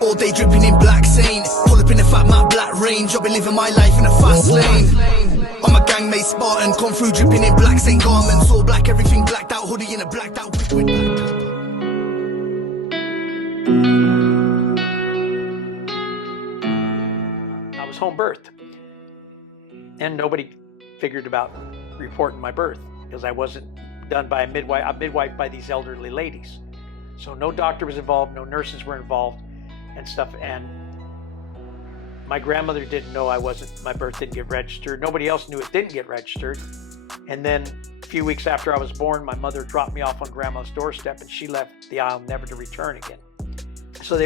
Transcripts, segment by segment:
All day dripping in black Saint. Pull up in the fat Matt Black Range. I've been living my life in a fast lane. I'm a gang mate Spartan. Come through dripping in black Saint garments. All black, everything blacked out. Hoodie in a blacked out with black. I was home birthed, and nobody figured about reporting my birth because I wasn't done by a midwife by these elderly ladies. So no doctor was involved, no nurses were involved and stuff. And my grandmother didn't know my birth didn't get registered. Nobody else knew it didn't get registered. And then a few weeks after I was born, my mother dropped me off on grandma's doorstep and she left the aisle never to return again. So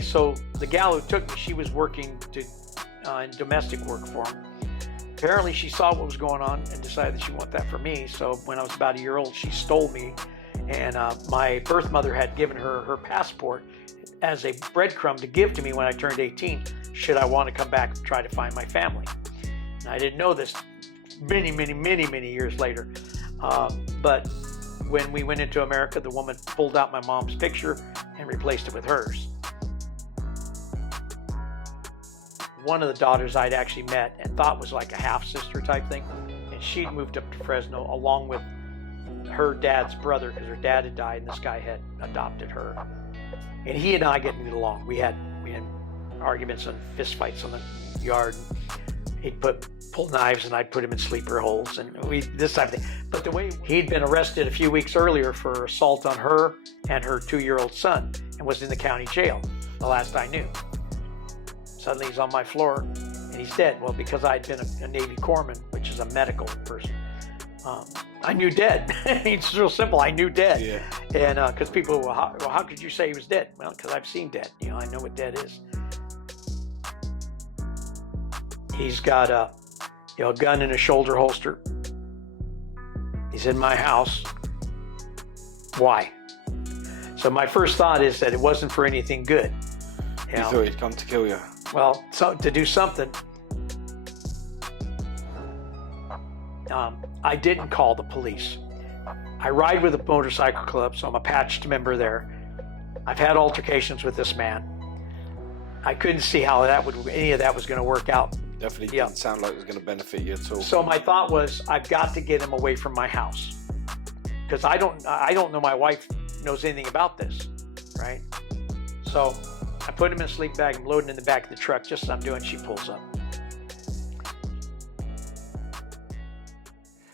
so the gal who took me, she was working in domestic work for him. Apparently she saw what was going on and decided that she wanted that for me. So when I was about a year old, she stole me, and my birth mother had given her her passport as a breadcrumb to give to me when I turned 18, should I want to come back and try to find my family. And I didn't know this many years later. But when we went into America, the woman pulled out my mom's picture and replaced it with hers. One of the daughters I'd actually met and thought was like a half-sister type thing, and she'd moved up to Fresno along with her dad's brother because her dad had died and this guy had adopted her. And he and I didn't get along. We had arguments and fistfights on the yard. He'd pull knives and I'd put him in sleeper holes and this type of thing. But the way he'd been arrested a few weeks earlier for assault on her and her 2-year-old son and was in the county jail, the last I knew. Suddenly he's on my floor and he's dead. Well, because I'd been a Navy corpsman, which is a medical person, I knew dead. It's real simple. I knew dead. Yeah. And because people, how could you say he was dead? Well, because I've seen dead. I know what dead is. He's got a gun in a shoulder holster. He's in my house. Why? So my first thought is that it wasn't for anything good. You thought he'd come to kill you? Well, so to do something. I didn't call the police. I ride with a motorcycle club, so I'm a patched member there. I've had altercations with this man. I couldn't see how any of that was going to work out. Definitely didn't sound like it was going to benefit you at all. So my thought was, I've got to get him away from my house because I don't know my wife knows anything about this, right? So I put him in a sleep bag. I'm loading in the back of the truck. Just as I'm doing, she pulls up.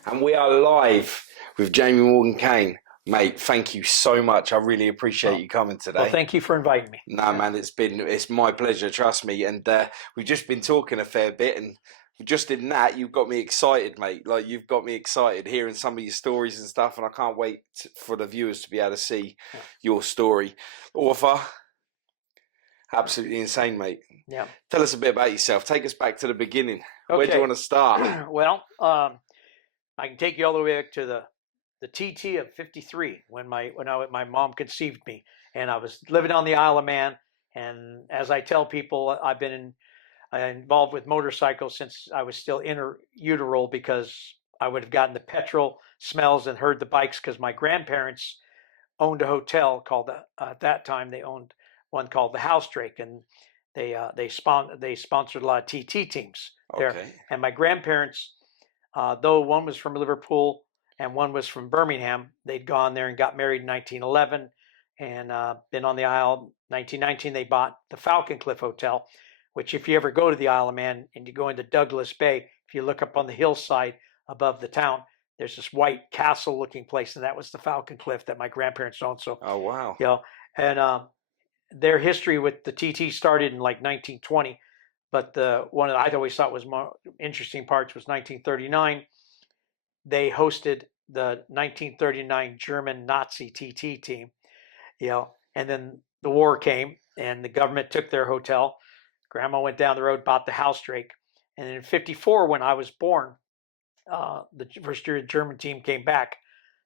And we are live with Jamie Morgan Kane. Mate, thank you so much. I really appreciate you coming today. Well, thank you for inviting me. No, man, it's my pleasure, trust me. And we've just been talking a fair bit, and just in that, you've got me excited, mate. Like, you've got me excited hearing some of your stories and stuff, and I can't wait for the viewers to be able to see your story. Author, absolutely insane, mate. Yeah. Tell us a bit about yourself. Take us back to the beginning. Okay. Where do you want to start? Well, I can take you all the way back to the TT of 53 when my mom conceived me, and I was living on the Isle of Man. And as I tell people, I've been involved with motorcycles since I was still inter-uteral because I would have gotten the petrol smells and heard the bikes because my grandparents owned a hotel called at that time they owned one called the House Drake, and they sponsored a lot of TT teams there. Okay. And my grandparents, though one was from Liverpool and one was from Birmingham, they'd gone there and got married in 1911 and been on the Isle. 1919, they bought the Falcon Cliff Hotel, which if you ever go to the Isle of Man and you go into Douglas Bay, if you look up on the hillside above the town, there's this white castle-looking place, and that was the Falcon Cliff that my grandparents owned. So, oh, wow. And their history with the TT started in like 1920. But one of I always thought was more interesting parts was 1939. They hosted the 1939 German Nazi TT team, and then the war came and the government took their hotel. Grandma went down the road, bought the House Drake. And in 54, when I was born, the first year the German team came back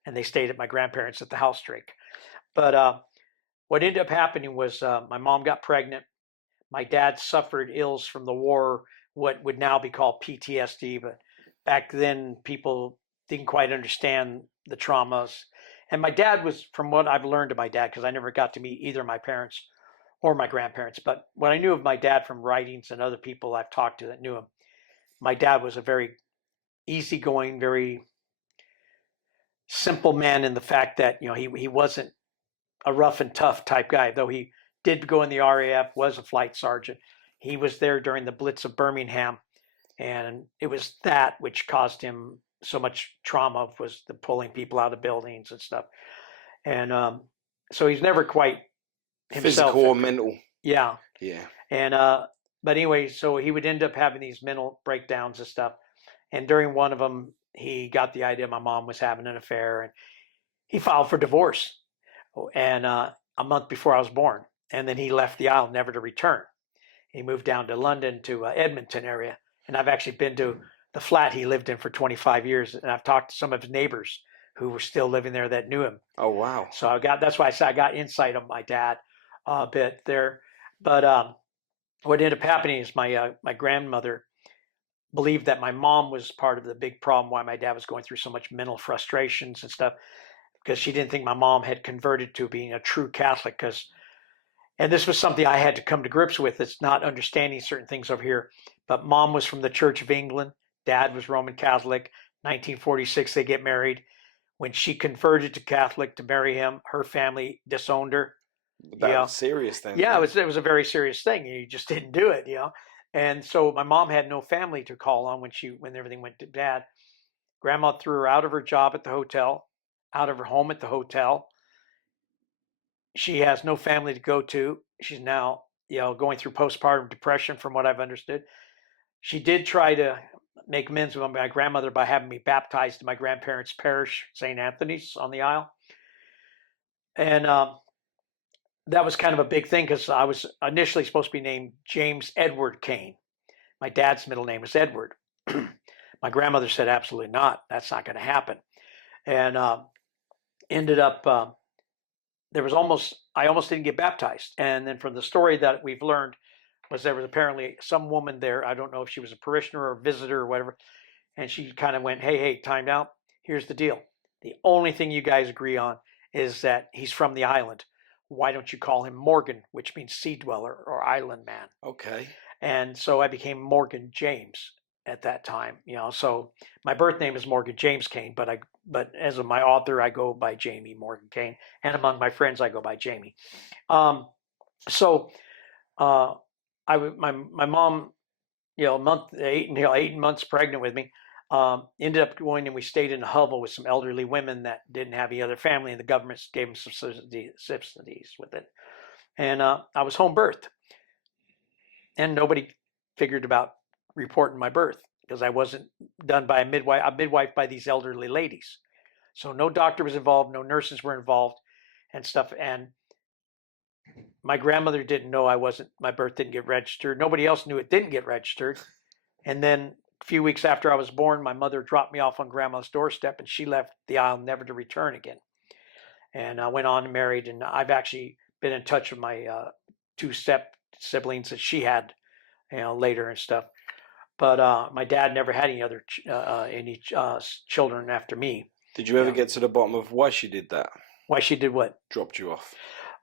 and they stayed at my grandparents at the House Drake. But what ended up happening was my mom got pregnant. My dad suffered ills from the war, what would now be called PTSD, but back then people didn't quite understand the traumas. And my dad was, from what I've learned of my dad, because I never got to meet either of my parents or my grandparents. But what I knew of my dad from writings and other people I've talked to that knew him, my dad was a very easygoing, very simple man in the fact that, you know, he wasn't a rough and tough type guy, though he did go in the RAF, was a flight sergeant. He was there during the Blitz of Birmingham, and it was that which caused him so much trauma, was the pulling people out of buildings and stuff. And so he's never quite himself. Physical or mental. Yeah. Yeah. And but anyway, so he would end up having these mental breakdowns and stuff. And during one of them, he got the idea my mom was having an affair, and he filed for divorce. And a month before I was born, and then he left the island, never to return. He moved down to London, to Edmonton area, and I've actually been to the flat he lived in for 25 years, and I've talked to some of his neighbors who were still living there that knew him. Oh wow! So that's why I said I got insight on my dad a bit there. But what ended up happening is my grandmother believed that my mom was part of the big problem why my dad was going through so much mental frustrations and stuff, because she didn't think my mom had converted to being a true Catholic. And this was something I had to come to grips with. It's not understanding certain things over here. But mom was from the Church of England. Dad was Roman Catholic. 1946, they get married. When she converted to Catholic to marry him, her family disowned her. That was serious then. Yeah, it was a very serious thing. You just didn't do it, you know. And so my mom had no family to call on when everything went to Dad. Grandma threw her out of her job at the hotel, out of her home at the hotel. She has no family to go to. She's now, you know, going through postpartum depression, from what I've understood. She did try to make amends with my grandmother by having me baptized in my grandparents' parish, St. Anthony's on the Isle. And that was kind of a big thing, because I was initially supposed to be named James Edward Kane. My dad's middle name was Edward. My grandmother said, absolutely not. That's not going to happen. And ended up, I almost didn't get baptized. And then from the story that we've learned was there was apparently some woman there. I don't know if she was a parishioner or a visitor or whatever. And she kind of went, hey, time out. Here's the deal. The only thing you guys agree on is that he's from the island. Why don't you call him Morgan, which means sea dweller or island man? Okay. And so I became Morgan James at that time, you know. So my birth name is Morgan James Kane, but as my author, I go by Jamie Morgan Kane, and among my friends, I go by Jamie. My mom, you know, 8 months pregnant with me, ended up going, and we stayed in a hovel with some elderly women that didn't have any other family, and the government gave them some subsidies with it. And I was home birthed, and nobody figured about reporting my birth, because I wasn't done by a midwife by these elderly ladies. So no doctor was involved, no nurses were involved and stuff. And my grandmother didn't know my birth didn't get registered. Nobody else knew it didn't get registered. And then a few weeks after I was born, my mother dropped me off on grandma's doorstep, and she left the island never to return again. And I went on and married, and I've actually been in touch with my two step siblings that she had, you know, later and stuff. But my dad never had any other children after me. Did you ever get to the bottom of why she did that? Why she did what? Dropped you off.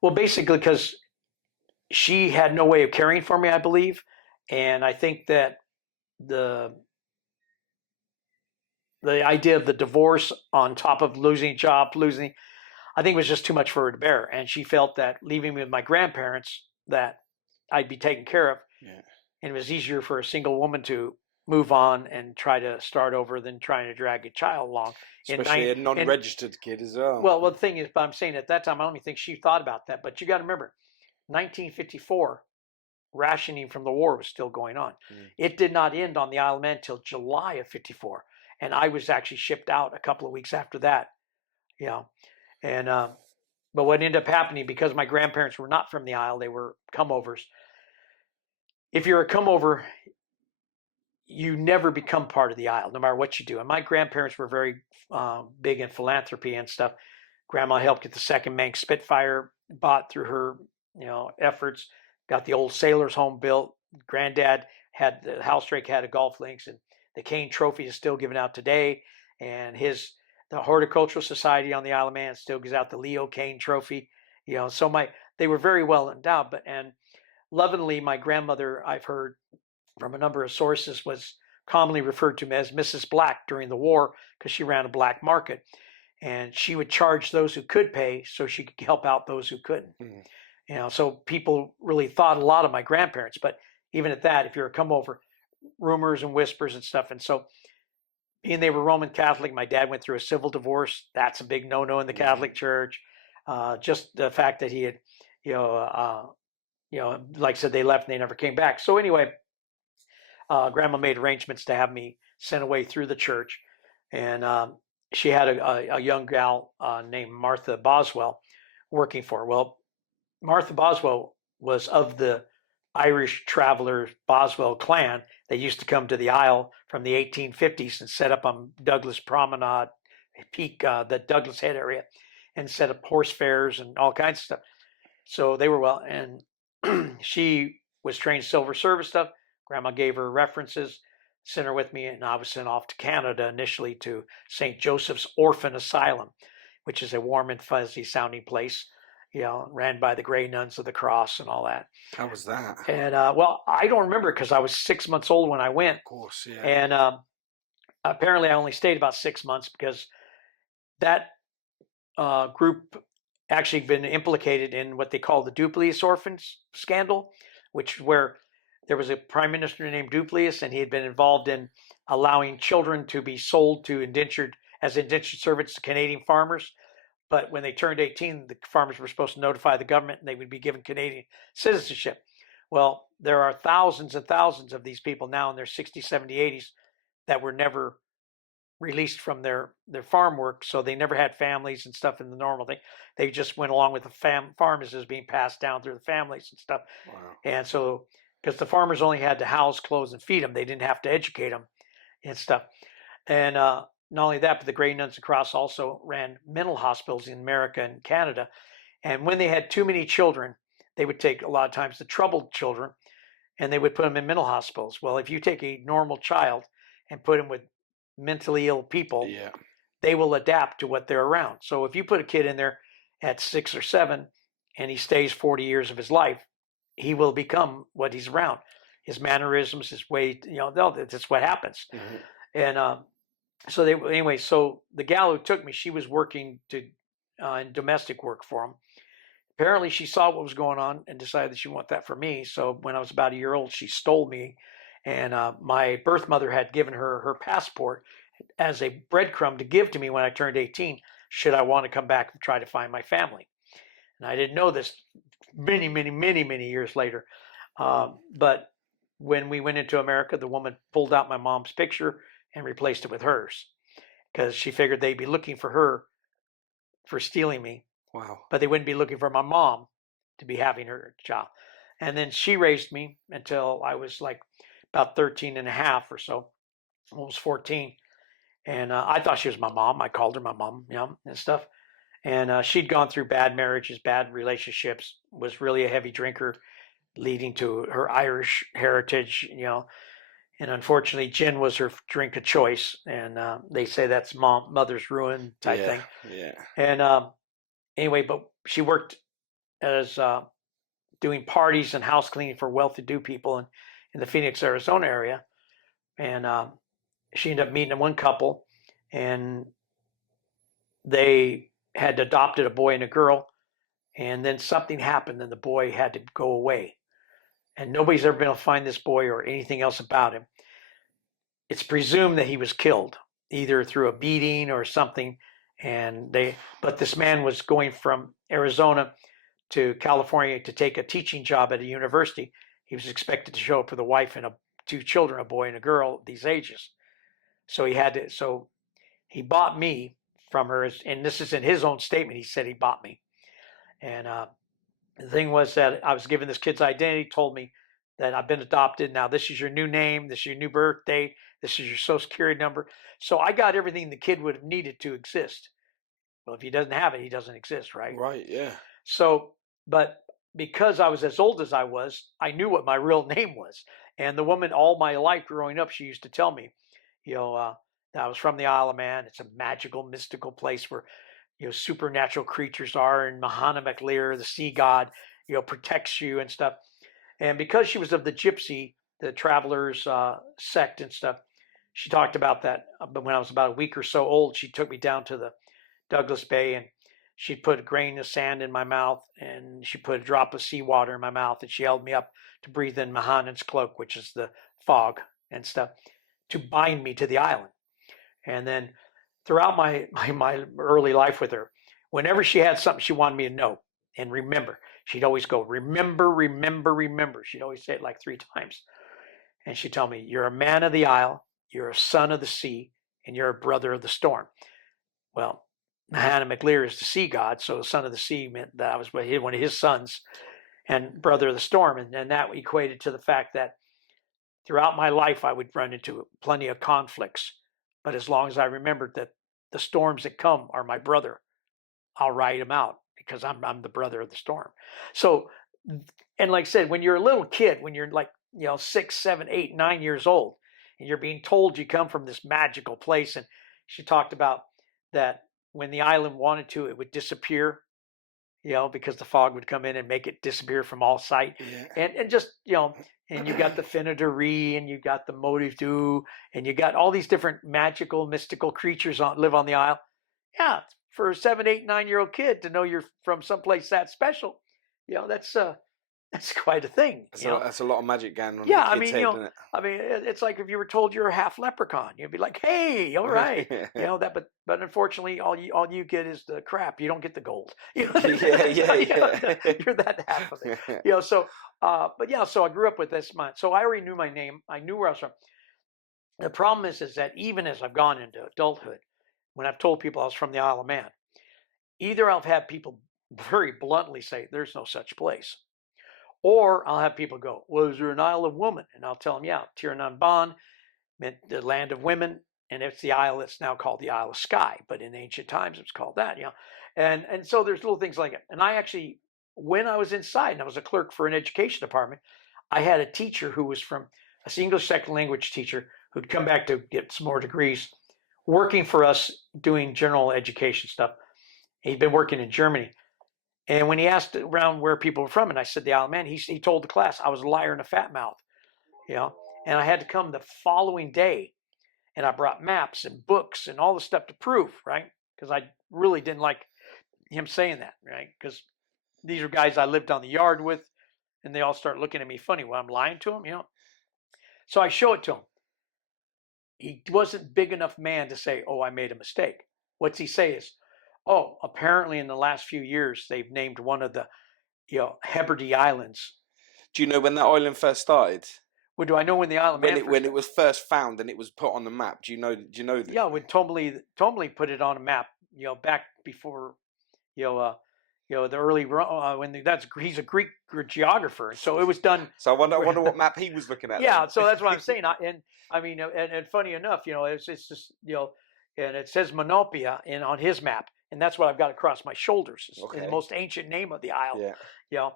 Well, basically because she had no way of caring for me, I believe. And I think that the idea of the divorce on top of losing job, I think it was just too much for her to bear. And she felt that leaving me with my grandparents, that I'd be taken care of. Yeah. And it was easier for a single woman to move on and try to start over than trying to drag a child along. Especially a non-registered kid as well. Well, the thing is, but I'm saying at that time, I don't even think she thought about that. But you got to remember, 1954, rationing from the war was still going on. It did not end on the Isle of Man until July of 54. And I was actually shipped out a couple of weeks after that, you know. And but what ended up happening, because my grandparents were not from the Isle, they were come-overs. If you're a come-over, you never become part of the Isle, no matter what you do. And my grandparents were very big in philanthropy and stuff. Grandma helped get the second Manx Spitfire bought through her, you know, efforts. Got the old sailor's home built. Granddad had the house rake had a golf links, and the Kane Trophy is still given out today. And the Horticultural Society on the Isle of Man still gives out the Leo Kane Trophy. You know, so they were very well endowed. But and lovingly, my grandmother, I've heard from a number of sources, was commonly referred to as Mrs. Black during the war because she ran a black market, and she would charge those who could pay so she could help out those who couldn't. Mm. You know, so people really thought a lot of my grandparents. But even at that, if you were to come over, rumors and whispers and stuff. And so, being they were Roman Catholic, my dad went through a civil divorce. That's a big no-no in the Catholic Church. Just the fact that he had, like I said, they left and they never came back. So anyway, Grandma made arrangements to have me sent away through the church, and she had a young gal named Martha Boswell working for her. Well, Martha Boswell was of the Irish traveler Boswell clan. They used to come to the Isle from the 1850s and set up on Douglas Promenade, Peak, the Douglas Head area, and set up horse fairs and all kinds of stuff. So they were well, and she was trained silver service stuff. Grandma gave her references, sent her with me, and I was sent off to Canada initially to St. Joseph's Orphan Asylum, which is a warm and fuzzy sounding place, ran by the Grey Nuns of the Cross and all that. How was that? And well, I don't remember because I was 6 months old when I went. Of course, yeah. And apparently I only stayed about 6 months because that group actually been implicated in what they call the Duplius orphans scandal, where there was a prime minister named Duplius, and he had been involved in allowing children to be sold to indentured servants to Canadian farmers. But when they turned 18, the farmers were supposed to notify the government and they would be given Canadian citizenship. Well, there are thousands and thousands of these people now in their 60s, 70s, 80s that were never released from their farm work. So they never had families and stuff in the normal thing. They just went along with the farms as being passed down through the families and stuff. Wow. And so, because the farmers only had to house, clothe, and feed them, they didn't have to educate them and stuff. And not only that, but the Grey Nuns of the Cross also ran mental hospitals in America and Canada. And when they had too many children, they would take a lot of times the troubled children and they would put them in mental hospitals. Well, if you take a normal child and put them with mentally ill people, they will adapt to what they're around. So if you put a kid in there at 6 or 7 and he stays 40 years of his life, he will become what he's around. His mannerisms, his way, that's what happens. Mm-hmm. And so the gal who took me, she was working in domestic work for him. Apparently she saw what was going on and decided that she wanted that for me. So when I was about a year old, she stole me, and my birth mother had given her passport as a breadcrumb to give to me when I turned 18, should I want to come back and try to find my family. And I didn't know this many, many, many, many years later. But when we went into America, the woman pulled out my mom's picture and replaced it with hers because she figured they'd be looking for her for stealing me. Wow. But they wouldn't be looking for my mom to be having her child. And then she raised me until I was like about 13 and a half or so, almost 14. And I thought she was my mom. I called her my mom, and stuff. And she'd gone through bad marriages, bad relationships, was really a heavy drinker, leading to her Irish heritage, And unfortunately, gin was her drink of choice. And they say that's mother's ruin type thing. Yeah. And anyway, but she worked as doing parties and house cleaning for well-to-do people in the Phoenix, Arizona area. And she ended up meeting one couple, and they had adopted a boy and a girl. And then something happened, and the boy had to go away. And nobody's ever been able to find this boy or anything else about him. It's presumed that he was killed, either through a beating or something. But this man was going from Arizona to California to take a teaching job at a university. He was expected to show up with a wife and 2 children, a boy and a girl, these ages. So he bought me from her, and this is in his own statement. He said he bought me. And the thing was that I was given this kid's identity, told me that I've been adopted. Now, this is your new name. This is your new birth date. This is your social security number. So I got everything the kid would have needed to exist. Well, if he doesn't have it, he doesn't exist, right? Right, yeah. So, but because I was as old as I was, I knew what my real name was. And the woman all my life growing up, she used to tell me, that I was from the Isle of Man. It's a magical, mystical place where, supernatural creatures are, and Mahana MacLear, the sea god, protects you and stuff. And because she was of the gypsy, the travelers sect and stuff, she talked about that. But when I was about a week or so old, she took me down to the Douglas Bay, and she'd put a grain of sand in my mouth, and she put a drop of seawater in my mouth, and she held me up to breathe in Mahanan's cloak, which is the fog and stuff, to bind me to the island. And then throughout my early life with her, whenever she had something she wanted me to know and remember, she'd always go, remember, remember, remember. She'd always say it like 3 times. And she'd tell me, you're a man of the isle, you're a son of the sea, and you're a brother of the storm. Well, Hannah McLear is the sea god, so the son of the sea meant that I was one of his sons and brother of the storm. And that equated to the fact that throughout my life, I would run into plenty of conflicts. But as long as I remembered that the storms that come are my brother, I'll ride them out because I'm the brother of the storm. So, and like I said, when you're a little kid, when you're like, 6, 7, 8, 9 years old, and you're being told you come from this magical place. And she talked about that when the island wanted to, it would disappear, because the fog would come in and make it disappear from all sight. Yeah. And just, and you got the Finadari, and you got the Motive Du, and you got all these different magical, mystical creatures live on the isle. Yeah, for a 7, 8, 9-year-old kid to know you're from someplace that special, that's quite a thing. That's a lot of magic going on. Yeah, in a kid's head, isn't it? It's like if you were told you're a half leprechaun, you'd be like, "Hey, all right," But unfortunately, all you get is the crap. You don't get the gold. Yeah. You're that half of it. So I grew up with this mind. So I already knew my name. I knew where I was from. The problem is that even as I've gone into adulthood, when I've told people I was from the Isle of Man, either I've had people very bluntly say, "There's no such place." Or I'll have people go, well, is there an Isle of Women? And I'll tell them, yeah, Tiranan Ban meant the land of women. And it's the isle that's now called the Isle of Skye. But in ancient times, it was called that, And so there's little things like it. And I actually, when I was inside and I was a clerk for an education department, I had a teacher who was from an English second language teacher who'd come back to get some more degrees, working for us doing general education stuff. He'd been working in Germany. And when he asked around where people were from, and I said the Isle of Man, he told the class I was a liar and a fat mouth, And I had to come the following day, and I brought maps and books and all the stuff to prove, right? Because I really didn't like him saying that, right? Because these are guys I lived on the yard with, and they all start looking at me funny. Well, I'm lying to them, So I show it to him. He wasn't big enough man to say, "Oh, I made a mistake." What's he say is, "Oh, apparently in the last few years, they've named one of the, Hebrides Islands." Do you know when that island first started? Well, do I know when the Isle of Man when it was first found and it was put on the map? Do you know? That? Yeah, when Tomley put it on a map, back before, the early he's a Greek geographer, so it was done. So I wonder what map he was looking at. Yeah, so that's what I'm saying. And funny enough, it's just and it says Monopia on his map, and that's what I've got across my shoulders. It's the most ancient name of the isle. Yeah.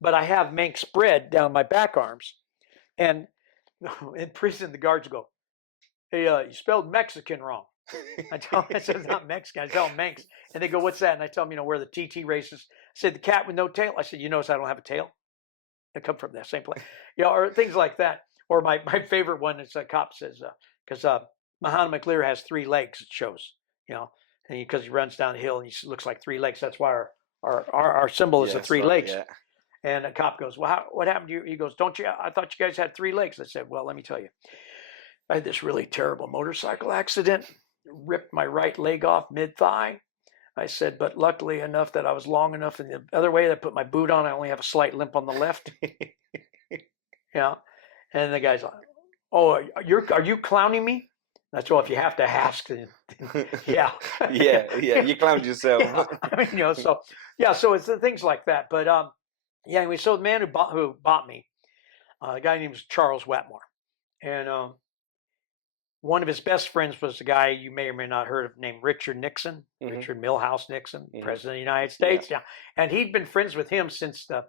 But I have Manx bread down my back arms, and in prison the guards go, "Hey, you spelled Mexican wrong." I said it's not Mexican. I tell them Manx, and they go, "What's that?" And I tell them, where the TT races. I said the cat with no tail. I said, "You notice I don't have a tail? I come from that same place." Or things like that. Or my favorite one is a cop says, because Mahana McLear has 3 legs, it shows, and because he runs down the hill and he looks like 3 legs. That's why our symbol is the 3 legs. Yeah. And a cop goes, "Well, what happened to you?" He goes, I thought you guys had 3 legs. I said, "Well, let me tell you, I had this really terrible motorcycle accident, ripped my right leg off mid-thigh." I said, "But luckily enough that I was long enough in the other way that I put my boot on, I only have a slight limp on the left." And the guy's like, "Oh, are you clowning me?" That's well, if you have to ask, then yeah. You clowned yourself. So it's the things like that. But anyway, so the man who bought me, a guy named Charles Wetmore, and one of his best friends was a guy you may or may not heard of named Richard Nixon, Richard Milhouse Nixon, President of the United States. Yeah. And he'd been friends with him since the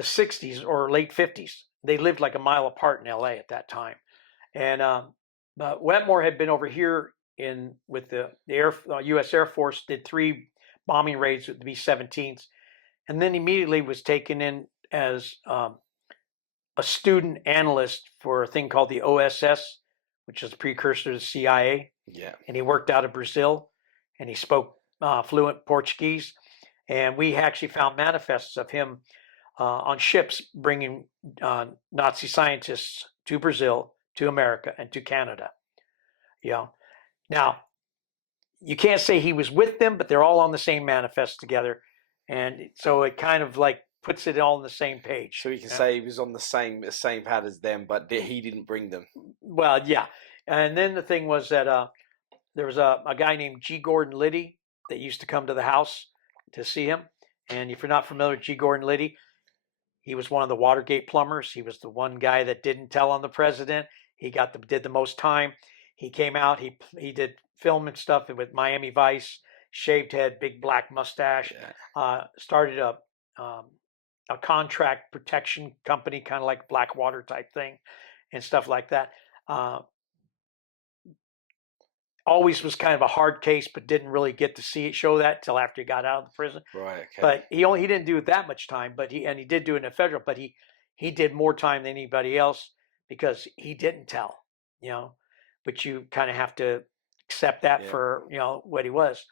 60s or late 50s. They lived like a mile apart in LA at that time. And but Wetmore had been over here with the U.S. Air Force, did 3 bombing raids with the B-17s. and then immediately was taken in as a student analyst for a thing called the OSS, which is a precursor to the CIA. Yeah. And he worked out of Brazil, and he spoke fluent Portuguese. And we actually found manifests of him on ships bringing Nazi scientists to Brazil, to America, and to Canada. You know, now you can't say he was with them, but they're all on the same manifest together, and so it kind of like puts it all on the same page. So you can say he was on the same pad as them, but he didn't bring them. Well, yeah. And then the thing was that there was a guy named G. Gordon Liddy that used to come to the house to see him. And if you're not familiar with G. Gordon Liddy, he was one of the Watergate plumbers. He was the one guy that didn't tell on the president. He did the most time. He came out. He did film and stuff with Miami Vice. Shaved head, big black mustache. Yeah. Started a contract protection company, kind of like Blackwater type thing, and stuff like that. Always was kind of a hard case, but didn't really get to show that till after he got out of the prison. Right. Okay. But he didn't do it that much time, but he did do it in a federal, but he did more time than anybody else because he didn't tell, but you kind of have to accept that for, what he was.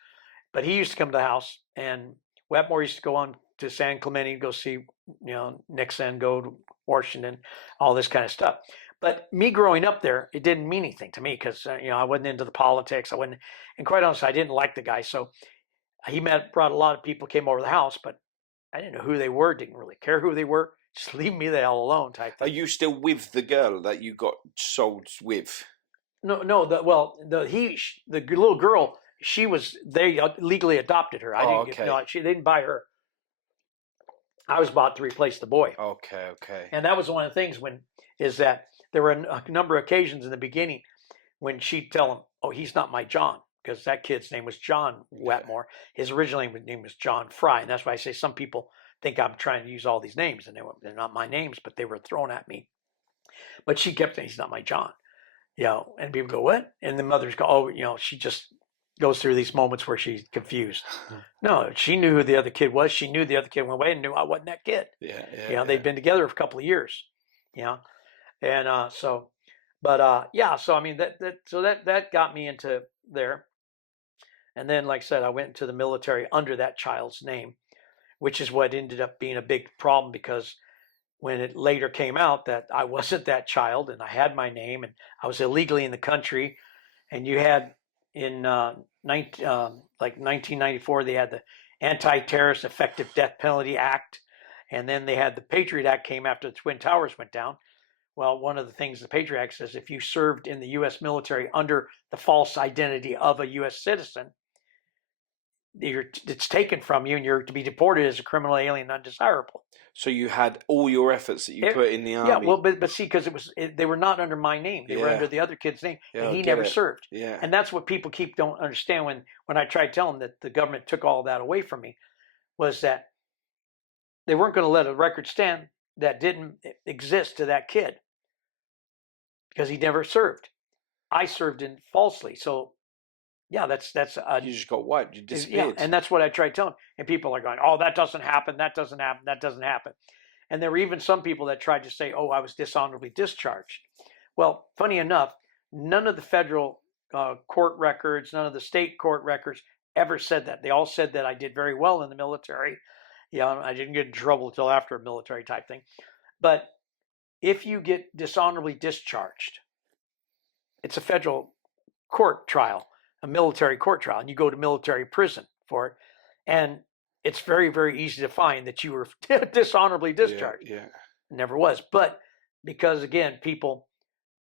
But he used to come to the house, and Wetmore used to go on to San Clemente, go see, Nixon, go to Washington, all this kind of stuff. But me growing up there, it didn't mean anything to me because, I wasn't into the politics. And quite honestly, I didn't like the guy. So he brought a lot of people, came over the house, but I didn't know who they were, didn't really care who they were. Just leave me the hell alone type thing. Are you still with the girl that you got sold with? No. The little girl, they legally adopted her. They didn't buy her. I was bought to replace the boy. Okay. And that was one of the things is that there were a number of occasions in the beginning when she'd tell him, "Oh, he's not my John," because that kid's name was John Wetmore. His original name was John Fry, and that's why I say some people think I'm trying to use all these names, and they're not my names, but they were thrown at me. But she kept saying, "He's not my John," and people go, "What?" And the mothers go, "Oh, she just goes through these moments where she's confused." No, she knew who the other kid was. She knew the other kid went away and knew I wasn't that kid. They'd been together for a couple of years. And so I mean that got me into there. And then, like I said, I went into the military under that child's name, which is what ended up being a big problem because when it later came out that I wasn't that child and I had my name and I was illegally in the country, and you had in 1994 they had the Anti-Terrorist Effective Death Penalty Act, and then they had the Patriot Act came after the Twin Towers went down. Well, one of the things the Patriot Act says, if you served in the U.S. military under the false identity of a U.S. citizen, it's taken from you and you're to be deported as a criminal alien undesirable. So you had all your efforts that you put in the army. Yeah, well, but see, because they were not under my name. They were under the other kid's name, and he never served. Yeah. And that's what people don't understand when I try to tell them that the government took all that away from me, was that they weren't going to let a record stand that didn't exist to that kid because he never served. I served in falsely, so yeah, that's you just got wiped. You disappeared. Yeah, and that's what I try to tell them. And people are going, "Oh, that doesn't happen. That doesn't happen. That doesn't happen." And there were even some people that tried to say, "Oh, I was dishonorably discharged." Well, funny enough, none of the federal court records, none of the state court records ever said that. They all said that I did very well in the military. I didn't get in trouble until after a military type thing. But if you get dishonorably discharged, it's a federal court trial, a military court trial, and you go to military prison for it. And it's very, very easy to find that you were dishonorably discharged. Yeah. Never was. But because, again, people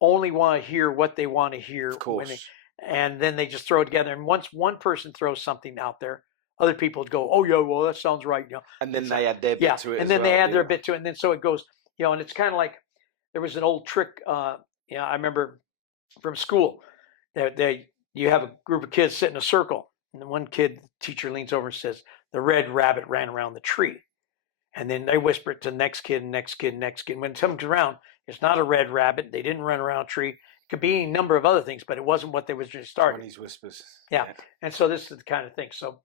only want to hear what they want to hear. Of course. And then they just throw it together. And once one person throws something out there, other people go, "Oh, yeah, well, that sounds right." And then they add their bit to it. And then they add their bit to it. And then so it goes, and it's kind of like there was an old trick. I remember from school that you have a group of kids sit in a circle. And then one kid, the teacher leans over and says, "The red rabbit ran around the tree." And then they whisper it to the next kid, next kid, next kid. When it comes around, it's not a red rabbit. They didn't run around a tree. It could be any number of other things, but it wasn't what they was just starting. These whispers. Yeah. And so this is the kind of thing. So,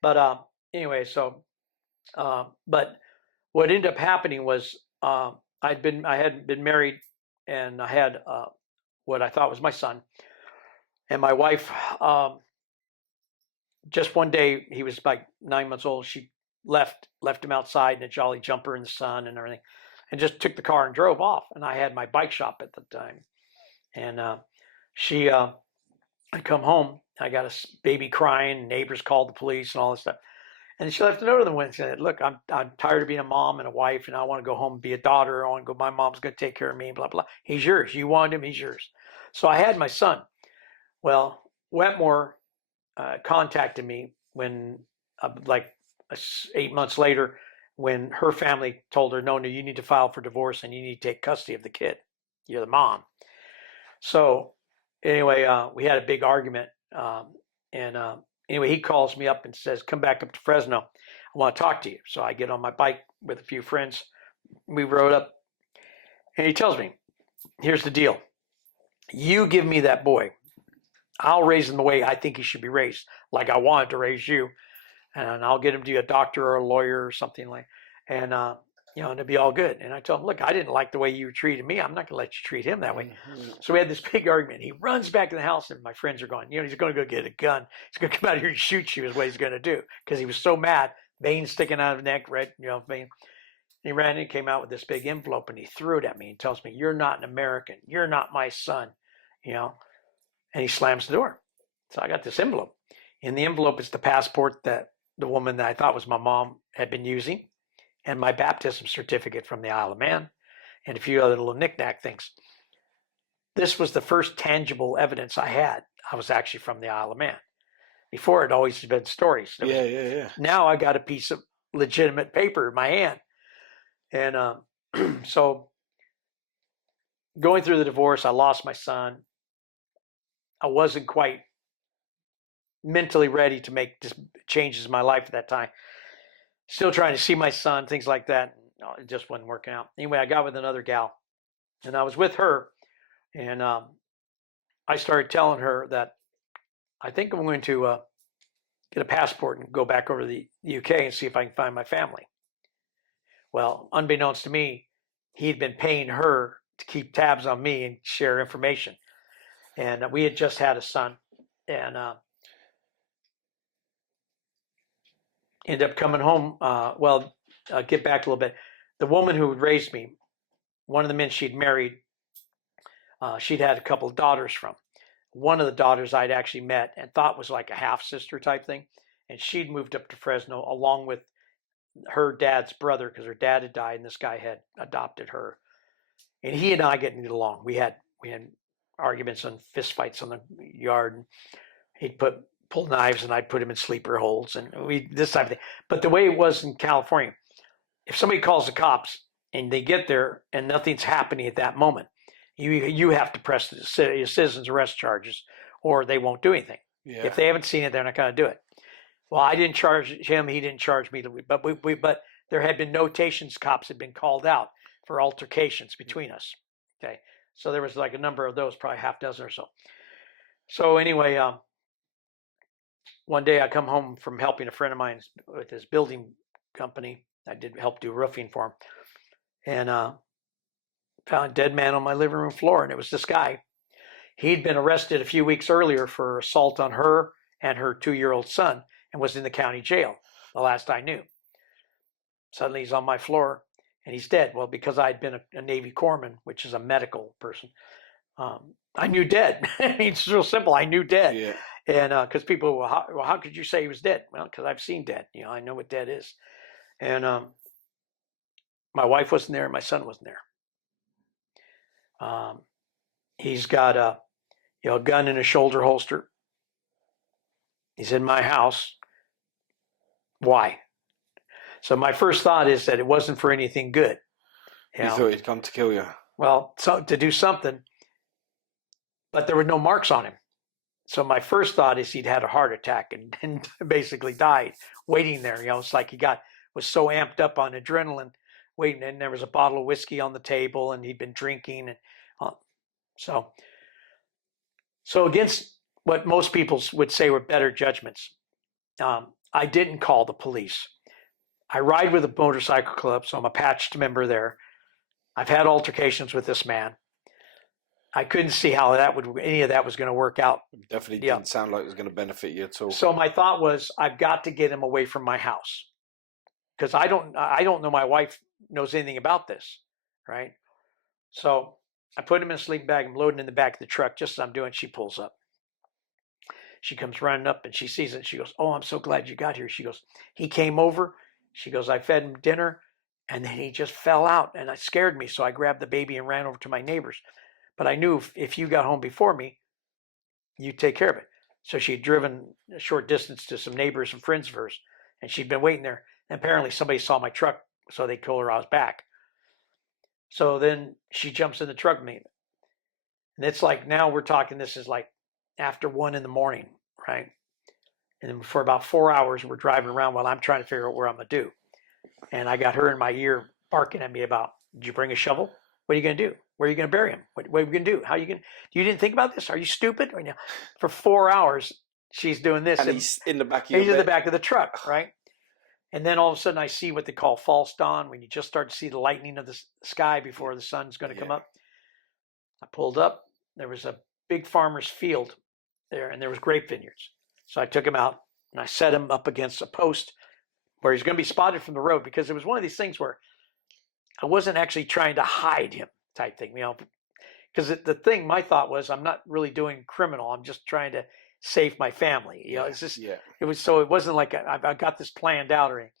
but anyway, so But what ended up happening was I had been married, and I had what I thought was my son, and my wife. Just one day, he was like 9 months old. She left him outside in a Jolly Jumper in the sun and everything, and just took the car and drove off. And I had my bike shop at the time, and I come home. I got a baby crying. Neighbors called the police and all this stuff. And she left a note on the window and said, "Look, I'm tired of being a mom and a wife, and I want to go home and be a daughter. I want to go. My mom's going to take care of me. Blah blah. He's yours. You want him. He's yours." So I had my son. Well, Wetmore contacted me when, like 8 months later, when her family told her, "No, you need to file for divorce and you need to take custody of the kid. You're the mom." So anyway, we had a big argument, and anyway, he calls me up and says, "Come back up to Fresno. I want to talk to you." So I get on my bike with a few friends. We rode up, and he tells me, "Here's the deal. You give me that boy. I'll raise him the way I think he should be raised, like I wanted to raise you, and I'll get him to be a doctor or a lawyer or something like, and and it'll be all good." And I told him, "Look, I didn't like the way you treated me. I'm not going to let you treat him that way." Mm-hmm. So we had this big argument. He runs back to the house, and my friends are going, he's going to go get a gun. He's going to come out here and shoot you is what he's going to do, because he was so mad, veins sticking out of his neck, red, vein. And he ran in, came out with this big envelope, and he threw it at me and tells me, "You're not an American. You're not my son," and he slams the door. So I got this envelope. In the envelope is the passport that the woman that I thought was my mom had been using, and my baptism certificate from the Isle of Man, and a few other little knick-knack things. This was the first tangible evidence I had. I was actually from the Isle of Man. Before, it always been stories. Yeah. Now I got a piece of legitimate paper in my hand. And so going through the divorce, I lost my son. I wasn't quite mentally ready to make changes in my life at that time. Still trying to see my son, things like that. No, it just wasn't working out. Anyway, I got with another gal, and I was with her, and I started telling her that I think I'm going to get a passport and go back over to the UK and see if I can find my family. Well, unbeknownst to me, he'd been paying her to keep tabs on me and share information. And we had just had a son, and ended up coming home. Get back a little bit. The woman who raised me, one of the men she'd married, she'd had a couple of daughters from. One of the daughters I'd actually met and thought was like a half-sister type thing. And she'd moved up to Fresno along with her dad's brother, because her dad had died and this guy had adopted her. And he and I getting along. We had arguments and fistfights on the yard. And he'd pull knives and I'd put him in sleeper holes and this type of thing. But the way it was in California, if somebody calls the cops and they get there and nothing's happening at that moment, you have to press the citizen's arrest charges, or they won't do anything. Yeah. If they haven't seen it, they're not going to do it. Well, I didn't charge him; he didn't charge me. But there had been notations. Cops had been called out for altercations between us. Okay, so there was like a number of those, probably half dozen or so. So anyway, one day I come home from helping a friend of mine with his building company. I did help do roofing for him, and found a dead man on my living room floor, and it was this guy. He'd been arrested a few weeks earlier for assault on her and her 2-year-old son, and was in the county jail, the last I knew. Suddenly he's on my floor, and he's dead. Well, because I'd been a Navy corpsman, which is a medical person, I knew dead. I mean, it's real simple. I knew dead. Yeah. And because people, how could you say he was dead? Well, because I've seen dead. I know what dead is. And my wife wasn't there, and my son wasn't there. He's got a gun in a shoulder holster. He's in my house. Why? So my first thought is that it wasn't for anything good. You thought he'd come to kill you? Well, to do something, but there were no marks on him. So my first thought is he'd had a heart attack and basically died waiting there. It's like he was so amped up on adrenaline waiting, and there was a bottle of whiskey on the table, and he'd been drinking. And so against what most people would say were better judgments, I didn't call the police. I ride with a motorcycle club, so I'm a patched member there. I've had altercations with this man. I couldn't see how any of that was going to work out. Definitely Yeah. didn't sound like it was going to benefit you at all. So my thought was, I've got to get him away from my house, because I don't know my wife knows anything about this, right? So I put him in a sleeping bag. I'm loading in the back of the truck. Just as I'm doing, she pulls up. She comes running up and she sees it. She goes, "Oh, I'm so glad you got here." She goes, "He came over." She goes, "I fed him dinner and then he just fell out and it scared me. So I grabbed the baby and ran over to my neighbor's. But I knew if you got home before me, you'd take care of it." So she had driven a short distance to some neighbors and friends of hers, and she'd been waiting there. And apparently somebody saw my truck, so they told her I was back. So then she jumps in the truck with me. And it's like, now we're talking, this is like after 1 a.m, right? And then for about 4 hours, we're driving around while I'm trying to figure out where I'm going to do. And I got her in my ear barking at me about, "Did you bring a shovel? What are you going to do? Where are you going to bury him? What are you going to do? How are you going to, you didn't think about this? Are you stupid?" Right now, for 4 hours, she's doing this. And he's in the back of your He's in the bed. back of the truck, right? And then all of a sudden I see what they call false dawn, when you just start to see the lightning of the sky before the sun's going to come up. I pulled up. There was a big farmer's field there, and there was grape vineyards. So I took him out and I set him up against a post where he's going to be spotted from the road, because it was one of these things where I wasn't actually trying to hide him type thing, because the thing, my thought was, I'm not really doing criminal. I'm just trying to save my family. It's just, it was, so it wasn't like I got this planned out or anything.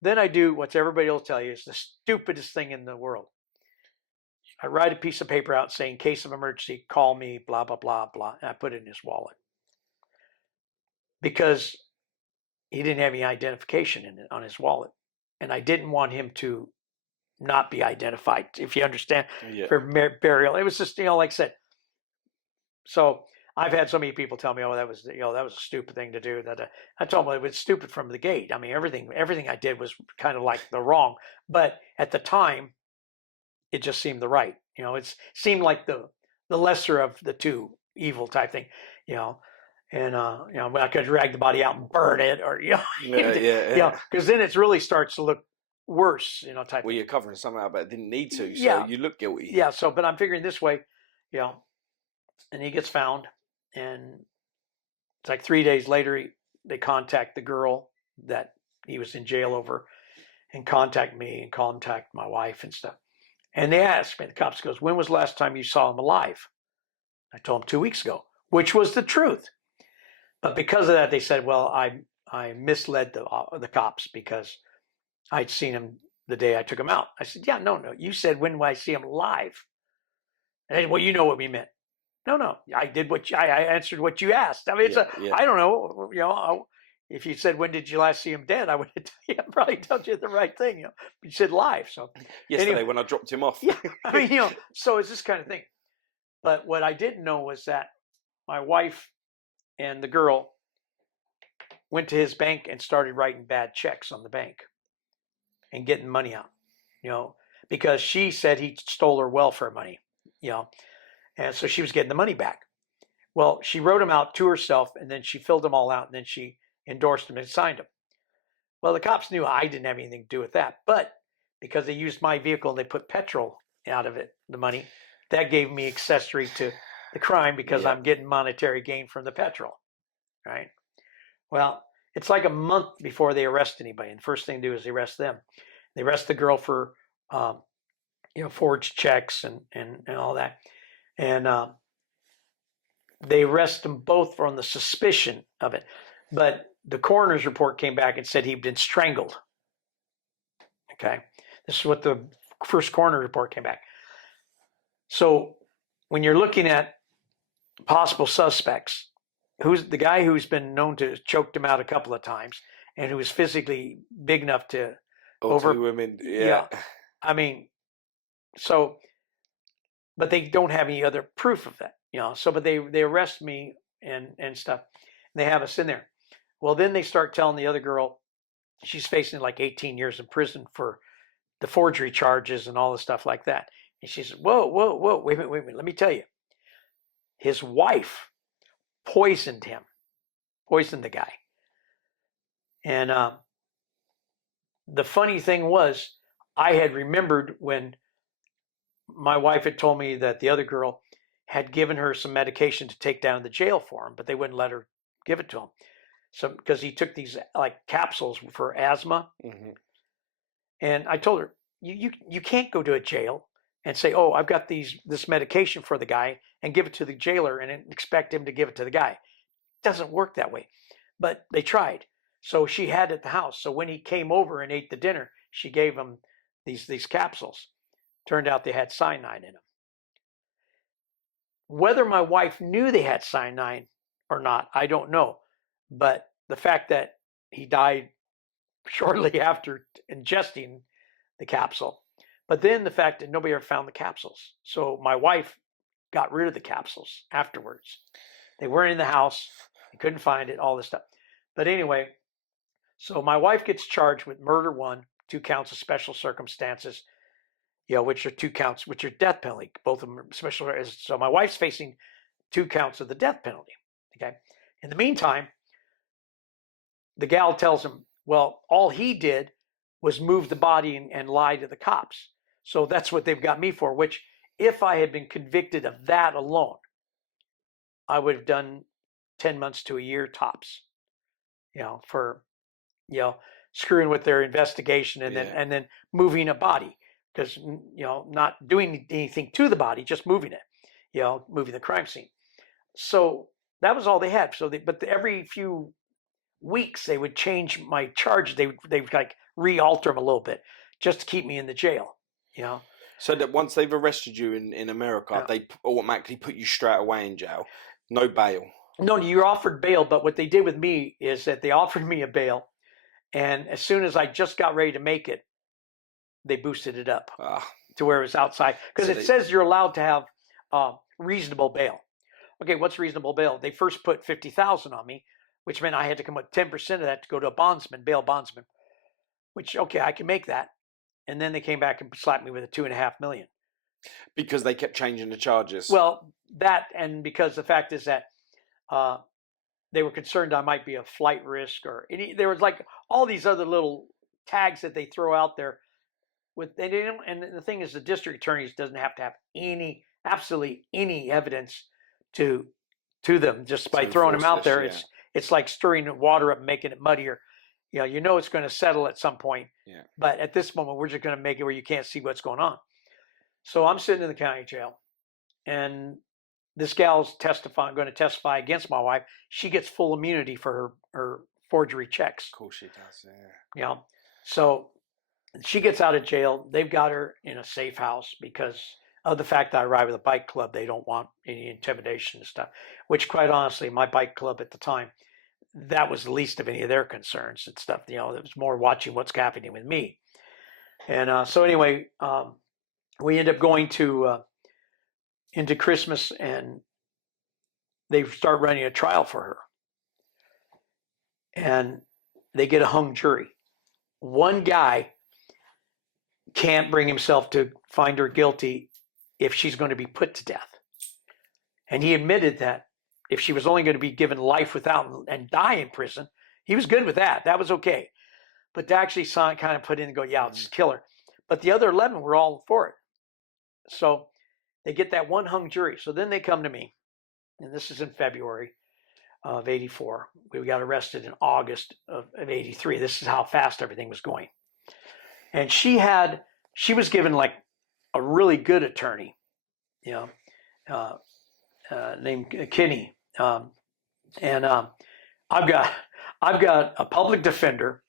Then I do what everybody will tell you is the stupidest thing in the world. I write a piece of paper out saying, "In case of emergency, call me, blah, blah, blah, blah." And I put it in his wallet, because he didn't have any identification in it on his wallet. And I didn't want him to not be identified, if you understand, for burial. It was just, like I said. So I've had so many people tell me, "Oh, that was a stupid thing to do." That I told them it was stupid from the gate. I mean, everything I did was kind of like the wrong, but at the time, it just seemed the right. It seemed like the lesser of the two evil type thing. And I could drag the body out and burn it, or because then it really starts to look worse, type. Well, you're covering something up, but it didn't need to, so you look guilty. Yeah. So, but I'm figuring this way, and he gets found, and it's like 3 days later, they contact the girl that he was in jail over, and contact me and contact my wife and stuff. And they asked me, the cops goes, "When was the last time you saw him alive?" I told them 2 weeks ago, which was the truth. But because of that, they said, "Well, I misled the cops, because I'd seen him the day I took him out." I said, no. You said, "When will I see him live?" And they said, "Well, you know what we meant." No. I did I answered what you asked. I mean, I don't know. If you said, "When did you last see him dead?" I would have probably told you the right thing. But you said live. So yesterday, anyway, when I dropped him off. Yeah. I mean, so it's this kind of thing. But what I didn't know was that my wife and the girl went to his bank and started writing bad checks on the bank and getting money out, because she said he stole her welfare money, and so she was getting the money back. Well, she wrote them out to herself, and then she filled them all out, and then she endorsed them and signed them. Well, the cops knew I didn't have anything to do with that, but because they used my vehicle and they put petrol out of it, the money, that gave me accessory to the crime, because I'm getting monetary gain from the petrol, right? Well, it's like a month before they arrest anybody, and the first thing they do is they arrest them. They arrest the girl for, forged checks and all that, and they arrest them both on the suspicion of it. But the coroner's report came back and said he'd been strangled. Okay, this is what the first coroner report came back. So when you're looking at possible suspects, who's the guy who's been known to have choked him out a couple of times, and who was physically big enough to over women. Yeah. I mean, so, but they don't have any other proof of that, So, but they arrest me and stuff. And they have us in there. Well, then they start telling the other girl she's facing like 18 years in prison for the forgery charges and all the stuff like that. And she says, whoa, wait a minute, let me tell you. His wife poisoned the guy. And the funny thing was, I had remembered when my wife had told me that the other girl had given her some medication to take down to the jail for him, but they wouldn't let her give it to him. So because he took these like capsules for asthma, and I told her, you can't go to a jail and say, oh, I've got this medication for the guy and give it to the jailer and expect him to give it to the guy. It doesn't work that way. But they tried. So she had it at the house. So when he came over and ate the dinner, she gave him these capsules. Turned out they had cyanide in them. Whether my wife knew they had cyanide or not, I don't know. But the fact that he died shortly after ingesting the capsule, but then the fact that nobody ever found the capsules. So my wife got rid of the capsules afterwards. They weren't in the house. They couldn't find it, all this stuff. But anyway, so my wife gets charged with murder 1, 2 counts of special circumstances, which are 2 counts, which are death penalty. Both of them are special. So my wife's facing 2 counts of the death penalty. Okay. In the meantime, the gal tells him, well, all he did was move the body and lie to the cops. So that's what they've got me for, which if I had been convicted of that alone, I would have done 10 months to a year tops, for, screwing with their investigation and then moving a body, because, not doing anything to the body, just moving it, moving the crime scene. So that was all they had. So but every few weeks they would change my charge. They would like re-alter them a little bit just to keep me in the jail, So that once they've arrested you in America, they automatically put you straight away in jail. No bail. No, you're offered bail, but what they did with me is that they offered me a bail, and as soon as I just got ready to make it, they boosted it up to where it was outside, because it says you're allowed to have reasonable bail. Okay, what's reasonable bail? They first put $50,000 on me, which meant I had to come up 10% of that to go to a bail bondsman, which, okay, I can make that. And then they came back and slapped me with a $2.5 million. Because they kept changing the charges. Well, that, and because the fact is that they were concerned I might be a flight risk, or there was like all these other little tags that they throw out there. And the thing is, the district attorneys doesn't have to have absolutely any evidence to them just by throwing them out there. It's like stirring water up and making it muddier. It's going to settle at some point. Yeah. But at this moment, we're just going to make it where you can't see what's going on. So I'm sitting in the county jail, and this gal's going to testify against my wife. She gets full immunity for her forgery checks. Of course she does, yeah. So she gets out of jail. They've got her in a safe house because of the fact that I ride with a bike club. They don't want any intimidation and stuff, which quite honestly, my bike club at the time, that was the least of any of their concerns and stuff. It was more watching what's happening with me. And so anyway, we end up going into Christmas, and they start running a trial for her. And they get a hung jury. One guy can't bring himself to find her guilty if she's going to be put to death. And he admitted that if she was only going to be given life without and die in prison, he was good with that. That was okay. But to actually kind of put in and go, yeah, let's kill her. But the other 11 were all for it. So they get that one hung jury. So then they come to me, and this is in February of 84. We got arrested in August of 83. This is how fast everything was going. And she was given like a really good attorney, named Kinney. And I've got a public defender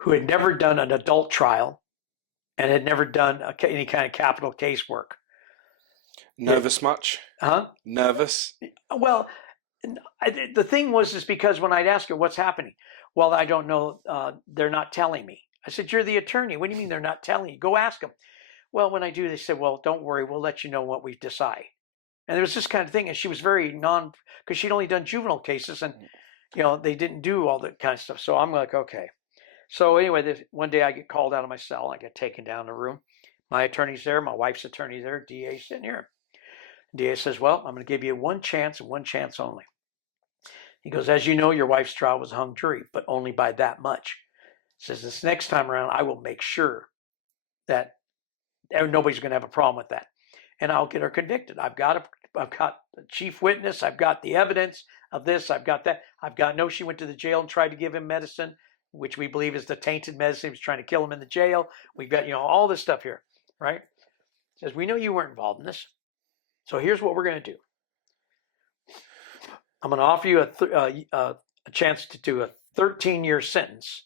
who had never done an adult trial and had never done any kind of capital casework. Nervous much? Huh? Nervous? Well, the thing was because when I'd ask her what's happening, well, I don't know. They're not telling me. I said, you're the attorney. What do you mean they're not telling you? Go ask them. Well, when I do, they said, well, don't worry. We'll let you know what we decide. And there was this kind of thing. And she was very because she'd only done juvenile cases, and, they didn't do all that kind of stuff. So I'm like, okay. So anyway, one day I get called out of my cell. I get taken down the room. My attorney's there. My wife's attorney there. DA's sitting here. DA says, well, I'm going to give you one chance and one chance only. He goes, as you know, your wife's trial was a hung jury, but only by that much. Says this next time around, I will make sure that nobody's going to have a problem with that, and I'll get her convicted. I've got the chief witness. I've got the evidence of this. I've got that. She went to the jail and tried to give him medicine, which we believe is the tainted medicine. He was trying to kill him in the jail. We've got, all this stuff here, right? Says, we know you weren't involved in this. So here's what we're going to do. I'm going to offer you a chance to do a 13-year sentence,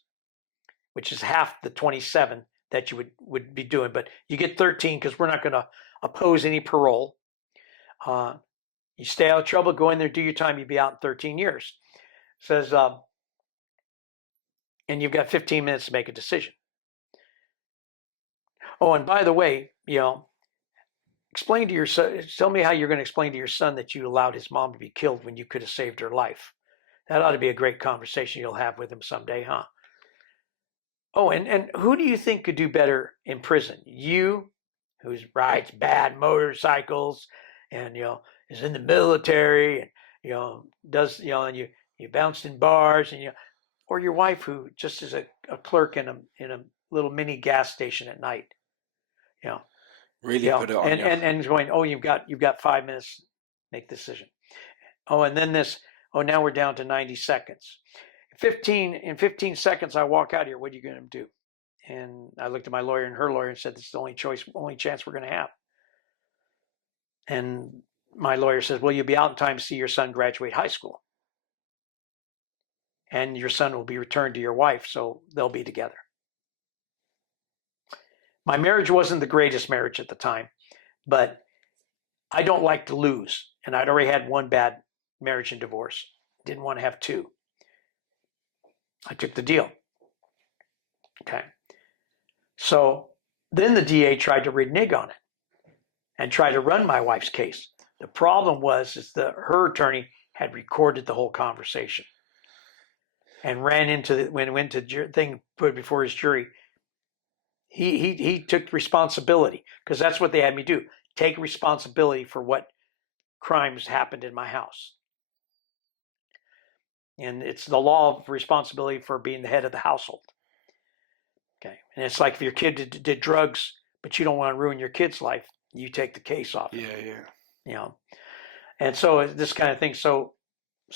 which is half the 27 that you would be doing. But you get 13 because we're not going to oppose any parole. You stay out of trouble, go in there, do your time, you'll be out in 13 years. Says, and you've got 15 minutes to make a decision. Oh, and by the way, explain to your son, tell me how you're going to explain to your son that you allowed his mom to be killed when you could have saved her life. That ought to be a great conversation you'll have with him someday, huh? Oh, and who do you think could do better in prison? You, who rides bad motorcycles and, is in the military and, does, and you bounced in bars and, or your wife who just is a clerk in a little mini gas station at night, Really put it on you. And going, oh, you've got 5 minutes to make the decision. Oh, and then now we're down to 90 seconds. In 15 seconds, I walk out here. What are you going to do? And I looked at my lawyer and her lawyer and said, this is the only chance we're going to have. And my lawyer says, well, you'll be out in time to see your son graduate high school. And your son will be returned to your wife, so they'll be together. My marriage wasn't the greatest marriage at the time, but I don't like to lose. And I'd already had one bad marriage and divorce. Didn't want to have two. I took the deal. Okay. So then the DA tried to renege on it and try to run my wife's case. The problem was her attorney had recorded the whole conversation and ran into when it went to thing put before his jury. He took responsibility because that's what they had me do. Take responsibility for what crimes happened in my house. And it's the law of responsibility for being the head of the household. Okay. And it's like if your kid did drugs, but you don't want to ruin your kid's life, you take the case off. Yeah. And so this kind of thing. So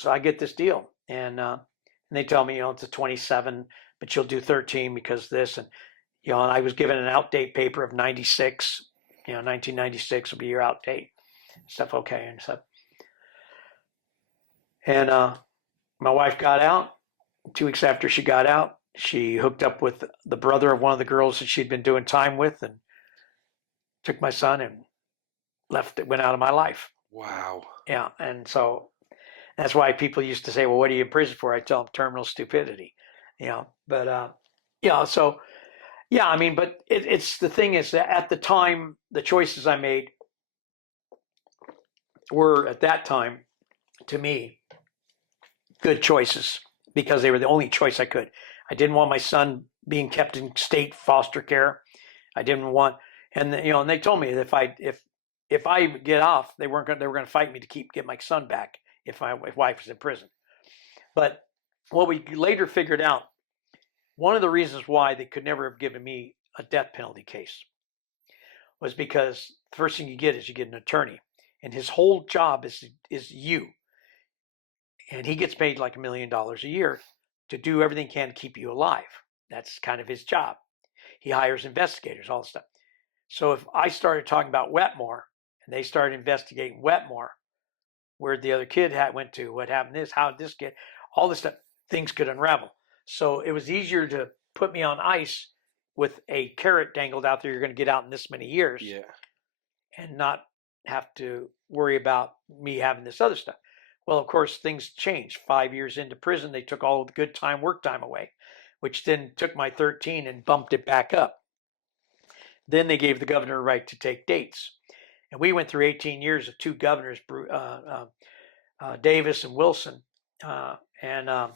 I get this deal, and they tell me, it's a 27, but you'll do 13 because this, and and I was given an outdate paper of 96. 1996 will be your outdate stuff. Okay, and stuff. And my wife got out. 2 weeks after she got out, she hooked up with the brother of one of the girls that she'd been doing time with, and took my son and went out of my life. Wow. Yeah, and so that's why people used to say, well, what are you in prison for? I tell them terminal stupidity, but so yeah, I mean, but it's the thing is that at the time, the choices I made were at that time, to me, good choices because they were the only choice I could. I didn't want my son being kept in state foster care. I didn't want, and and they told me that if I get off, they were going to fight me to get my son back if my wife was in prison. But what we later figured out, one of the reasons why they could never have given me a death penalty case was because the first thing you get is you get an attorney, and his whole job is you. And he gets paid like $1 million a year to do everything he can to keep you alive. That's kind of his job. He hires investigators, all this stuff. So if I started talking about Wetmore and they started investigating Wetmore, where the other kid went to, what happened how did this get, all this stuff, things could unravel. So it was easier to put me on ice with a carrot dangled out there, you're going to get out in this many years. Yeah. And not have to worry about me having this other stuff. Well, of course, things changed. 5 years into prison, they took all the good time, work time away, which then took my 13 and bumped it back up. Then they gave the governor a right to take dates. And we went through 18 years of 2 governors, Davis and Wilson, and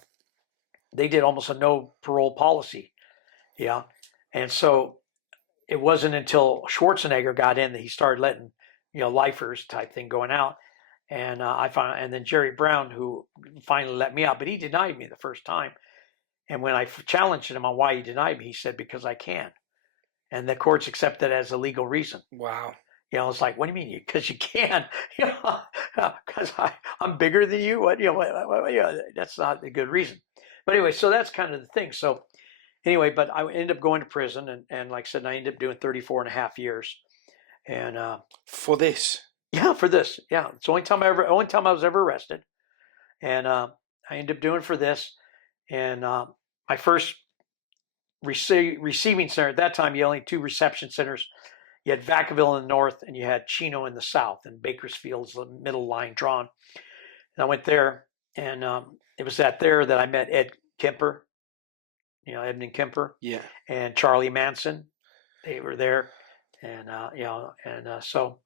they did almost a no parole policy. Yeah. And so it wasn't until Schwarzenegger got in that he started letting, lifers type thing going out. And and then Jerry Brown, who finally let me out, but he denied me the first time. And when I challenged him on why he denied me, he said, because I can. And the courts accept that as a legal reason. Wow. You know, it's like, what do you mean? Because you can. You know, because I'm bigger than you. What? You know, that's not a good reason. But anyway, so that's kind of the thing. So anyway, but I ended up going to prison, and like I said, I ended up doing 34 and a half years. And for this? Yeah, for this. Yeah, it's the only time I was ever arrested. And I ended up doing for this. And my first receiving center at that time, you only had 2 reception centers. You had Vacaville in the north, and you had Chino in the south, and Bakersfield's the middle line drawn. And I went there, and it was there that I met Ed Kemper, you know, Edmund Kemper, yeah, and Charlie Manson. They were there, and you know, and so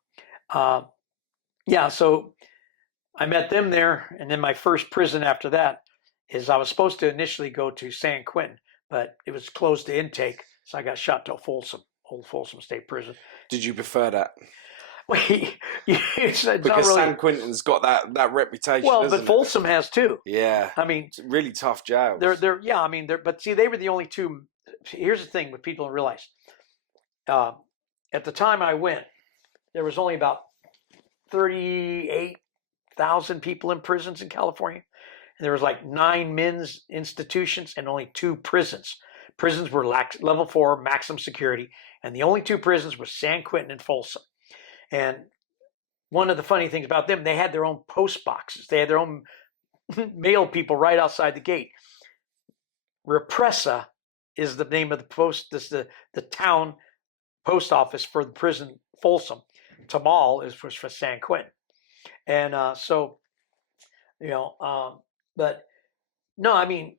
I met them there. And then my first prison after that is I was supposed to initially go to San Quentin, but it was closed to intake, so I got shot to Old Folsom State Prison. Did you prefer that? Well, it's because not really, San Quentin's got that reputation. Well, but Folsom has too. Yeah, I mean, it's really tough jails. Yeah, I mean, but see, they were the only 2. Here's the thing: what people don't realize, at the time I went, there was only about 38,000 people in prisons in California. And there was like 9 men's institutions and only 2 prisons. Prisons were level 4, maximum security, and the only 2 prisons were San Quentin and Folsom. And one of the funny things about them, they had their own post boxes. They had their own mail people right outside the gate. Repressa is the name of the post. This is the town post office for the prison Folsom. Tamal was for San Quentin. And so, you know, but no, I mean,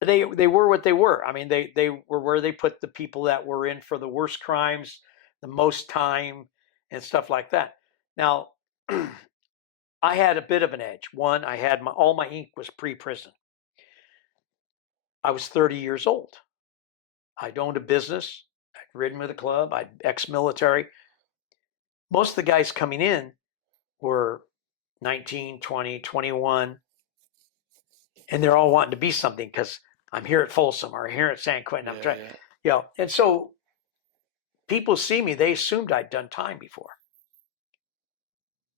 they were what they were. I mean, they were where they put the people that were in for the worst crimes, the most time, and stuff like that. Now, I had a bit of an edge. One, I had all my ink was pre-prison. I was 30 years old. I'd owned a business. I'd ridden with a club. I'd ex-military. Most of the guys coming in were 19, 20, 21, and they're all wanting to be something because I'm here at Folsom or here at San Quentin. I'm trying, you know, and so people see me, they assumed I'd done time before.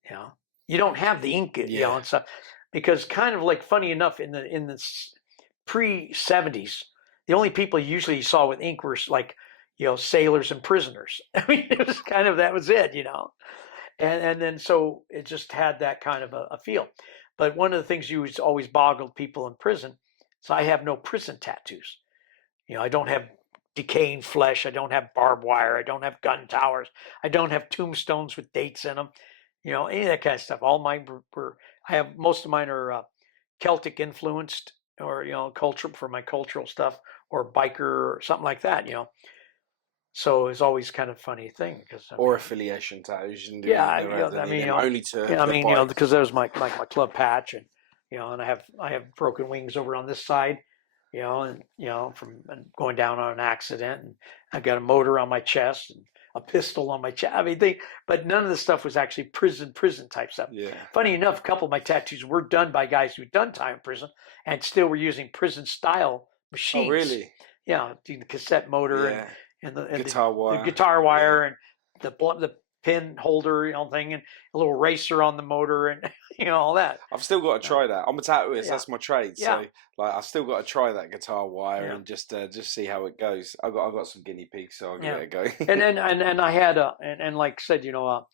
You know, you don't have the ink, you know, and stuff, because kind of like funny enough, in the pre-70s, the only people usually you saw with ink were like, you know, sailors and prisoners. I mean, it was kind of, that was it, you know, and then so it just had that kind of a feel. But one of the things you always boggled people in prison, so I have no prison tattoos. You know, I don't have decaying flesh. I don't have barbed wire. I don't have gun towers. I don't have tombstones with dates in them. You know, any of that kind of stuff. All mine were most of mine are Celtic influenced, or, you know, culture for my cultural stuff, or biker or something like that, you know. So it's always kind of a funny thing, because or affiliation tattoos. Yeah, you know, I mean, you know, only to yeah, I mean, you know, because that was my club patch, and you know, and I have broken wings over on this side, you know, and you know, from going down on an accident, and I got a motor on my chest and a pistol on my chest. I mean, but none of the stuff was actually prison type stuff. Yeah. Funny enough, a couple of my tattoos were done by guys who'd done time in prison and still were using prison style machines. Oh, really? Yeah, the cassette motor and the guitar wire, the guitar wire, and the pin holder, you know, thing, and a little racer on the motor, and you know, all that. I've still got to try that. I'm a tattooist. That's my trade. So like, I've still got to try that guitar wire and just see how it goes. I got some guinea pigs, so I'll give it a go. and then I had and like I said, you know,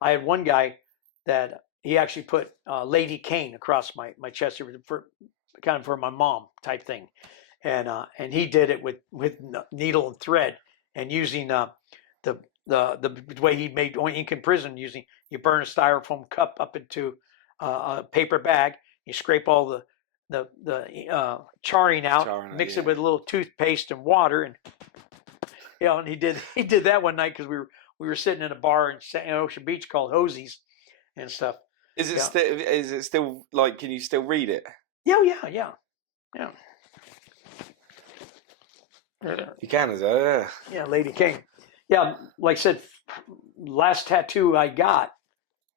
I had one guy that he actually put Lady Kane across my chest for kind of for my mom type thing, and he did it with needle and thread, and using the way he made ink in prison, using, you burn a styrofoam cup up into a paper bag, you scrape all the charring out, mix it with a little toothpaste and water, and you know, and he did that one night because we were sitting in a bar in Ocean Beach called Hosie's and stuff. Is it still like, can you still read it? Yeah. You can as well, yeah, Lady King. Yeah, like I said, last tattoo I got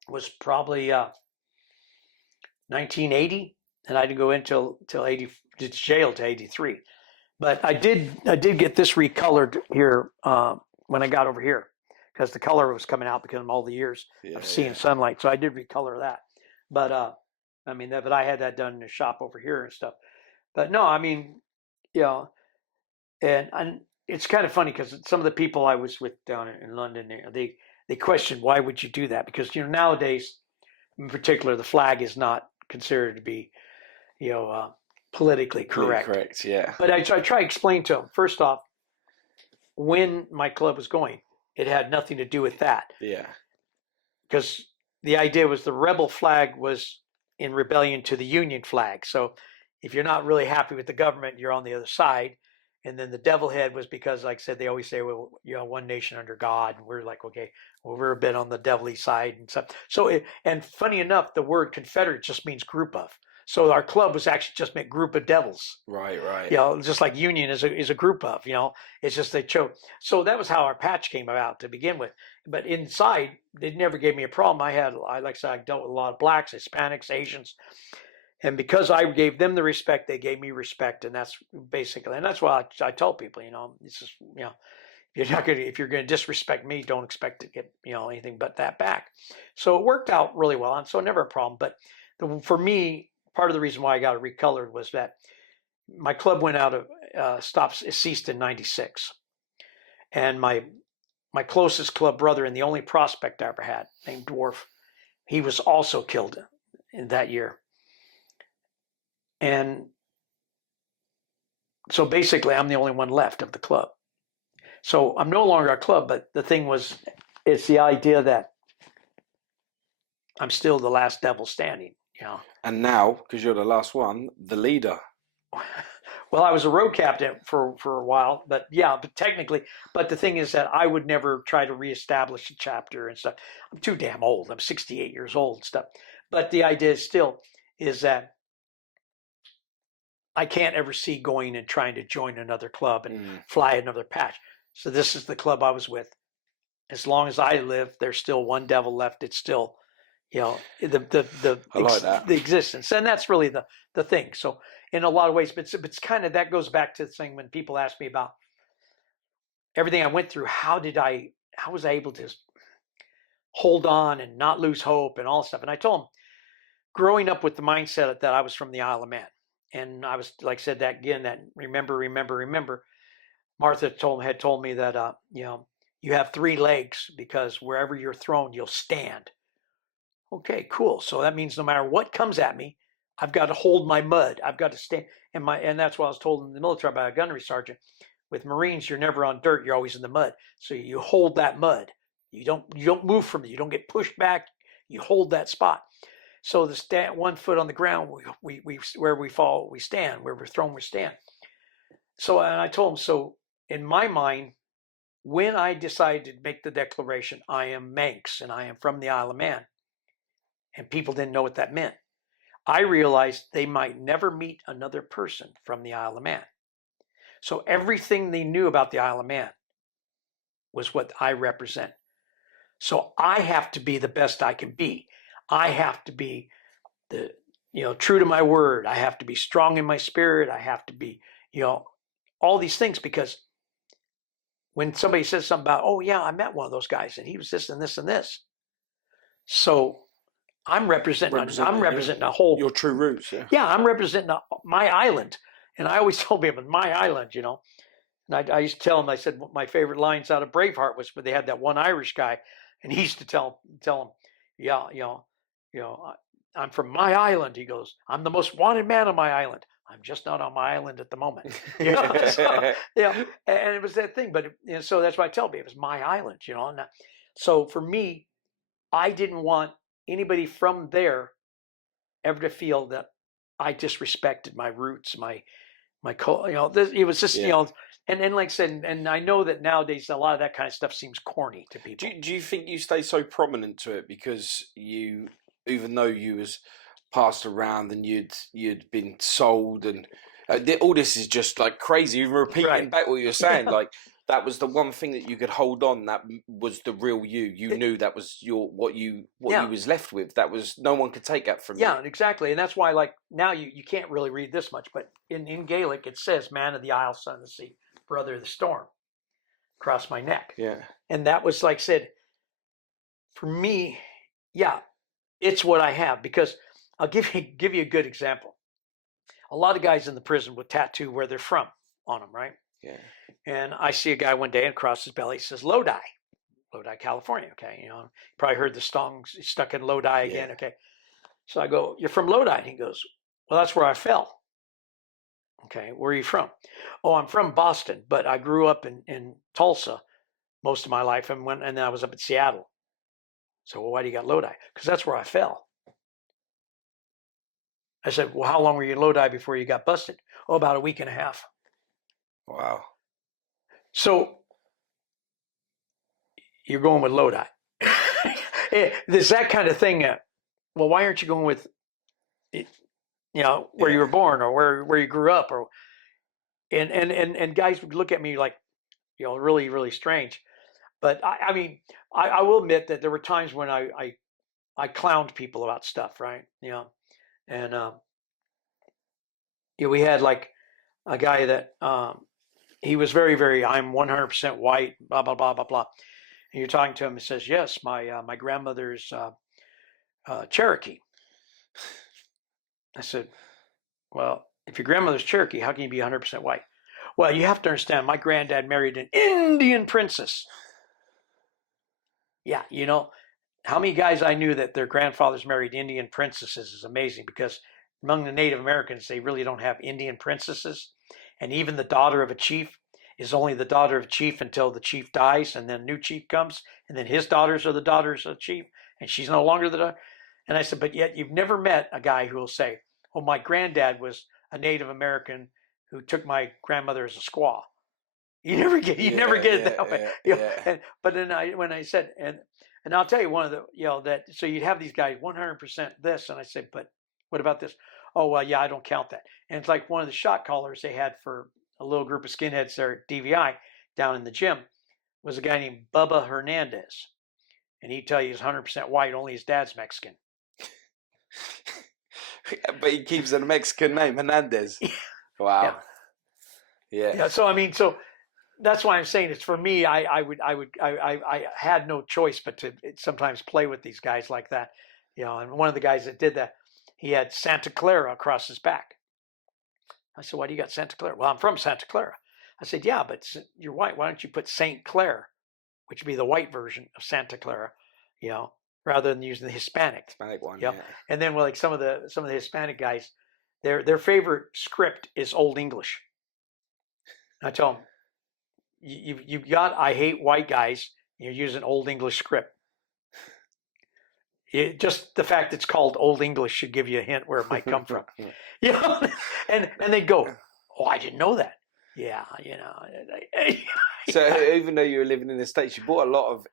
was probably 1980. and I didn't go in till 80, it's jail to 83. But I did get this recolored here when I got over here, because the color was coming out because of all the years of seeing sunlight. So I did recolor that. But I mean, but I had that done in the shop over here and stuff. But no, I mean, you know, and it's kind of funny because some of the people I was with down in London, they questioned, why would you do that? Because, you know, nowadays, in particular, the flag is not considered to be, you know, politically correct. Correct, yeah. But I try to explain to them, first off, when my club was going, it had nothing to do with that. Yeah. Because the idea was the rebel flag was in rebellion to the Union flag. So if you're not really happy with the government, you're on the other side. And then the devil head was because, like I said, they always say, well, you know, one nation under God. And we're like, okay, well, we're a bit on the devilly side and stuff. So, and funny enough, the word Confederate just means group of. So our club was actually just meant group of devils. Right. You know, just like Union is a group of, you know, it's just they chose. So that was how our patch came about to begin with. But inside, it never gave me a problem. Like I said, I dealt with a lot of blacks, Hispanics, Asians. And because I gave them the respect, they gave me respect. And that's basically, and that's why I tell people, you know, it's just, you know, if you're going to disrespect me, don't expect to get, you know, anything but that back. So it worked out really well. And so never a problem. But for me, part of the reason why I got it recolored was that my club went out of ceased in '96, and my closest club brother and the only prospect I ever had, named Dwarf, he was also killed in that year. And so basically, I'm the only one left of the club. So I'm no longer a club, but the thing was, it's the idea that I'm still the last devil standing, you know. And now, because you're the last one, the leader. Well, I was a road captain for a while, but yeah, but technically, but the thing is that I would never try to reestablish a chapter and stuff. I'm too damn old. I'm 68 years old and stuff. But the idea still is that I can't ever see going and trying to join another club and fly another patch. So this is the club I was with. As long as I live, there's still one devil left. It's still, you know, the existence, and that's really the thing. So in a lot of ways, but it's kind of, that goes back to the thing when people ask me about everything I went through. How was I able to hold on and not lose hope and all stuff? And I told them, growing up with the mindset that I was from the Isle of Man, and I was, like I said, that again, that remember. Martha had told me that you know, you have 3 legs because wherever you're thrown, you'll stand. Okay, cool. So that means no matter what comes at me, I've got to hold my mud. I've got to stand. And that's what I was told in the military by a gunnery sergeant. With Marines, you're never on dirt. You're always in the mud. So you hold that mud. You don't move from it. You don't get pushed back. You hold that spot. So the 1 foot on the ground, we where we fall, we stand. Where we're thrown, we stand. So, and I told him, so in my mind, when I decided to make the declaration, I am Manx and I am from the Isle of Man, and people didn't know what that meant, I realized they might never meet another person from the Isle of Man. So everything they knew about the Isle of Man was what I represent. So I have to be the best I can be. I have to be true to my word. I have to be strong in my spirit. I have to be, you know, all these things, because when somebody says something about, oh yeah, I met one of those guys and he was this and this and this. So I'm representing a whole, your true roots. Yeah. Yeah, I'm representing my island. And I always told people, my island, you know. And I used to tell them, I said, my favorite lines out of Braveheart was when they had that one Irish guy, and he used to tell them, yeah, I'm from my island. He goes, I'm the most wanted man on my island. I'm just not on my island at the moment. You know? So, yeah, and it was that thing. But so that's why I tell people, it was my island, you know. And so for me, I didn't want anybody from there ever to feel that I disrespected my roots, my you know, it was just, you know, and like I said, and I know that nowadays a lot of that kind of stuff seems corny to people. Do you think you stay so prominent to it because you, even though you was passed around and you'd been sold and all this is just like crazy, even repeating back what you're saying, like that was the one thing that you could hold on. That was the real you. You knew that was what you was left with. That was, no one could take that from you. Yeah, exactly. And that's why, like, now you can't really read this much, but in Gaelic it says, "Man of the Isle, son of the sea, brother of the storm," across my neck. Yeah. And that was, like I said, for me, yeah, it's what I have. Because I'll give you a good example. A lot of guys in the prison would tattoo where they're from on them, right? Yeah. And I see a guy one day, and across his belly says Lodi, California. Okay, probably heard the song "Stuck in Lodi" again. Yeah. Okay, so I go, "You're from Lodi?" And he goes, "Well, that's where I fell." Okay, where are you from? "Oh, I'm from Boston, but I grew up in Tulsa most of my life, and then I was up in Seattle." So, "Well, why do you got Lodi?" "Because that's where I fell." I said, "Well, how long were you in Lodi before you got busted?" "Oh, about a week and a half." Wow. So you're going with Lodi. There's that kind of thing. Well, why aren't you going with, where you were born, or where you grew up, or and guys would look at me like, really, really strange. But I mean, I will admit that there were times when I clowned people about stuff, right? And we had like a guy that he was very, very, "I'm 100% white, blah blah blah blah blah." And you're talking to him, and says, "Yes, my grandmother's Cherokee." I said, "Well, if your grandmother's Cherokee, how can you be 100% white?" "Well, you have to understand, my granddad married an Indian princess." Yeah, how many guys I knew that their grandfathers married Indian princesses is amazing, because among the Native Americans, they really don't have Indian princesses. And even the daughter of a chief is only the daughter of a chief until the chief dies, and then a new chief comes, and then his daughters are the daughters of the chief, and she's no longer the daughter. And I said, but yet you've never met a guy who will say, "Oh, my granddad was a Native American who took my grandmother as a squaw." You never get it that way. But then when I said, and I'll tell you one of the, that, so you'd have these guys 100% this, and I said, "But what about this?" "Oh, well, yeah, I don't count that." And it's like one of the shot callers they had for a little group of skinheads there at DVI down in the gym was a guy named Bubba Hernandez. And he'd tell you he's 100% white, only his dad's Mexican. But he keeps a Mexican name, Hernandez. Wow. Yeah. So I mean, so that's why I'm saying it's, for me, I had no choice but to sometimes play with these guys like that. And one of the guys that did that, he had Santa Clara across his back. I said, "Why do you got Santa Clara?" "Well, I'm from Santa Clara." I said, "Yeah, but you're white. Why don't you put Saint Clair, which would be the white version of Santa Clara, rather than using the Hispanic one." Yeah. And then, well, like some of the Hispanic guys, their favorite script is Old English. I tell them, you've got, "I hate white guys." You're using Old English script. Just the fact it's called Old English should give you a hint where it might come from. And they go, "Oh, I didn't know that." Yeah, So even though you were living in the States, you brought a lot of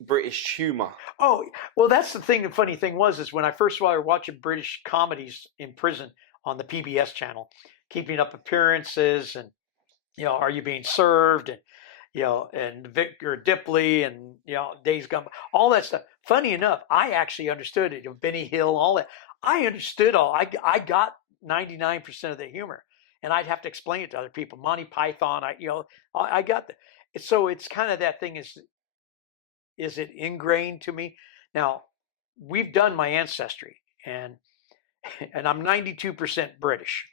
British humour. Oh, well, that's the thing. The funny thing is when I first started watching British comedies in prison on the PBS channel, Keeping Up Appearances, and Are You Being Served, and and Victor Dipley, and Days Gone, all that stuff. Funny enough, I actually understood it. Benny Hill, all that. I understood all. I got 99% of the humor, and I'd have to explain it to other people. Monty Python, I got that. So it's kind of that thing. Is it ingrained to me? Now, we've done my ancestry, and I'm 92% British,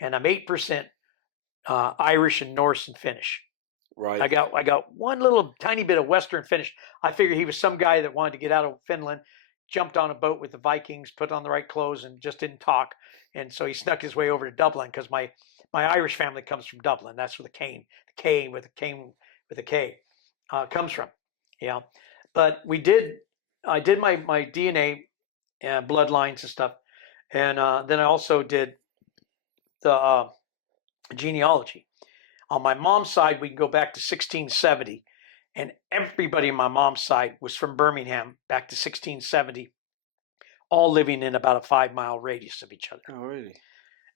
and I'm 8% Irish and Norse and Finnish. Right. I got one little tiny bit of Western Finnish. I figured he was some guy that wanted to get out of Finland, jumped on a boat with the Vikings, put on the right clothes, and just didn't talk. And so he snuck his way over to Dublin, because my Irish family comes from Dublin. That's where the Kane with a K comes from. But I did my DNA bloodlines and stuff, and then I also did the genealogy. On my mom's side, we can go back to 1670, and everybody on my mom's side was from Birmingham back to 1670, all living in about a 5-mile radius of each other. Oh, really?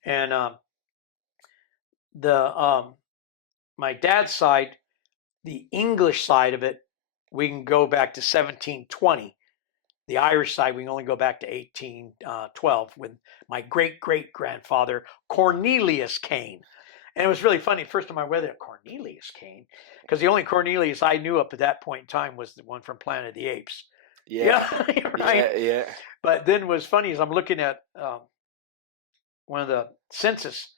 And my dad's side The English side of it, we can go back to 1720. The Irish side, we can only go back to 1812 with my great-great-grandfather, Cornelius Kane. And it was really funny. First time I read it, Cornelius Kane, because the only Cornelius I knew up at that point in time was the one from Planet of the Apes. Yeah. Right. Yeah. But then what's funny is I'm looking at one of the census,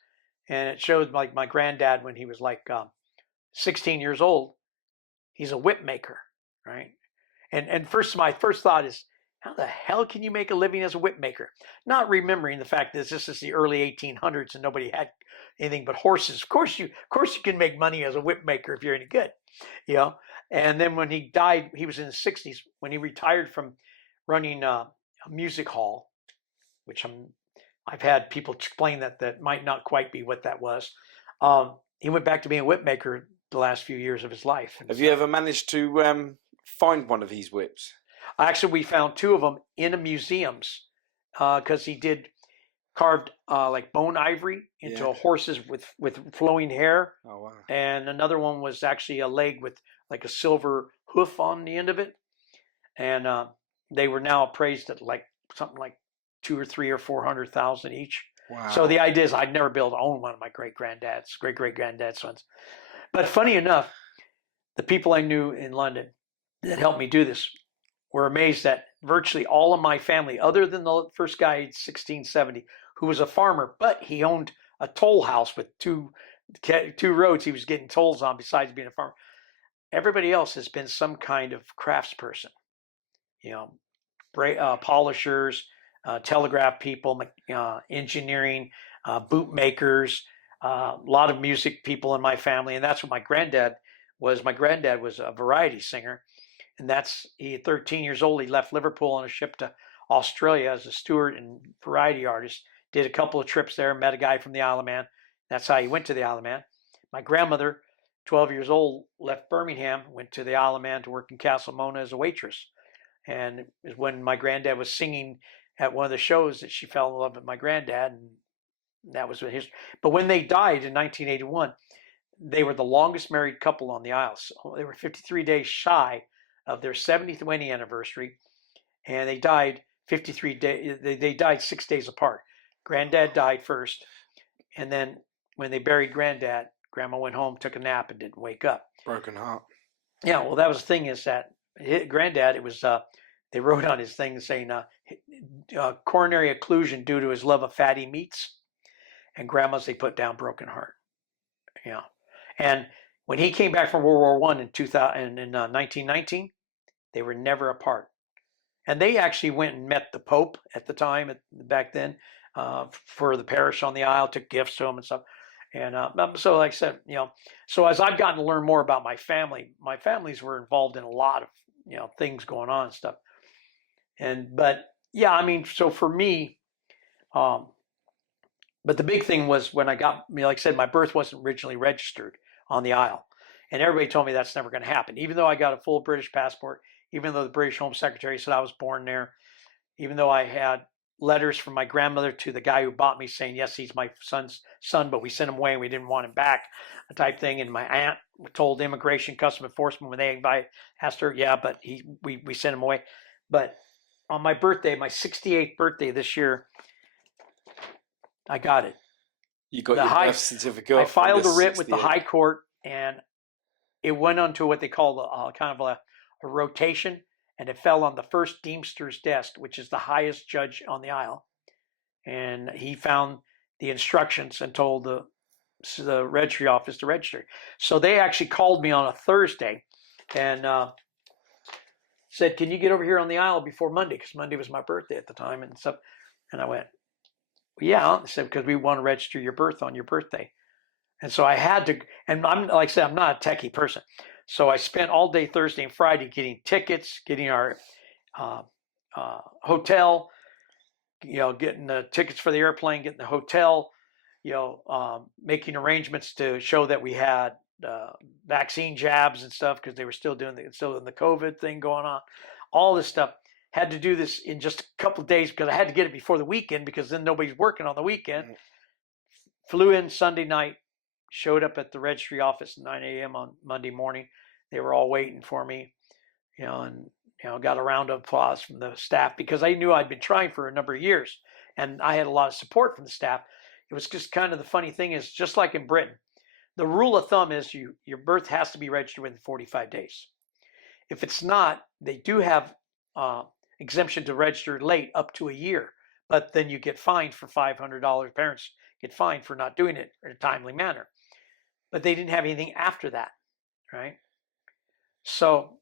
and it showed like my granddad when he was like 16 years old. He's a whip maker, right? And my first thought is, how the hell can you make a living as a whip maker? Not remembering the fact that this is the early 1800s and nobody had anything but horses. Of course you can make money as a whip maker if you're any good, you know. And then when he died, he was in his 60s. When he retired from running a music hall, which I've had people explain that might not quite be what that was. He went back to being a whip maker the last few years of his life. Have you ever managed to find one of his whips? Actually, we found two of them in museums because he did carved like bone ivory into horses with flowing hair. Oh wow! And another one was actually a leg with like a silver hoof on the end of it, and they were now appraised at like something like 2 or 3 or 400,000 each. Wow! So the idea is I'd never be able to own one of my great great granddad's ones. But funny enough, the people I knew in London that helped me do this were amazed that virtually all of my family, other than the first guy in 1670, who was a farmer, but he owned a toll house with two roads he was getting tolls on besides being a farmer. Everybody else has been some kind of craftsperson, you know, polishers, telegraph people, engineering, boot makers, a lot of music people in my family. And that's what my granddad was. My granddad was a variety singer. And he at 13 years old, he left Liverpool on a ship to Australia as a steward and variety artist. Did a couple of trips there, met a guy from the Isle of Man. That's how he went to the Isle of Man. My grandmother, 12 years old, left Birmingham, went to the Isle of Man to work in Castle Mona as a waitress. And it was when my granddad was singing at one of the shows that she fell in love with my granddad. And that was his. But when they died in 1981, they were the longest married couple on the Isle. So they were 53 days shy of their 70th wedding anniversary, and they died 53 days. They died 6 days apart. Granddad died first, and then when they buried Granddad, Grandma went home, took a nap, and didn't wake up. Broken heart. Yeah, well, that was the thing is that Granddad, it was they wrote on his thing saying coronary occlusion due to his love of fatty meats, and Grandma's they put down broken heart. Yeah, and when he came back from World War I in 1919, they were never apart. And they actually went and met the Pope at the time, back then, for the parish on the Isle, took gifts to him and stuff. And so, like I said, you know, so as I've gotten to learn more about my families were involved in a lot of, you know, things going on and stuff. But yeah, I mean, so for me, but the big thing was when I got, like I said, my birth wasn't originally registered on the Isle. And everybody told me that's never going to happen. Even though I got a full British passport, even though the British Home Secretary said I was born there, even though I had letters from my grandmother to the guy who bought me saying, yes, he's my son's son, but we sent him away and we didn't want him back, a type thing. And my aunt told Immigration Customs Enforcement when they asked her, yeah, but we sent him away. But on my birthday, my 68th birthday this year, I got it. You got your birth certificate. I filed a writ with the High Court, and it went onto what they call kind of a rotation, and it fell on the first Deemster's desk, which is the highest judge on the Isle. And he found the instructions and told the registry office to register. So they actually called me on a Thursday and said, can you get over here on the Isle before Monday? Because Monday was my birthday at the time and stuff. And I went, yeah. They said, because we want to register your birth on your birthday. And so I had to, and I'm like I said, I'm not a techie person. So I spent all day Thursday and Friday getting tickets, getting our hotel, you know, getting the tickets for the airplane, getting the hotel, you know, making arrangements to show that we had vaccine jabs and stuff because they were still in the COVID thing going on. All this stuff. Had to do this in just a couple of days because I had to get it before the weekend because then nobody's working on the weekend. Flew in Sunday night, showed up at the registry office at 9 a.m. on Monday morning. They were all waiting for me, and got a round of applause from the staff because I knew I'd been trying for a number of years, and I had a lot of support from the staff. It was just kind of the funny thing is, just like in Britain, the rule of thumb is your birth has to be registered within 45 days. If it's not, they do have exemption to register late up to a year, but then you get fined for $500. Parents get fined for not doing it in a timely manner. But they didn't have anything after that, right? So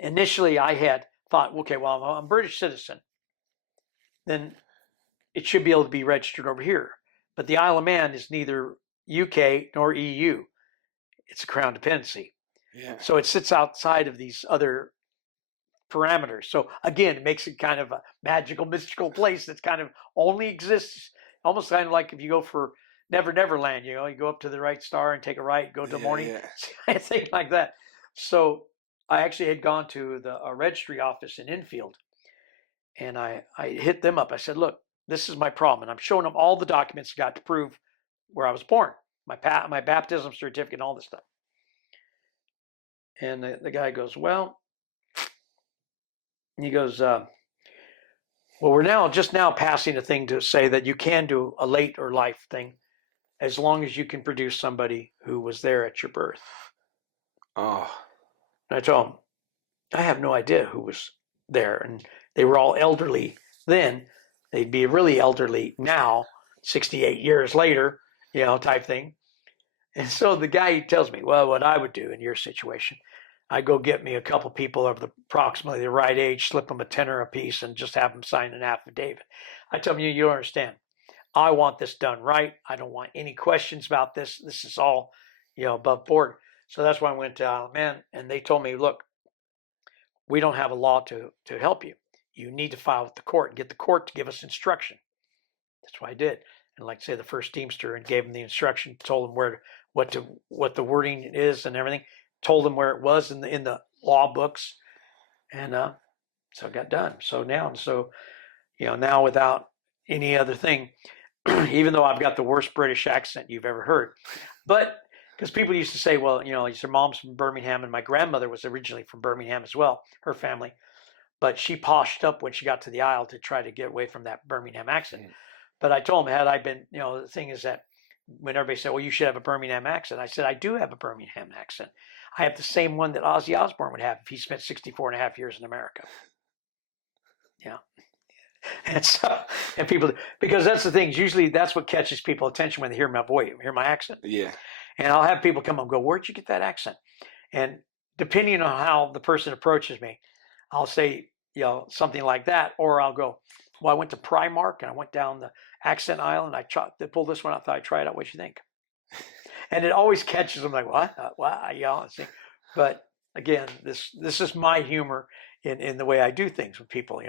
initially I had thought, okay, well, I'm a British citizen, then it should be able to be registered over here. But the Isle of Man is neither UK nor EU. It's a crown dependency. Yeah. So it sits outside of these other parameters. So again, it makes it kind of a magical, mystical place that's kind of only exists, almost kind of like if you go for Never Land, you go up to the right star and take a right, go to morning, things like that. So I actually had gone to a registry office in Enfield, and I hit them up. I said, look, this is my problem. And I'm showing them all the documents I got to prove where I was born, my baptism certificate and all this stuff. And the guy goes, well, he goes, well, we're just now passing a thing to say that you can do a late or life thing as long as you can produce somebody who was there at your birth. Oh. And I told him, I have no idea who was there. And they were all elderly then. They'd be really elderly now, 68 years later, type thing. And so the guy tells me, well, what I would do in your situation, I go get me a couple people of approximately the right age, slip them a tenner a piece, and just have them sign an affidavit. I tell them, you don't understand. I want this done right. I don't want any questions about this. This is all, above board. So that's why I went to Isle of Man, and they told me, look, we don't have a law to help you. You need to file with the court and get the court to give us instruction. That's what I did. And like I say, the first Teamster, and gave them the instruction, told them what the wording is and everything, told them where it was in the law books, and so it got done. So now without any other thing, even though I've got the worst British accent you've ever heard, but because people used to say, well, your mom's from Birmingham, and my grandmother was originally from Birmingham as well, her family, but she poshed up when she got to the Isle to try to get away from that Birmingham accent. But I told them, had I been, the thing is that when everybody said, well, you should have a Birmingham accent, I said, I do have a Birmingham accent. I have the same one that Ozzy Osbourne would have if he spent 64 and a half years in America. Yeah. And so, and people, because that's the thing, usually that's what catches people's attention when they hear my voice, hear my accent. Yeah. And I'll have people come and go, where'd you get that accent? And depending on how the person approaches me, I'll say, something like that, or I'll go, well, I went to Primark and I went down the accent aisle and I pulled this one out, thought I'd try it out. What do you think? And it always catches them like, what? But again, this is my humor in the way I do things with people,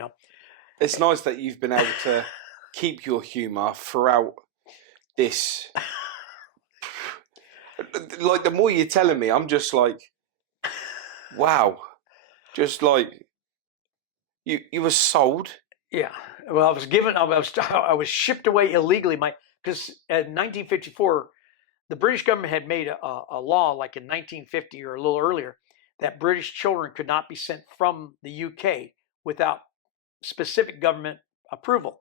It's nice that you've been able to keep your humor throughout this. Like, the more you're telling me, I'm just like, wow. Just like, you were sold. Yeah. Well, I was shipped away illegally. Because in 1954, the British government had made a law, like in 1950 or a little earlier, that British children could not be sent from the UK without specific government approval.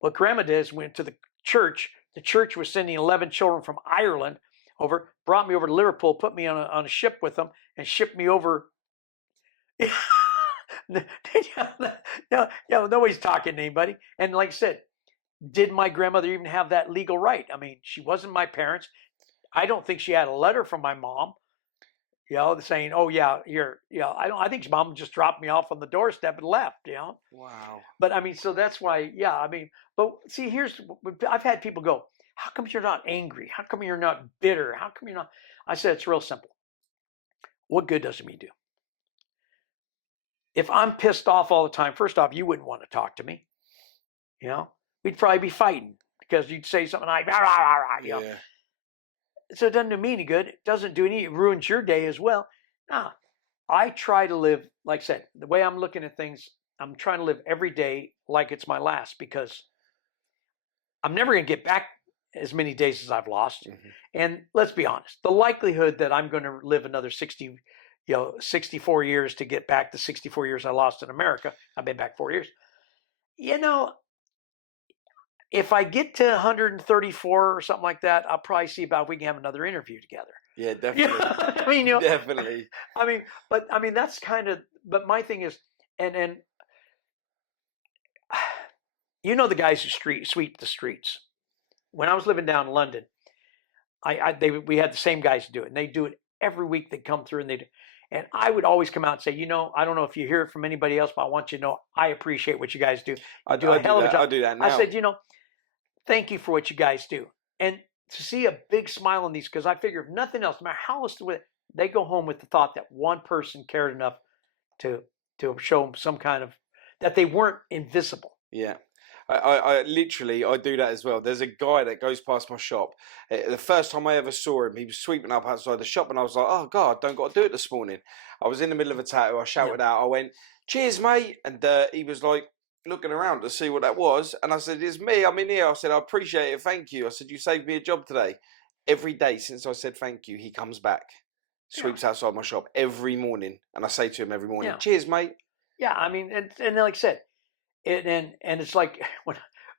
What Grandma did is went to the church. The church was sending 11 children from Ireland over, brought me over to Liverpool, put me on a ship with them, and shipped me over. Nobody's talking to anybody. And like I said, did my grandmother even have that legal right? I mean, she wasn't my parents. I don't think she had a letter from my mom, saying, "Oh yeah, here." I think mom just dropped me off on the doorstep and left. Wow. But I mean, so that's why, But see, I've had people go, "How come you're not angry? How come you're not bitter? How come you're not?" I said, it's real simple. What good does it me do? If I'm pissed off all the time, first off, you wouldn't want to talk to me. We'd probably be fighting because you'd say something like, rah, rah, rah, rah, Yeah. So it doesn't do me any good. It doesn't do it ruins your day as well. No, I try to live, like I said, the way I'm looking at things, I'm trying to live every day like it's my last, because I'm never going to get back as many days as I've lost. Mm-hmm. And let's be honest, the likelihood that I'm going to live another 60 64 years to get back the 64 years I lost in America. I've been back 4 years. If I get to 134 or something like that, I'll probably see about if we can have another interview together. Yeah, definitely. I mean, definitely. That's kind of. But my thing is, and the guys who sweep the streets. When I was living down in London, we had the same guys do it, and they do it every week. They come through and I would always come out and say, I don't know if you hear it from anybody else, but I want you to know I appreciate what you guys do. I do a hell of a job. I do that now. I said, thank you for what you guys do. And to see a big smile on these, because I figure if nothing else, no matter how else they go home with the thought that one person cared enough to show them some kind of, that they weren't invisible. Yeah. I literally do that as well. There's a guy that goes past my shop. The first time I ever saw him, he was sweeping up outside the shop, and I was like, "Oh God, don't got to do it this morning." I was in the middle of a tattoo. I shouted out. I went, "Cheers, mate!" And he was like looking around to see what that was, and I said, "It's me. I'm in here." I said, "I appreciate it. Thank you." I said, "You saved me a job today." Every day since I said thank you, he comes back, sweeps outside my shop every morning, and I say to him every morning, "Cheers, mate." Yeah, I mean, and like I said. And it's like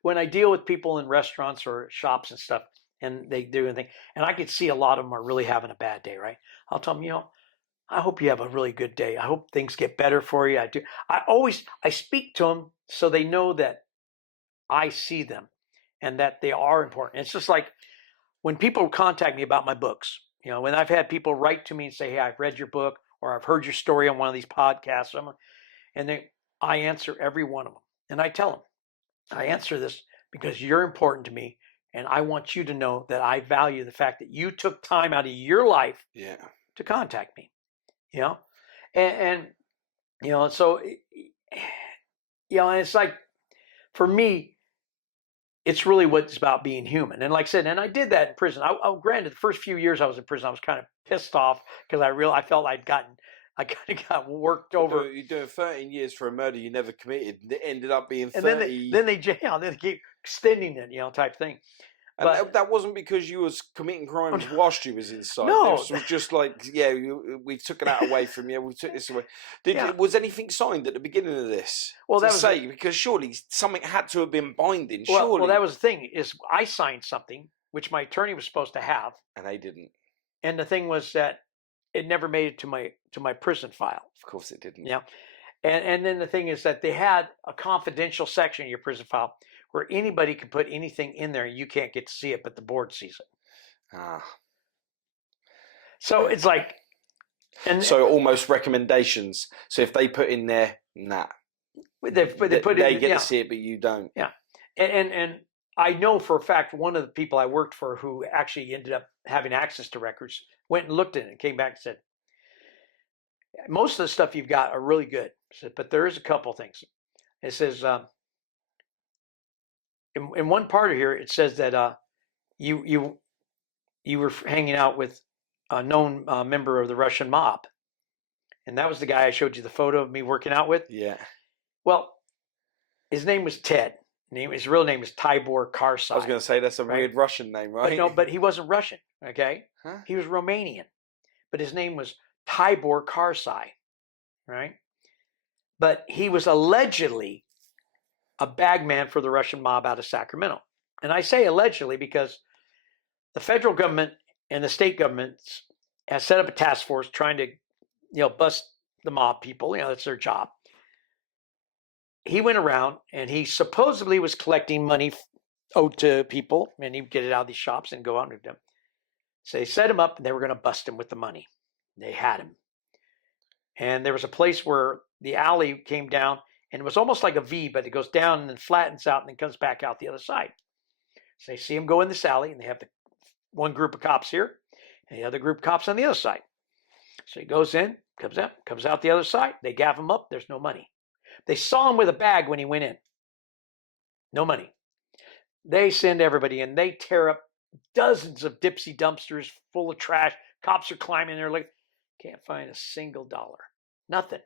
when I deal with people in restaurants or shops and stuff, and they do anything, and I could see a lot of them are really having a bad day, right? I'll tell them, I hope you have a really good day. I hope things get better for you. I do. I speak to them so they know that I see them and that they are important. It's just like when people contact me about my books, when I've had people write to me and say, "Hey, I've read your book," or "I've heard your story on one of these podcasts," and I answer every one of them. And I tell them, I answer this because you're important to me, and I want you to know that I value the fact that you took time out of your life to contact me. And so and it's like, for me, it's really what's about being human. And like I said, and I did that in prison. Granted, the first few years I was in prison, I was kind of pissed off because I felt I kind of got worked over. You're doing 13 years for a murder you never committed. It ended up being 30. And then they keep extending it, type thing. And that wasn't because you was committing crimes whilst you was inside. No. It was just like, we took that away from you. We took this away. Was anything signed at the beginning of this? Well, because surely something had to have been binding. Surely. Well, that was the thing. Is I signed something which my attorney was supposed to have, and they didn't. And the thing was that it never made it to my prison file. Of course it didn't. Yeah. And then the thing is that they had a confidential section in your prison file where anybody can put anything in there. You can't get to see it, but the board sees it. So it's like... So almost recommendations. So if they put in there, they get to see it, but you don't. Yeah. And I know for a fact one of the people I worked for who actually ended up having access to records went and looked at it and came back and said, most of the stuff you've got are really good, but there is a couple things. It says, in one part of here, it says that you were hanging out with a known member of the Russian mob. And that was the guy I showed you the photo of me working out with. Yeah. Well, his name was Ted. His real name is Tibor Karsai. I was going to say that's a weird Russian name, right? But he wasn't Russian, okay? Huh? He was Romanian. But his name was Tibor Karsai, right? But he was allegedly a bagman for the Russian mob out of Sacramento. And I say allegedly because the federal government and the state governments has set up a task force trying to, bust the mob people. That's their job. He went around and he supposedly was collecting money owed to people, and he'd get it out of these shops and go out with them. So they set him up and they were going to bust him with the money. They had him. And there was a place where the alley came down and it was almost like a V, but it goes down and then flattens out and then comes back out the other side. So they see him go in this alley and they have one group of cops here and the other group of cops on the other side. So he goes in, comes out the other side. They gav him up. There's no money. They saw him with a bag when he went in. No money. They send everybody in. They tear up dozens of Dipsy dumpsters full of trash. Cops are climbing there like, can't find a single dollar. Nothing.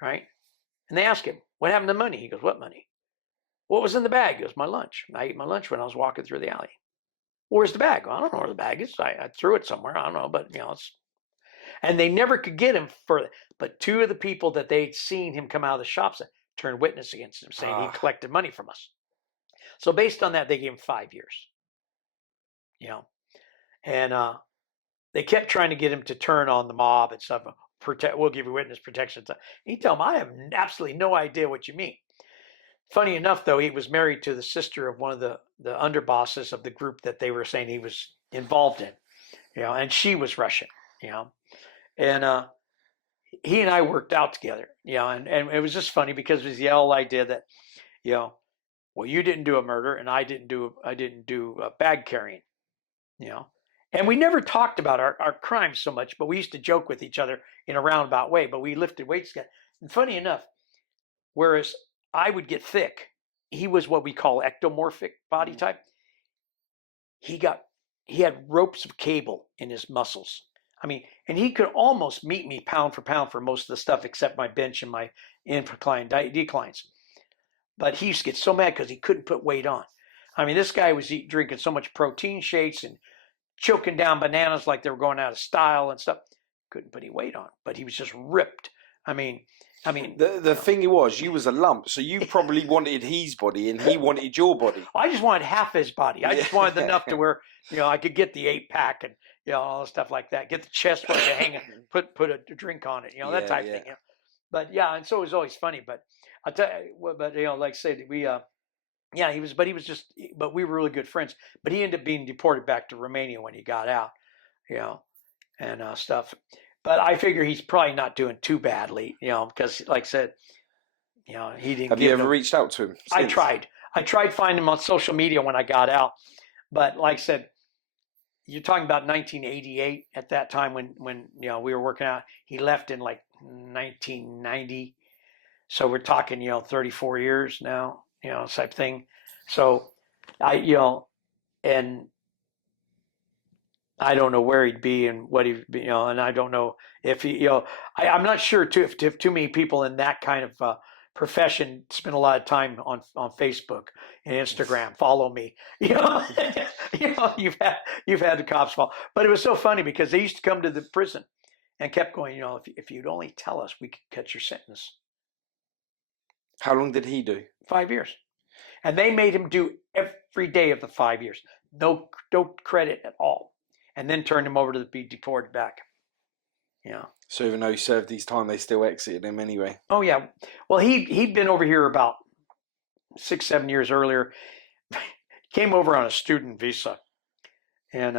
Right? And they ask him, what happened to the money? He goes, what money? What was in the bag? He goes, my lunch. I ate my lunch when I was walking through the alley. Where's the bag? Well, I don't know where the bag is. I threw it somewhere. I don't know, but it's... And they never could get him but two of the people that they'd seen him come out of the shops turned witness against him, saying he collected money from us. So based on that, they gave him 5 years. And they kept trying to get him to turn on the mob and stuff. We'll give you witness protection. He told him, I have absolutely no idea what you mean. Funny enough, though, he was married to the sister of one of the underbosses of the group that they were saying he was involved in, and she was Russian, and he and I worked out together, and it was just funny because it was the whole idea that, well, you didn't do a murder and I didn't do bag carrying, and we never talked about our crimes so much, but we used to joke with each other in a roundabout way, but we lifted weights together. And funny enough, whereas I would get thick, he was what we call ectomorphic body type. He had ropes of cable in his muscles. I mean, and he could almost meet me pound for pound for most of the stuff except my bench and my incline declines. But he used to get so mad because he couldn't put weight on. I mean, this guy was drinking so much protein shakes and choking down bananas like they were going out of style and stuff. Couldn't put any weight on, but he was just ripped. I mean, the thing was, you was a lump, so you probably wanted his body and he wanted your body. I just wanted half his body. I just wanted enough to where, I could get the 8-pack and, all the stuff like that. Get the chest where you hang it, put a drink on it, that type of thing. But yeah, and so it was always funny. But I'll tell you, but like I said, we, he was but we were really good friends. But he ended up being deported back to Romania when he got out, and stuff. But I figure he's probably not doing too badly, because like I said, he didn't. Have you ever reached out to him since? I tried finding him on social media when I got out, but like I said, you're talking about 1988 at that time when we were working out. He left in like 1990, so we're talking 34 years now, type thing. So and I don't know where he'd be and what he'd be, and I don't know if he, I'm not sure too if too many people in that kind of profession spend a lot of time on Facebook and Instagram. Follow me, you've had the cops follow. But it was so funny because they used to come to the prison and kept going, if you'd only tell us, we could cut your sentence. How long did he do? 5 years, and they made him do every day of the 5 years, no credit at all. And then turned him over to be deported back. So even though he served his time, they still exited him anyway. Oh yeah. Well, he'd been over here about 6-7 years earlier. Came over on a student visa, and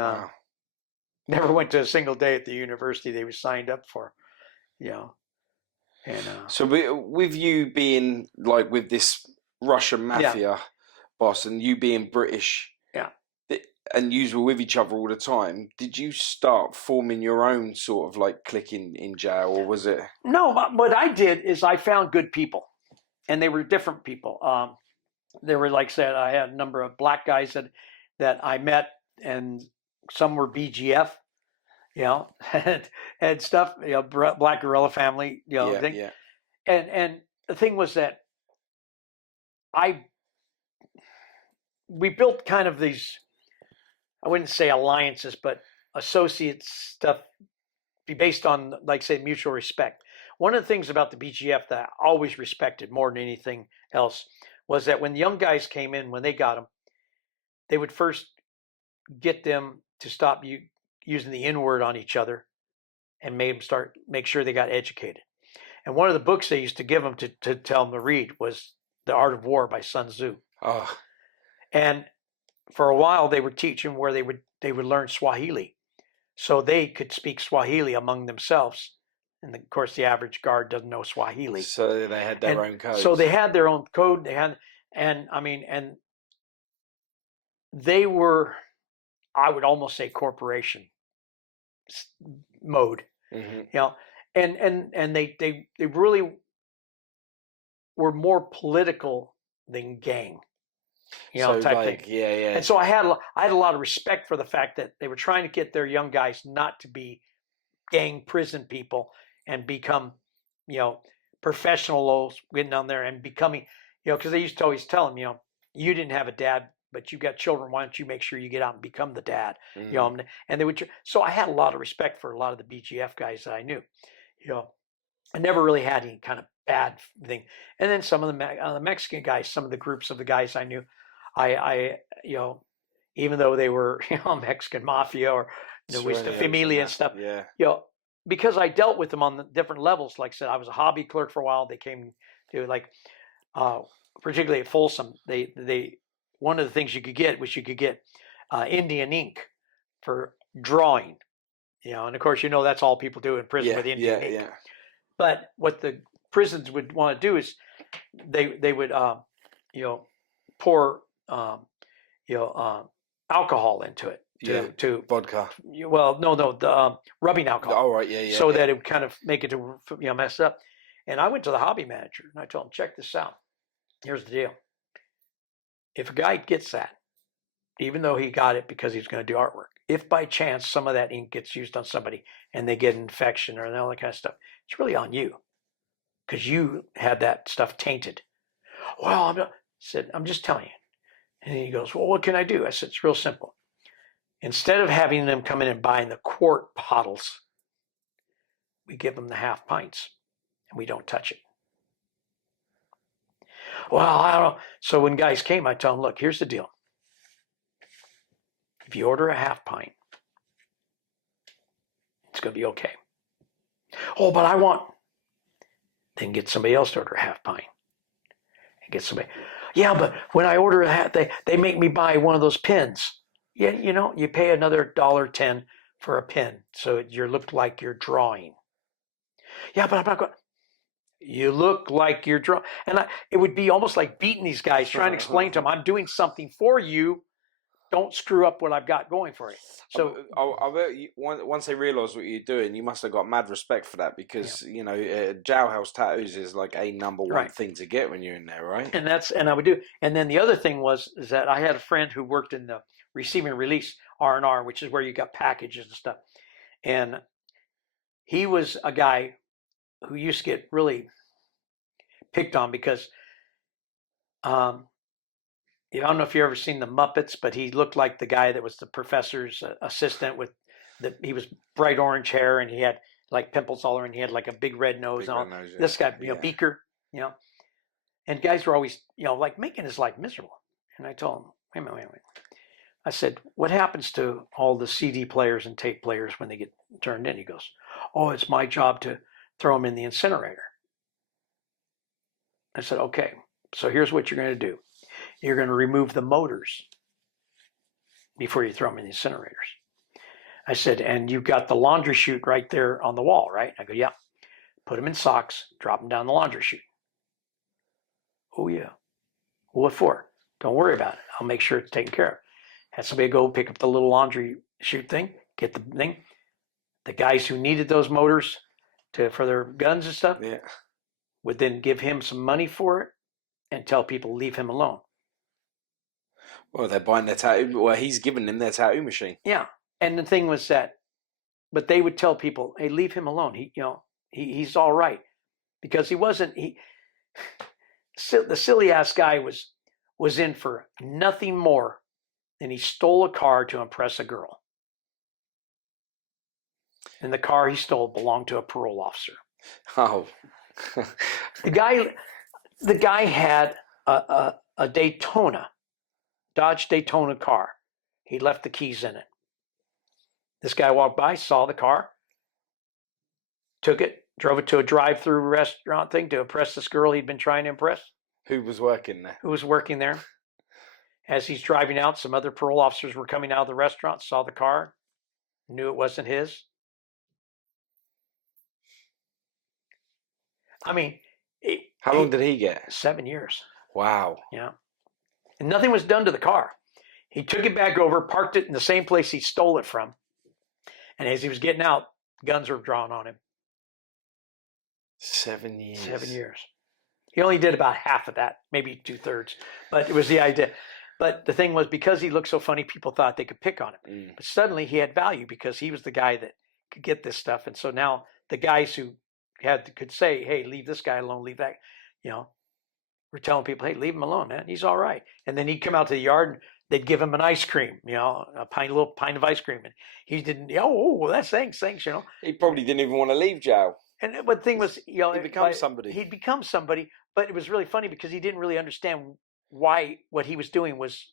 never went to a single day at the university they were signed up for. And so with you being like with this Russian mafia boss, and you being British. And you were with each other all the time. Did you start forming your own sort of like clique in jail, or was it? No, what I did is I found good people, and they were different people. They were, like I said, I had a number of black guys that I met, and some were BGF, and stuff, Black Guerrilla Family, thing. Yeah. And the thing was that we built kind of these, I wouldn't say alliances, but associate stuff, be based on, like, say, mutual respect. One of the things about the BGF that I always respected more than anything else was that when young guys came in, when they got them, they would first get them to stop using the N-word on each other and make sure they got educated. And one of the books they used to give them to tell them to read was The Art of War by Sun Tzu. Oh. And for a while, they were teaching where they would learn Swahili, so they could speak Swahili among themselves. And of course, the average guard doesn't know Swahili, so they had their own code. So they had their own code. And they were, I would almost say, corporation mode. Mm-hmm. And they really were more political than gang. Type like, thing. Yeah. And so I had a lot of respect for the fact that they were trying to get their young guys not to be gang prison people and become, professionals getting down there and becoming, because they used to always tell them, you didn't have a dad but you got children. Why don't you make sure you get out and become the dad? Mm. You know, and they would. So I had a lot of respect for a lot of the BGF guys that I knew. You know, I never really had any kind of bad thing. And then some of the Mexican guys, some of the groups of the guys I knew, I you know, even though they were, you know, Mexican mafia or, you know, with the familia and stuff, yeah, you know, because I dealt with them on the different levels. Like I said, I was a hobby clerk for a while. They came to like, particularly at Folsom, they one of the things you could get was Indian ink for drawing, you know, and of course, you know, that's all people do in prison with Indian ink. But what the prisons would want to do is they would you know, pour alcohol into it to vodka. Well, no, the rubbing alcohol. Oh, right, yeah. So that it would kind of make it to, you know, mess up. And I went to the hobby manager and I told him, check this out. Here's the deal. If a guy gets that, even though he got it because he's going to do artwork, if by chance some of that ink gets used on somebody and they get an infection or all that kind of stuff, it's really on you because you had that stuff tainted. Well, I said, I'm just telling you. And he goes, well, what can I do? I said, it's real simple. Instead of having them come in and buying the quart bottles, we give them the half pints and we don't touch it. Well, I don't know. So when guys came, I tell them, look, here's the deal. If you order a half pint, it's going to be okay. Oh, but I want. Then get somebody else to order a half pint. And get somebody. Yeah, but when I order a half, they make me buy one of those pins. Yeah, you know, you pay another $1.10 for a pin, so you look like you're drawing. Yeah, but I'm not going. You look like you're drawing, and it would be almost like beating these guys, trying to explain to them, I'm doing something for you. Don't screw up what I've got going for you. So I bet once they realise what you're doing, you must have got mad respect for that because you know jailhouse tattoos is like a number one thing to get when you're in there, right? And I would do. And then the other thing is that I had a friend who worked in the receiving and release R&R, which is where you got packages and stuff. And he was a guy who used to get really picked on because I don't know if you've ever seen the Muppets, but he looked like the guy that was the professor's assistant he was bright orange hair and he had like pimples all over and he had like a big red nose. This guy, you know, Beaker, you know, and guys were always, you know, like making his life miserable. And I told him, wait a minute. I said, what happens to all the CD players and tape players when they get turned in? He goes, oh, it's my job to throw them in the incinerator. I said, okay, so here's what you're going to do. You're going to remove the motors before you throw them in the incinerators. I said, and you've got the laundry chute right there on the wall, right? I go, yeah. Put them in socks, drop them down the laundry chute. Oh, yeah. What for? Don't worry about it. I'll make sure it's taken care of. Had somebody go pick up the little laundry chute thing, get the thing. The guys who needed those motors for their guns and stuff would then give him some money for it and tell people leave him alone. Well, they're buying their tattoo. Well, he's giving them their tattoo machine. Yeah, and the thing was that, but they would tell people, "Hey, leave him alone. He's all right," because he wasn't. The silly ass guy was in for nothing more than he stole a car to impress a girl, and the car he stole belonged to a parole officer. Oh, the guy had a Daytona. Dodge Daytona car. He left the keys in it. This guy walked by, saw the car, took it, drove it to a drive-through restaurant thing to impress this girl he'd been trying to impress. Who was working there? As he's driving out, some other parole officers were coming out of the restaurant, saw the car, knew it wasn't his. I mean, how long did he get? 7 years. Wow. Yeah. And nothing was done to the car. He took it back over, parked it in the same place he stole it from. And as he was getting out, guns were drawn on him. 7 years. 7 years. He only did about half of that, maybe 2/3. But it was the idea. But the thing was, because he looked so funny, people thought they could pick on him. But suddenly he had value because he was the guy that could get this stuff. And so now the guys who could say, hey, leave this guy alone, leave that, we're telling people, hey, leave him alone, man. He's all right. And then he'd come out to the yard and they'd give him an ice cream, little pint of ice cream, and he didn't. Oh, well, that's thanks. He probably didn't even want to leave jail. But the thing was, He'd become somebody. He'd become somebody, but it was really funny because he didn't really understand why what he was doing was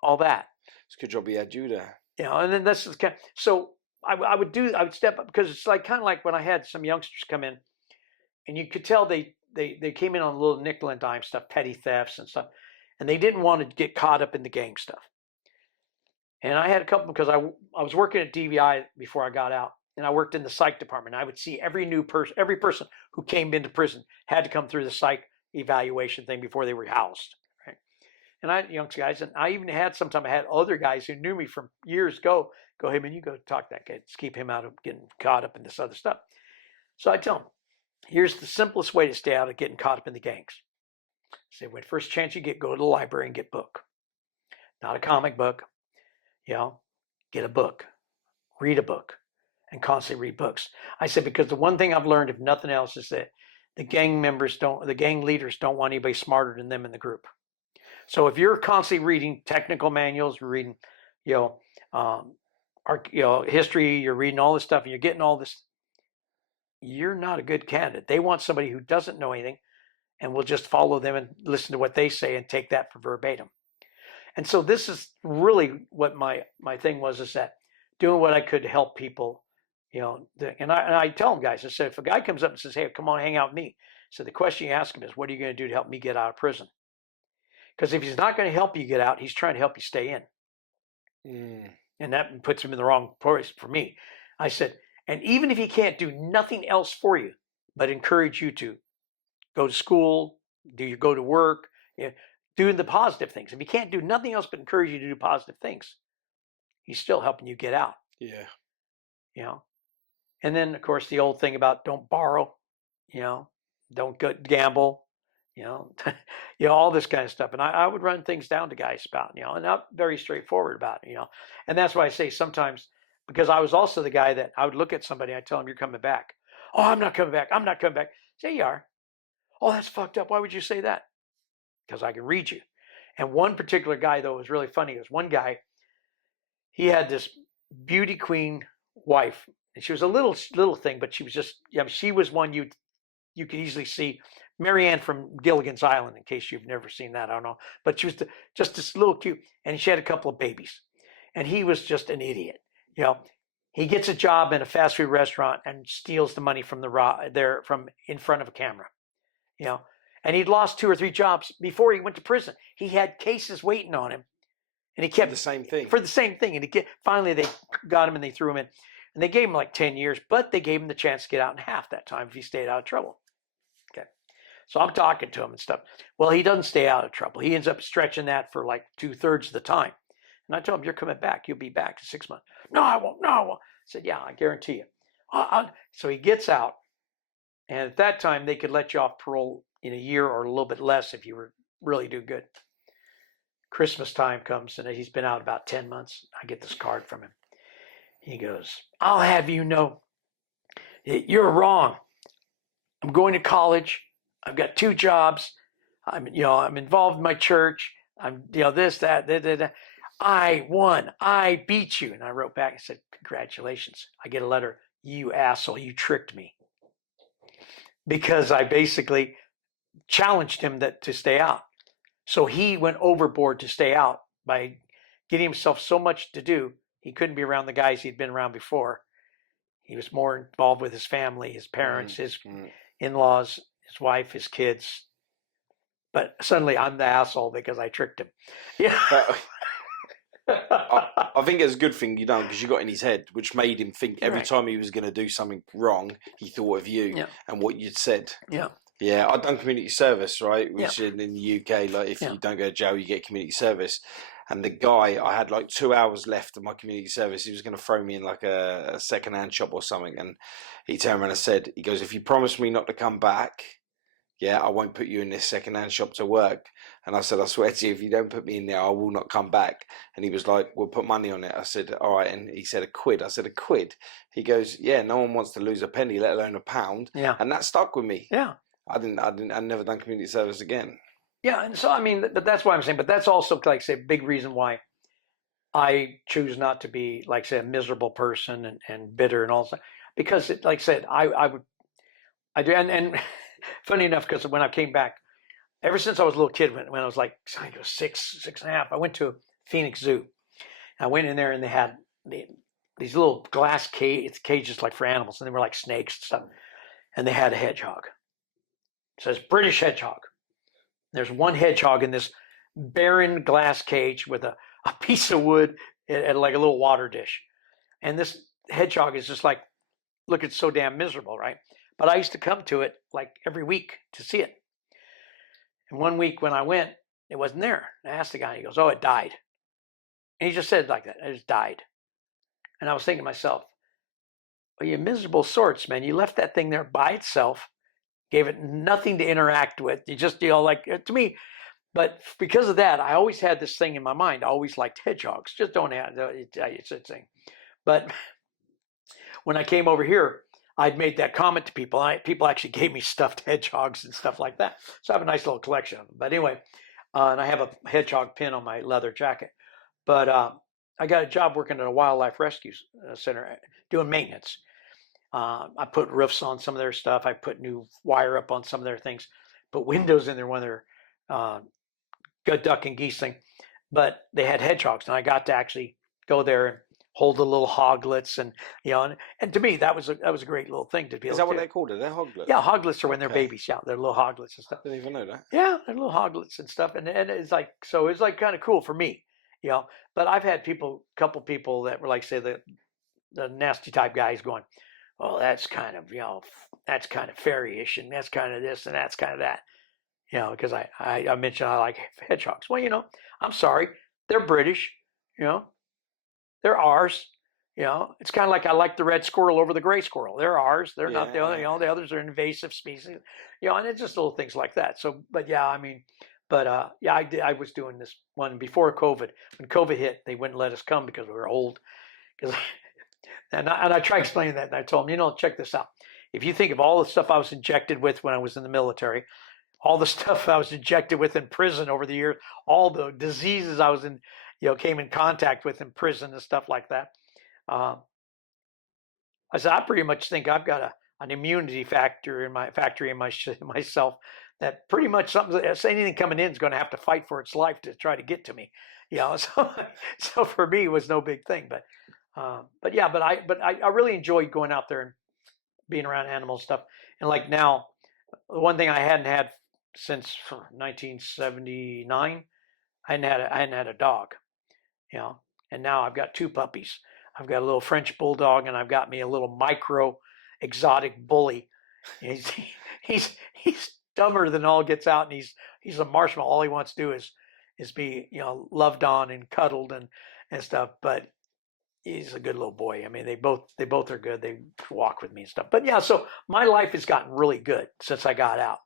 all that. It's a good job he had you there. And then this is so I would step up, because it's like kind of like when I had some youngsters come in, and you could tell they came in on a little nickel and dime stuff, petty thefts and stuff, and they didn't want to get caught up in the gang stuff. And I had a couple, because I was working at DVI before I got out, and I worked in the psych department. I would see every person who came into prison had to come through the psych evaluation thing before they were housed. Right? And I had young guys, and I even had other guys who knew me from years ago go, hey man, you go talk to that guy, just keep him out of getting caught up in this other stuff. So I tell them, here's the simplest way to stay out of getting caught up in the gangs. I say, when first chance you get, go to the library and get a book. Not a comic book, get a book, read a book, and constantly read books. I said, because the one thing I've learned, if nothing else, is that the gang leaders don't want anybody smarter than them in the group. So if you're constantly reading technical manuals, reading, history, you're reading all this stuff, and you're getting all this, you're not a good candidate. They want somebody who doesn't know anything and will just follow them and listen to what they say and take that for verbatim. And so this is really what my thing was, is that doing what I could to help people, and I tell them, guys, I said, if a guy comes up and says, hey, come on, hang out with me. So the question you ask him is, what are you going to do to help me get out of prison? Because if he's not going to help you get out, he's trying to help you stay in. And that puts him in the wrong place for me. I said, and even if he can't do nothing else for you, but encourage you to go to school, go to work, doing the positive things. If he can't do nothing else but encourage you to do positive things, he's still helping you get out. Yeah. And then, of course, the old thing about don't borrow, don't go gamble, all this kind of stuff. And I would run things down to guys about, and not very straightforward about it, And that's why I say sometimes, because I was also the guy that I would look at somebody, I tell them, you're coming back. Oh, I'm not coming back. I'm not coming back. Say you are. Oh, that's fucked up. Why would you say that? Because I can read you. And one particular guy, though, was really funny. It was one guy, he had this beauty queen wife, and she was a little thing, but she was just, she was one you could easily see. Marianne from Gilligan's Island, in case you've never seen that, I don't know. But she was just this little cute, and she had a couple of babies. And he was just an idiot. He gets a job in a fast food restaurant and steals the money from from in front of a camera. And he'd lost 2 or 3 jobs before he went to prison. He had cases waiting on him, and he kept for the same thing. And finally they got him and they threw him in, and they gave him like 10 years, but they gave him the chance to get out in half that time if he stayed out of trouble. Okay, so I'm talking to him and stuff. Well, he doesn't stay out of trouble. He ends up stretching that for like 2/3 of the time. And I told him, you're coming back. You'll be back in 6 months. No, I won't. No, I won't. I said, yeah, I guarantee you. So he gets out. And at that time, they could let you off parole in a year or a little bit less if you were really do good. Christmas time comes, and he's been out about 10 months. I get this card from him. He goes, I'll have you know, you're wrong. I'm going to college. I've got 2 jobs. I'm involved in my church. I'm, this, that. I won. I beat you. And I wrote back and said, congratulations. I get a letter. You asshole. You tricked me. Because I basically challenged him to stay out. So he went overboard to stay out by getting himself so much to do. He couldn't be around the guys he'd been around before. He was more involved with his family, his parents, his in-laws, his wife, his kids. But suddenly I'm the asshole because I tricked him. Yeah. I think it's a good thing you done, because you got in his head, which made him think every time he was going to do something wrong, he thought of you and what you'd said. Yeah, I've done community service, right? Which in the UK, like if you don't go to jail, you get community service. And the guy, I had like 2 hours left of my community service. He was going to throw me in like a second-hand shop or something. And he turned around and said, he goes, if you promise me not to come back, I won't put you in this second-hand shop to work. And I said, I swear to you, if you don't put me in there, I will not come back. And he was like, we'll put money on it. I said, all right. And he said, £1. I said, £1? He goes, yeah, no one wants to lose a penny, let alone £1. Yeah. And that stuck with me. Yeah. I'd never done community service again. Yeah, and so I mean, but that's why I'm saying. But that's also, like, say, a big reason why I choose not to be, like, say, a miserable person and bitter and all that. Because, like I said, I do, and funny enough, because when I came back, ever since I was a little kid, when I was like, I think it was 6.5, I went to Phoenix Zoo. I went in there and they had these little glass cages like for animals, and they were like snakes and stuff. And they had a hedgehog. It says British hedgehog. There's one hedgehog in this barren glass cage with a piece of wood and like a little water dish. And this hedgehog is just like looking so damn miserable, right? But I used to come to it like every week to see it. And one week when I went, it wasn't there. I asked the guy, he goes, "Oh, it died." And he just said it like that. It just died. And I was thinking to myself, well, you miserable sorts, man. You left that thing there by itself, gave it nothing to interact with. You just, like, to me, but because of that, I always had this thing in my mind. I always liked hedgehogs. Just don't have, it's a thing. But when I came over here, I'd made that comment to people. People actually gave me stuffed hedgehogs and stuff like that. So I have a nice little collection of them. But anyway, and I have a hedgehog pin on my leather jacket. But I got a job working at a wildlife rescue center doing maintenance. I put roofs on some of their stuff. I put new wire up on some of their things. Put windows in there when they're duck and geese thing. But they had hedgehogs, and I got to actually go there and hold the little hoglets, and and to me that was a great little thing to be able to. Is that what they're called? Are they hoglets? Yeah, hoglets are when they're babies. Yeah, they're little hoglets and stuff. I didn't even know that. Yeah, they're little hoglets and stuff, and it's like, so it's like kind of cool for me, But I've had couple people that were like, say, the nasty type guys going, "Oh, that's kind of that's kind of fairy-ish, and that's kind of this and that's kind of that," because I mentioned I like hedgehogs. Well, I'm sorry, they're British, they're ours. It's kind of like I like the red squirrel over the gray squirrel. They're ours. They're not the other. The others are invasive species. And it's just little things like that. So, but yeah, I mean, but yeah, I was doing this one before COVID. When COVID hit, they wouldn't let us come because we were old. Because and I tried explaining that, and I told them, check this out. If you think of all the stuff I was injected with when I was in the military, all the stuff I was injected with in prison over the years, all the diseases I was in, came in contact with in prison and stuff like that. I said, I pretty much think I've got an immunity factory in myself that pretty much anything coming in is going to have to fight for its life to try to get to me. So for me, it was no big thing. But I really enjoyed going out there and being around animal stuff. And like now, the one thing I hadn't had since 1979, I hadn't had a dog, and now I've got two puppies. I've got a little French bulldog, and I've got me a little micro exotic bully. He's dumber than all gets out, and he's a marshmallow. All he wants to do is be loved on and cuddled and stuff. But he's a good little boy. I mean, they both are good. They walk with me and stuff. But yeah, so my life has gotten really good since I got out,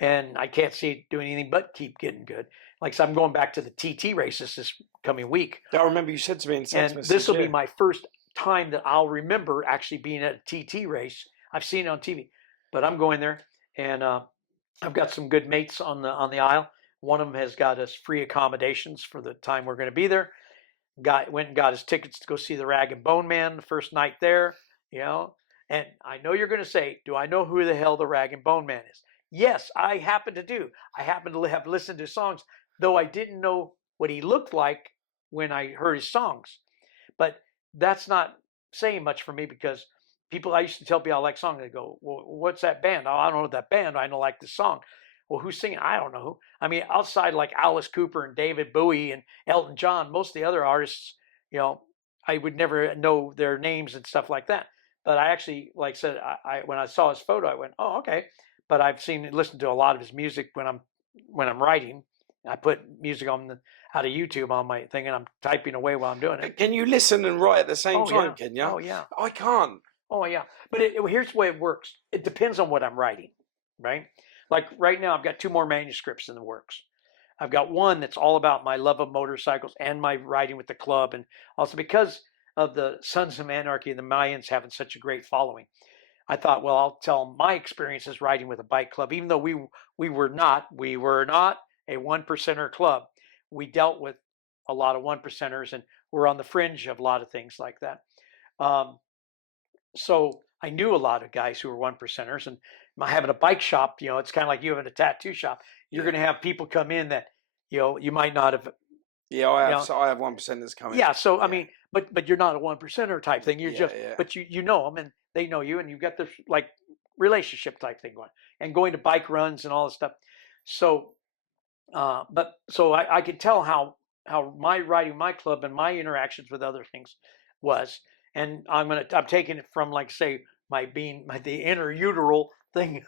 and I can't see it doing anything but keep getting good. Like, so I'm going back to the TT races this coming week. I remember you said to me in text message, this will be my first time that I'll remember actually being at a TT race. I've seen it on TV, but I'm going there, and I've got some good mates on the aisle. One of them has got us free accommodations for the time we're going to be there. Went and got his tickets to go see the Rag and Bone Man the first night there, And I know you're going to say, do I know who the hell the Rag and Bone Man is? Yes, I happen to do. I happen to have listened to songs, though I didn't know what he looked like when I heard his songs. But that's not saying much for me, because I used to tell people I like songs. They go, "Well, what's that band?" "Oh, I don't know that band. I don't like the song." "Well, who's singing?" "I don't know who." I mean, outside like Alice Cooper and David Bowie and Elton John, most of the other artists, I would never know their names and stuff like that. But I actually, like I said, I when I saw his photo, I went, "Oh, okay." But I've listened to a lot of his music when I'm writing. I put music out of YouTube on my thing, and I'm typing away while I'm doing it. Can you listen and write at the same time? Yeah. Can you? Oh yeah. I can't. Oh yeah. But here's the way it works. It depends on what I'm writing, right? Like right now, I've got 2 more manuscripts in the works. I've got one that's all about my love of motorcycles and my riding with the club, and also because of the Sons of Anarchy and the Mayans having such a great following. I thought, well, I'll tell my experiences riding with a bike club, even though we were not a 1%er club. We dealt with a lot of 1%ers, and we're on the fringe of a lot of things like that. So I knew a lot of guys who were 1%ers, and having a bike shop, it's kind of like you having a tattoo shop. You're going to have people come in that, you might not have. Yeah, I have. So I have 1%ers coming. Yeah. So, I mean, but you're not a 1%er type thing. You're but you know them and they know you, and you've got this like relationship type thing going to bike runs and all this stuff. So, so I could tell how my riding my club and my interactions with other things was. And I'm taking it from, like, say, the inner uteral thing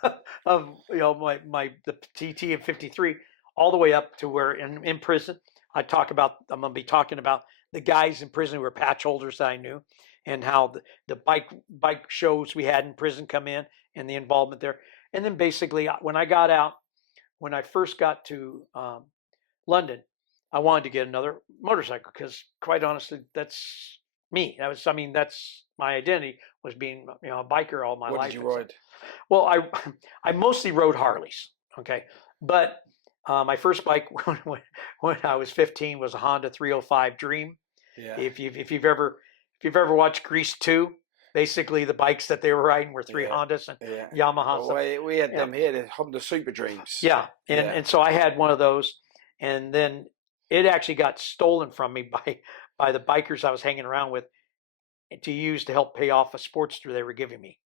of the TT of 53 all the way up to where in prison I'm going to be talking about the guys in prison who were patch holders that I knew, and how the bike shows we had in prison come in and the involvement there. And then basically when I first got to London, I wanted to get another motorcycle because, quite honestly, that's me. That's my identity, was being a biker all my life. What did you ride? Well, I mostly rode Harleys. Okay, but my first bike when I was 15 was a Honda 305 Dream. Yeah. If you've ever watched Grease 2, basically the bikes that they were riding were three Hondas and Yamahas. Well, we had them here, the Honda Super Dreams. Yeah, and so I had one of those, and then it actually got stolen from me by the bikers I was hanging around with to use to help pay off a Sportster they were giving me.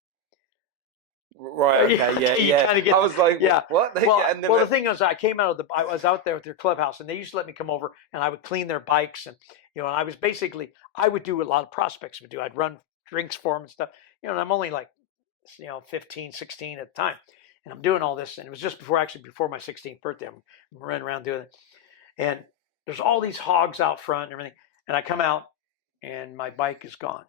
Right. Okay. Yeah. I was like, what? Well, the thing is, I was out there with their clubhouse, and they used to let me come over, and I would clean their bikes, and and I would do a lot of prospects would do. I'd run drinks for them and stuff. And I'm only like 15, 16 at the time, and I'm doing all this, and it was just before my 16th birthday. I'm running around doing it, and there's all these hogs out front and everything, and I come out, and my bike is gone.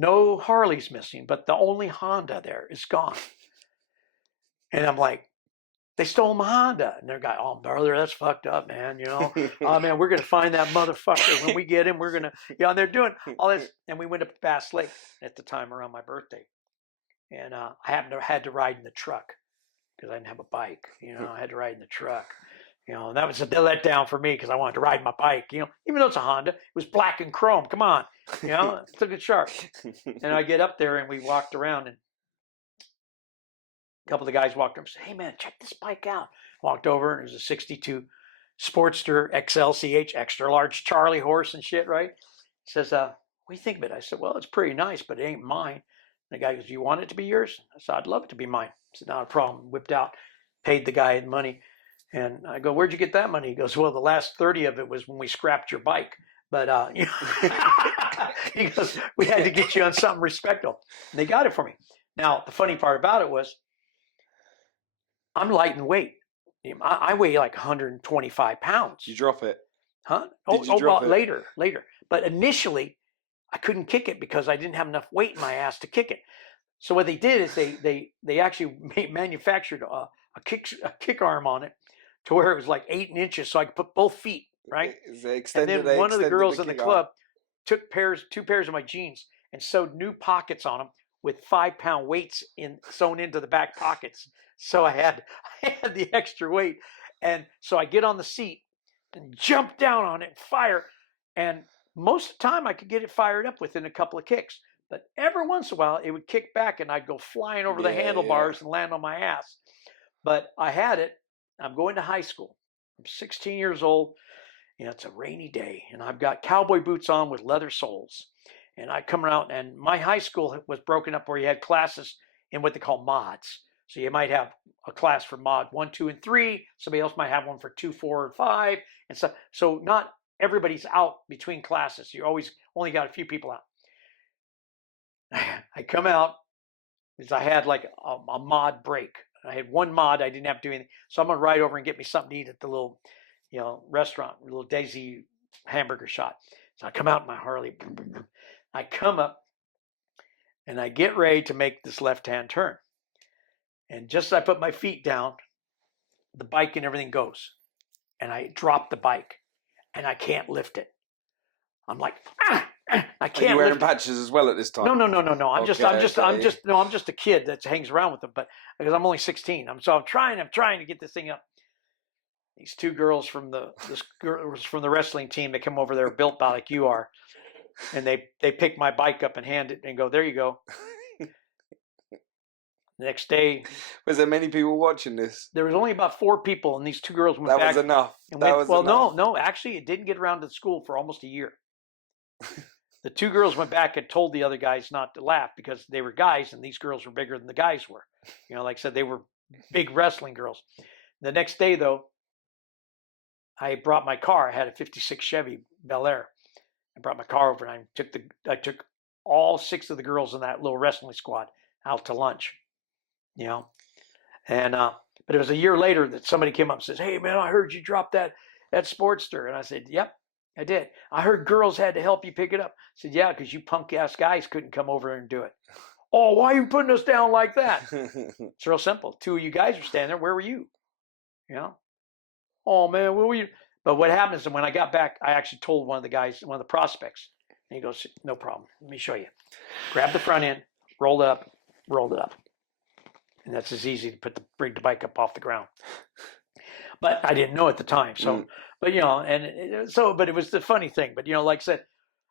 No Harley's missing, but the only Honda there is gone. And I'm like, they stole my Honda. And they're going, oh, brother, that's fucked up, man. Oh, man, we're going to find that motherfucker. When we get him, we're going to, and they're doing all this. And we went up to Bass Lake at the time around my birthday. And I had to ride in the truck because I didn't have a bike. I had to ride in the truck. And that was a letdown for me because I wanted to ride my bike. Even though it's a Honda, it was black and chrome. Come on, it's a good sharp. And I get up there and we walked around, and a couple of the guys walked up and said, "Hey man, check this bike out." Walked over, and it was a '62 Sportster XLCH, extra large Charlie horse and shit. Right? He says, "What do you think of it?" I said, "Well, it's pretty nice, but it ain't mine." And the guy goes, "You want it to be yours?" I said, "I'd love it to be mine." I said, "Not a problem." Whipped out, paid the guy the money. And I go, "Where'd you get that money?" He goes, "Well, the last 30 of it was when we scrapped your bike. But he goes, we had to get you on something respectable." And they got it for me. Now, the funny part about it was, I'm light in weight. I weigh like 125 pounds. You drop it? Huh? Well, later. But initially, I couldn't kick it because I didn't have enough weight in my ass to kick it. So what they did is they actually manufactured a kick arm on it, to where it was like 8 inches, so I could put both feet, right? And then one of the girls in the club took 2 pairs of my jeans and sewed new pockets on them with 5-pound weights sewn into the back pockets. So I had the extra weight, and so I get on the seat and jump down on it and fire. And most of the time I could get it fired up within a couple of kicks, but every once in a while it would kick back and I'd go flying over the handlebars and land on my ass. But I had it. I'm going to high school. I'm 16 years old. It's a rainy day, and I've got cowboy boots on with leather soles. And I come around, and my high school was broken up where you had classes in what they call mods. So you might have a class for mod 1, 2, and 3. Somebody else might have one for 2, 4, and 5, and so not everybody's out between classes. You always only got a few people out. I come out because I had like a mod break. I had one mod. I didn't have to do anything. So I'm going to ride over and get me something to eat at the little, restaurant, little Daisy hamburger shop. So I come out in my Harley. I come up and I get ready to make this left-hand turn. And just as I put my feet down, the bike and everything goes. And I drop the bike and I can't lift it. I'm like, I can't. Are you wearing patches as well at this time? No. I'm just a kid that hangs around with them. But because I'm only 16, I'm trying to get this thing up. these two girls from the wrestling team that come over there built about like you are, and they pick my bike up and hand it and go, there you go. The next day, was there many people watching this? there was only about 4 people, and these 2 girls went That back. was enough. And That went, was well, enough. no, actually, it didn't get around to the school for almost a year. The 2 girls went back and told the other guys not to laugh because they were guys, and these girls were bigger than the guys were. You know, like I said, they were big wrestling girls. The next day, though, I brought my car. I had a '56 Chevy Bel Air. I brought my car over, and I took all 6 of the girls in that little wrestling squad out to lunch. You know, and but it was a year later that somebody came up and says, "Hey, man, I heard you dropped that Sportster," and I said, "Yep, I did. I heard girls had to help you pick it up." I said, "Yeah, because you punk ass guys couldn't come over and do it." "Oh, why are you putting us down like that?" It's real simple. 2 of you guys were standing there. Where were you? You know? "Oh man, where were you?" But what happens is when I got back, I actually told one of the guys, one of the prospects, and he goes, "No problem. Let me show you." Grab the front end, rolled it up, and that's as easy to bring the bike up off the ground. But I didn't know at the time. So, but you know, but it was the funny thing. But you know, like I said,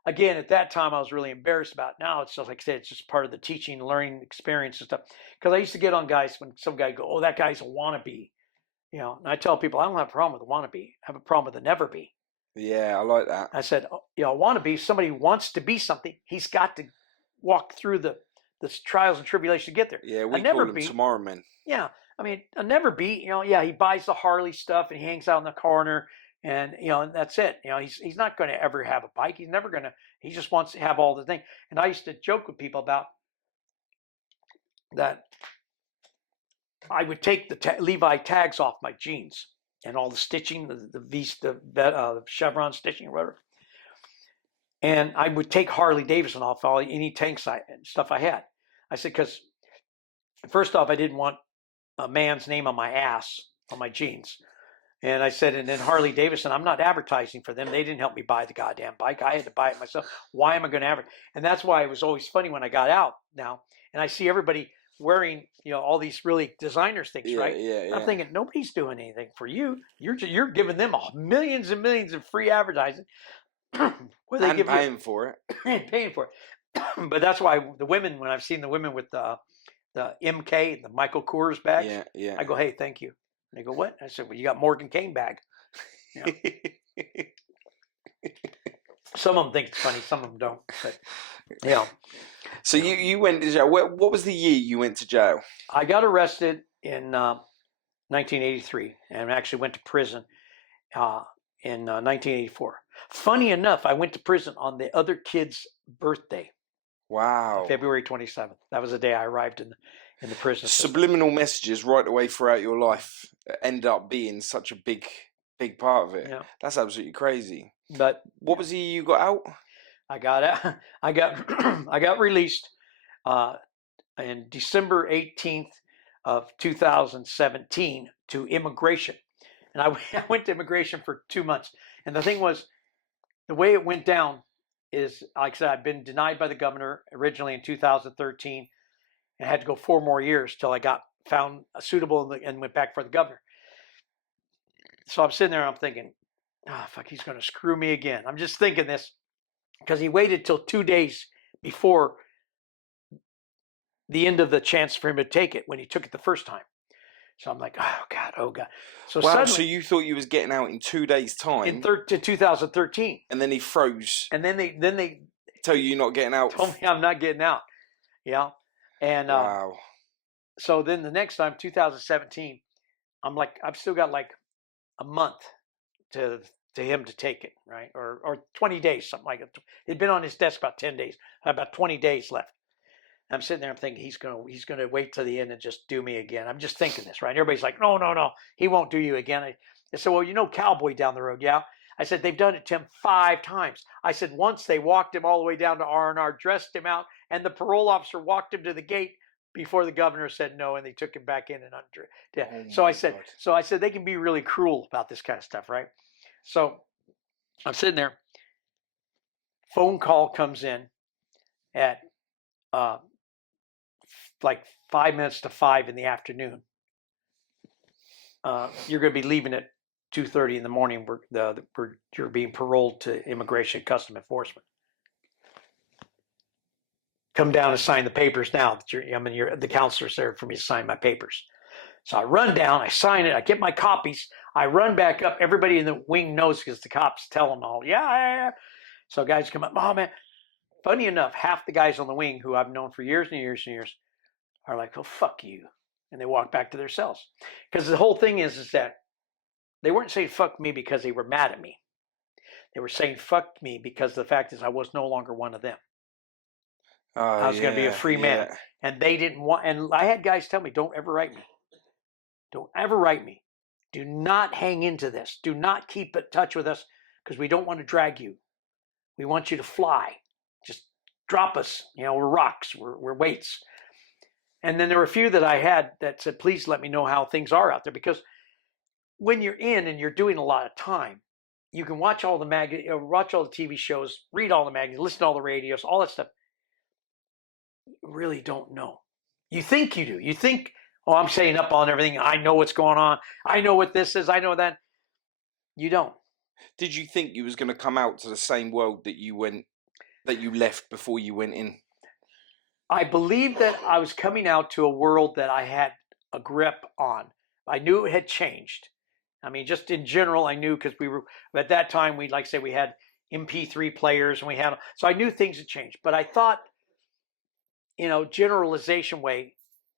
again, at that time I was really embarrassed about it. Now it's just like I said, it's just part of the teaching, learning experience and stuff. Because I used to get on guys when some guy go, "Oh, that guy's a wannabe," you know, and I tell people I don't have a problem with a wannabe. I have a problem with a never be. Yeah, I like that. I said, oh, you know, a wannabe, somebody who wants to be something, he's got to walk through the trials and tribulations to get there. Yeah, we call them tomorrow men. Yeah, I mean, a never be, you know, yeah, he buys the Harley stuff and he hangs out in the corner and, you know, and that's it. You know, he's not going to ever have a bike. He's never going to, he just wants to have all the things. And I used to joke with people about that. I would take the Levi tags off my jeans and all the stitching, the chevron stitching or whatever. And I would take Harley Davidson off any tanks and stuff I had. I said, because first off, I didn't want a man's name on my ass, on my jeans. And I said, and then Harley Davidson, I'm not advertising for them. They didn't help me buy the goddamn bike. I had to buy it myself. Why am I going to advertise? And that's why it was always funny when I got out now and I see everybody wearing, you know, all these really designers things, right? Yeah. I'm thinking nobody's doing anything for you. You're giving them millions and millions of free advertising. Where they give paying for it. Paying for it. But that's why the women, when I've seen the women with the MK, the Michael Kors bags, yeah. I go, "Hey, thank you." And they go, "What?" I said, "Well, you got Morgan Kane bag." You know? Some of them think it's funny, some of them don't. But you know. So you went to jail. What was the year you went to jail? I got arrested in 1983 and actually went to prison in 1984. Funny enough, I went to prison on the other kid's birthday. Wow. February 27th. That was the day I arrived in the prison system. Subliminal messages right away throughout your life end up being such a big part of it. Yeah. That's absolutely crazy. But what was the year you got out? I got out. I got released in December 18th of 2017 to immigration, and I went to immigration for 2 months. And the thing was, the way it went down is, like I said, I'd been denied by the governor originally in 2013 and had to go 4 more years till I got found suitable and went back for the governor. So I'm sitting there and I'm thinking, oh, fuck, he's going to screw me again. I'm just thinking this because he waited till 2 days before the end of the chance for him to take it when he took it the first time. So I'm like, oh God. So wow, suddenly, so you thought you was getting out in 2 days' time? In 2013. And then he froze. And then they tell you you're not getting out. Told me I'm not getting out. Yeah. And wow. So then the next time, 2017, I'm like, I've still got like a month to him to take it, right? Or 20 days, something like it. It'd been on his desk about 10 days. I had about 20 days left. I'm sitting there, I'm thinking he's gonna wait till the end and just do me again. I'm just thinking this, right? And everybody's like, no, he won't do you again. I said, well, you know Cowboy down the road, yeah? I said, they've done it to him 5 times. I said, once they walked him all the way down to R&R, dressed him out, and the parole officer walked him to the gate before the governor said no, and they took him back in and under. Yeah. Oh So I said they can be really cruel about this kind of stuff, right? So I'm sitting there. Phone call comes in at like 5 minutes to 5 in the afternoon. You're going to be leaving at 2:30 in the morning, you're being paroled to Immigration and Custom Enforcement. Come down and sign the papers now. The counselor's there for me to sign my papers. So I run down, I sign it, I get my copies, I run back up. Everybody in the wing knows because the cops tell them all, yeah. So guys come up, oh man. Funny enough, half the guys on the wing who I've known for years and years and years are like, oh, fuck you. And they walk back to their cells. Because the whole thing is that they weren't saying fuck me because they were mad at me. They were saying fuck me because the fact is I was no longer one of them. I was going to be a free man. And they didn't want, and I had guys tell me, don't ever write me. Don't ever write me. Do not hang into this. Do not keep in touch with us because we don't want to drag you. We want you to fly. Just drop us. We're rocks. We're weights. And then there were a few that I had that said, please let me know how things are out there. Because when you're in and you're doing a lot of time, you can watch all the watch all the TV shows, read all the magazines, listen to all the radios, all that stuff. You really don't know. You think you do. You think, oh, I'm staying up on everything. I know what's going on. I know what this is. I know that. You don't. Did you think you was going to come out to the same world that you left before you went in? I believe that I was coming out to a world that I had a grip on. I knew it had changed. I mean, just in general, I knew because we were, at that time, we had MP3 players and so I knew things had changed. But I thought, generalization way,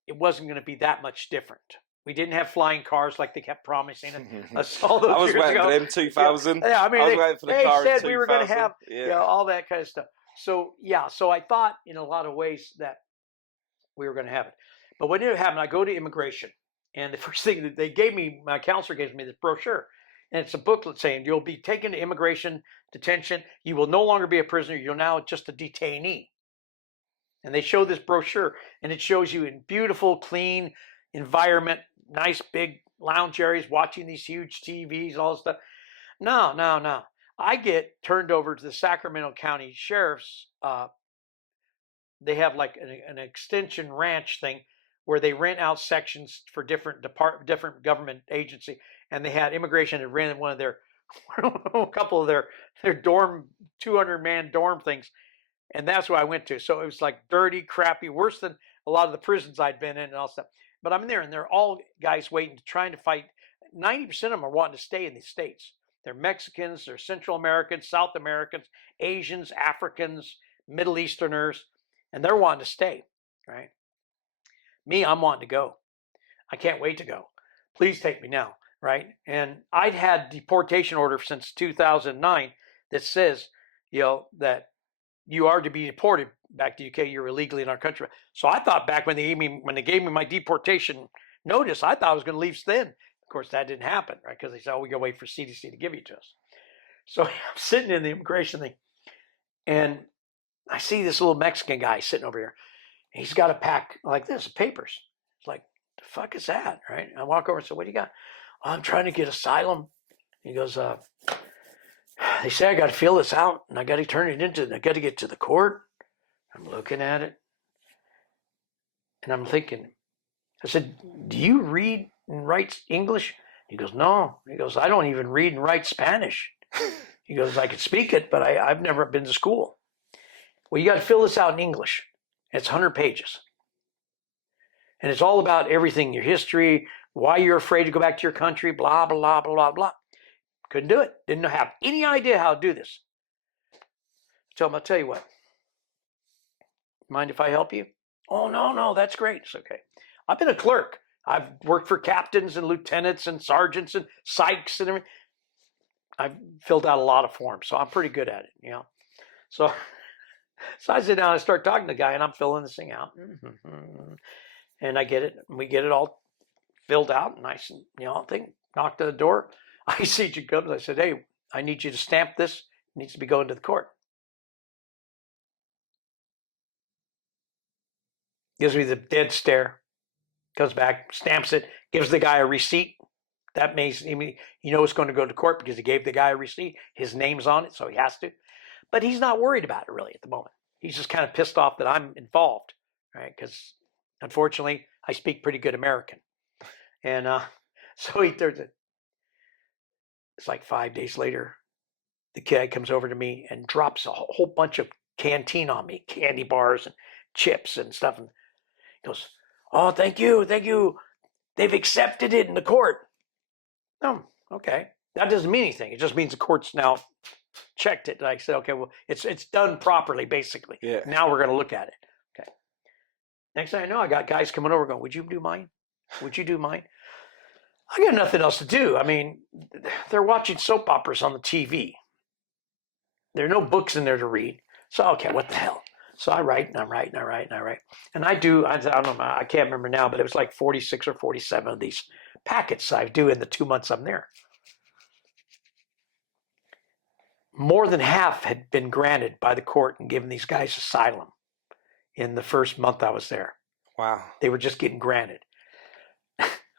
it wasn't going to be that much different. We didn't have flying cars like they kept promising us all those I was years waiting ago. for them 2000. Yeah, I mean, I was waiting for the car they in said we were going to have all that kind of stuff. So, so I thought in a lot of ways that we were going to have it. But when it happened, I go to immigration. And the first thing that they gave me, my counselor gave me this brochure. And it's a booklet saying you'll be taken to immigration detention. You will no longer be a prisoner. You're now just a detainee. And they show this brochure. And it shows you in beautiful, clean environment, nice big lounge areas, watching these huge TVs, all this stuff. No. I get turned over to the Sacramento County Sheriff's. They have like an extension ranch thing where they rent out sections for different government agency, and they had immigration had rented one of their, a couple of their dorm 200-man dorm things, and that's what I went to. So it was like dirty, crappy, worse than a lot of the prisons I'd been in and all stuff. But I'm there, and they're all guys trying to fight. 90% of them are wanting to stay in the States. They're Mexicans, they're Central Americans, South Americans, Asians, Africans, Middle Easterners, and they're wanting to stay, right? Me, I'm wanting to go. I can't wait to go. Please take me now, right? And I'd had deportation order since 2009 that says, that you are to be deported back to UK. You're illegally in our country. So I thought back when they gave me my deportation notice, I thought I was going to leave then. Of course, that didn't happen, right? Because they said, oh, we got to wait for CDC to give you to us. So I'm sitting in the immigration thing, and I see this little Mexican guy sitting over here. He's got a pack like this of papers. It's like, the fuck is that, right? I walk over and say, what do you got? Oh, I'm trying to get asylum. He goes, they say I got to fill this out, and I got to turn it into, I got to get to the court. I'm looking at it, and I'm thinking, I said, do you read and write English? He goes, no. He goes, I don't even read and write Spanish. He goes, I can speak it, but I've never been to school. Well, you got to fill this out in English. It's 100 pages. And it's all about everything, your history, why you're afraid to go back to your country, blah, blah, blah, blah, blah. Couldn't do it. Didn't have any idea how to do this. So I'll tell you what. Mind if I help you? Oh, no, that's great. It's okay. I've been a clerk. I've worked for captains and lieutenants and sergeants and psychs and everything. I've filled out a lot of forms, so I'm pretty good at it, So I sit down and start talking to the guy, and I'm filling this thing out. And I get it. We get it all filled out, nice and, knocked on the door. I see you comes. I said, hey, I need you to stamp this. It needs to be going to the court. Gives me the dead stare. Comes back, stamps it, gives the guy a receipt. That means it's going to go to court because he gave the guy a receipt. His name's on it, so he has to. But he's not worried about it really at the moment. He's just kind of pissed off that I'm involved, right? Because unfortunately, I speak pretty good American. And so he turns it. It's like 5 days later, the kid comes over to me and drops a whole bunch of canteen on me, candy bars and chips and stuff. And he goes, "Oh, thank you, thank you. They've accepted it in the court." Oh, okay. That doesn't mean anything. It just means the court's now checked it. And I said, okay, well, it's done properly, basically. Yeah. Now we're going to look at it. Okay. Next thing I know, I got guys coming over going, "Would you do mine? Would you do mine?" I got nothing else to do. I mean, they're watching soap operas on the TV. There are no books in there to read. So, okay, what the hell? So I write and I write and I write and I write. And I don't know, I can't remember now, but it was like 46 or 47 of these packets I do in the 2 months I'm there. More than half had been granted by the court and given these guys asylum in the first month I was there. Wow. They were just getting granted.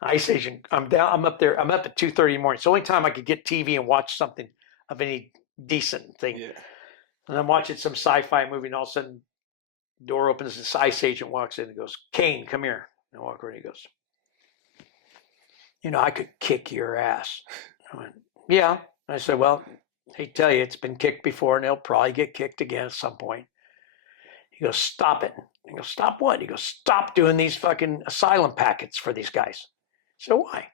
Ice Agent, I'm up there, I'm up at 2:30 in the morning. It's the only time I could get TV and watch something of any decent thing. Yeah. And I'm watching some sci-fi movie, and all of a sudden, door opens, this Ice Agent walks in and goes, "Kane, come here." And I walk over and he goes, "You know, I could kick your ass." I went, "Yeah." And I said, "Well, they tell you it's been kicked before and they'll probably get kicked again at some point." He goes, "Stop it." He goes, "Stop what?" He goes, "Stop doing these fucking asylum packets for these guys." So why?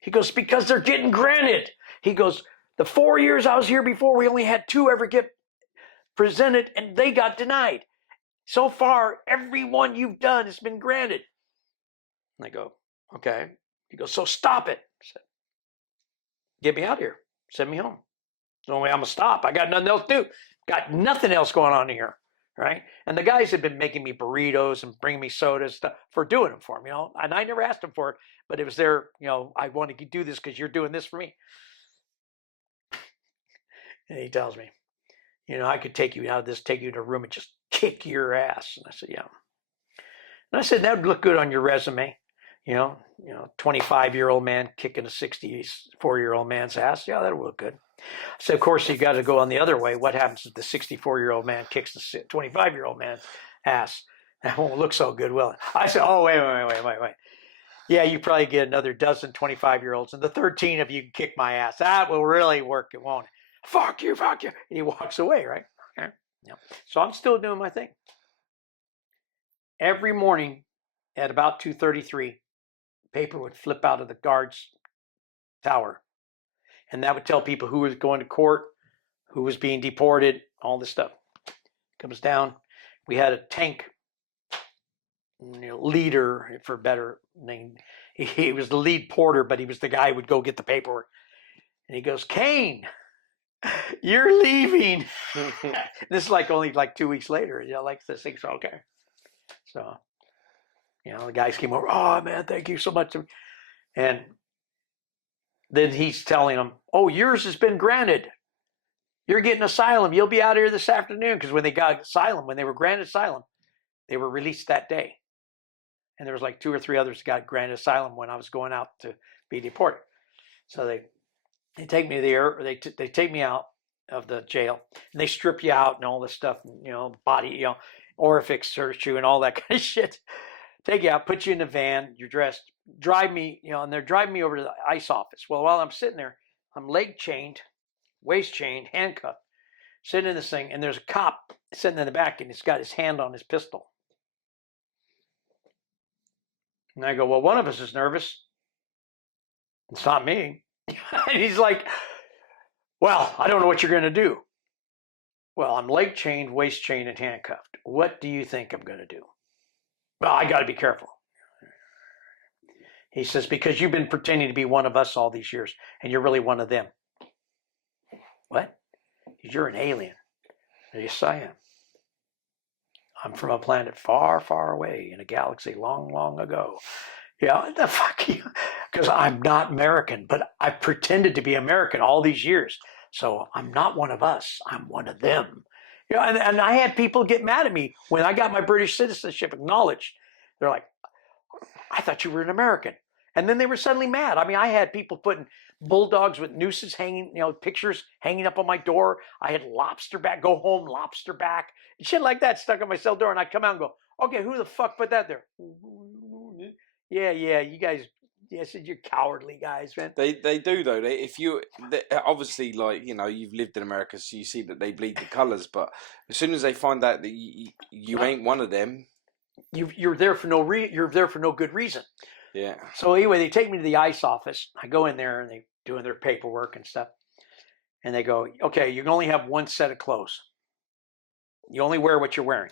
He goes, "Because they're getting granted." He goes, "The 4 years I was here before, we only had 2 ever get presented and they got denied. So far, every one you've done has been granted." And I go, "Okay." He goes, "So stop it." I said, "Get me out of here. Send me home. The only way I'm going to stop. I got nothing else to do. Got nothing else going on here." Right? And the guys had been making me burritos and bringing me sodas stuff for doing them for me, and I never asked them for it, but it was their, "I want to do this because you're doing this for me." And he tells me, "I could take you out of this, take you to a room and just kick your ass." And I said, "Yeah." And I said, "That would look good on your resume. 25-year-old man kicking a 64-year-old man's ass. Yeah, that'll look good." So, of course, you got to go on the other way. What happens if the 64-year-old man kicks the 25-year-old man's ass? That won't look so good, will it? I said, "Oh, wait. Yeah, you probably get another dozen 25-year-olds, and the 13 of you can kick my ass. That will really work, it won't. Fuck you. And he walks away, right? Okay. Yeah. So I'm still doing my thing. Every morning at about 2:33, paper would flip out of the guard's tower. And that would tell people who was going to court, who was being deported, all this stuff. Comes down. We had a tank leader, for better name. He was the lead porter, but he was the guy who would go get the paperwork. And he goes, "Kane, you're leaving." This is only 2 weeks later. This thing's okay. So, the guys came over. "Oh, man, thank you so much." And then he's telling them, "Oh, yours has been granted. You're getting asylum. You'll be out here this afternoon." Because when they got asylum, when they were granted asylum, they were released that day. And there was 2 or 3 others that got granted asylum when I was going out to be deported. So they take me there, or they take me out of the jail, and they strip you out and all this stuff, body, orifice search you and all that kind of shit. Take you out, put you in the van, you're dressed, drive me, and they're driving me over to the ICE office. Well, while I'm sitting there, I'm leg chained, waist chained, handcuffed, sitting in this thing, and there's a cop sitting in the back, and he's got his hand on his pistol. And I go, "Well, one of us is nervous. It's not me." And he's like, "Well, I don't know what you're going to do." "Well, I'm leg chained, waist chained, and handcuffed. What do you think I'm going to do?" "Well, I got to be careful." He says, "Because you've been pretending to be one of us all these years, and you're really one of them." "What?" "You're an alien." "Yes, I am. I'm from a planet far, far away in a galaxy long, long ago." "Yeah, the fuck you?" Because I'm not American, but I pretended to be American all these years. So I'm not one of us. I'm one of them. And I had people get mad at me when I got my British citizenship acknowledged. They're like, "I thought you were an American." And then they were suddenly mad. I mean, I had people putting bulldogs with nooses hanging, pictures hanging up on my door. I had lobster back, go home, lobster back, and shit like that stuck on my cell door. And I'd come out and go, "Okay, who the fuck put that there?" "Yeah, you guys I said, you're cowardly guys, man. They do though. Obviously, like, you've lived in America, so you see that they bleed the colours. But as soon as they find out that you ain't one of them, you're there for no you're there for no good reason. yeah. So anyway, they take me to the ICE office. I go in there and they doing their paperwork and stuff, and they go, okay, you can only have one set of clothes. You only wear what you're wearing.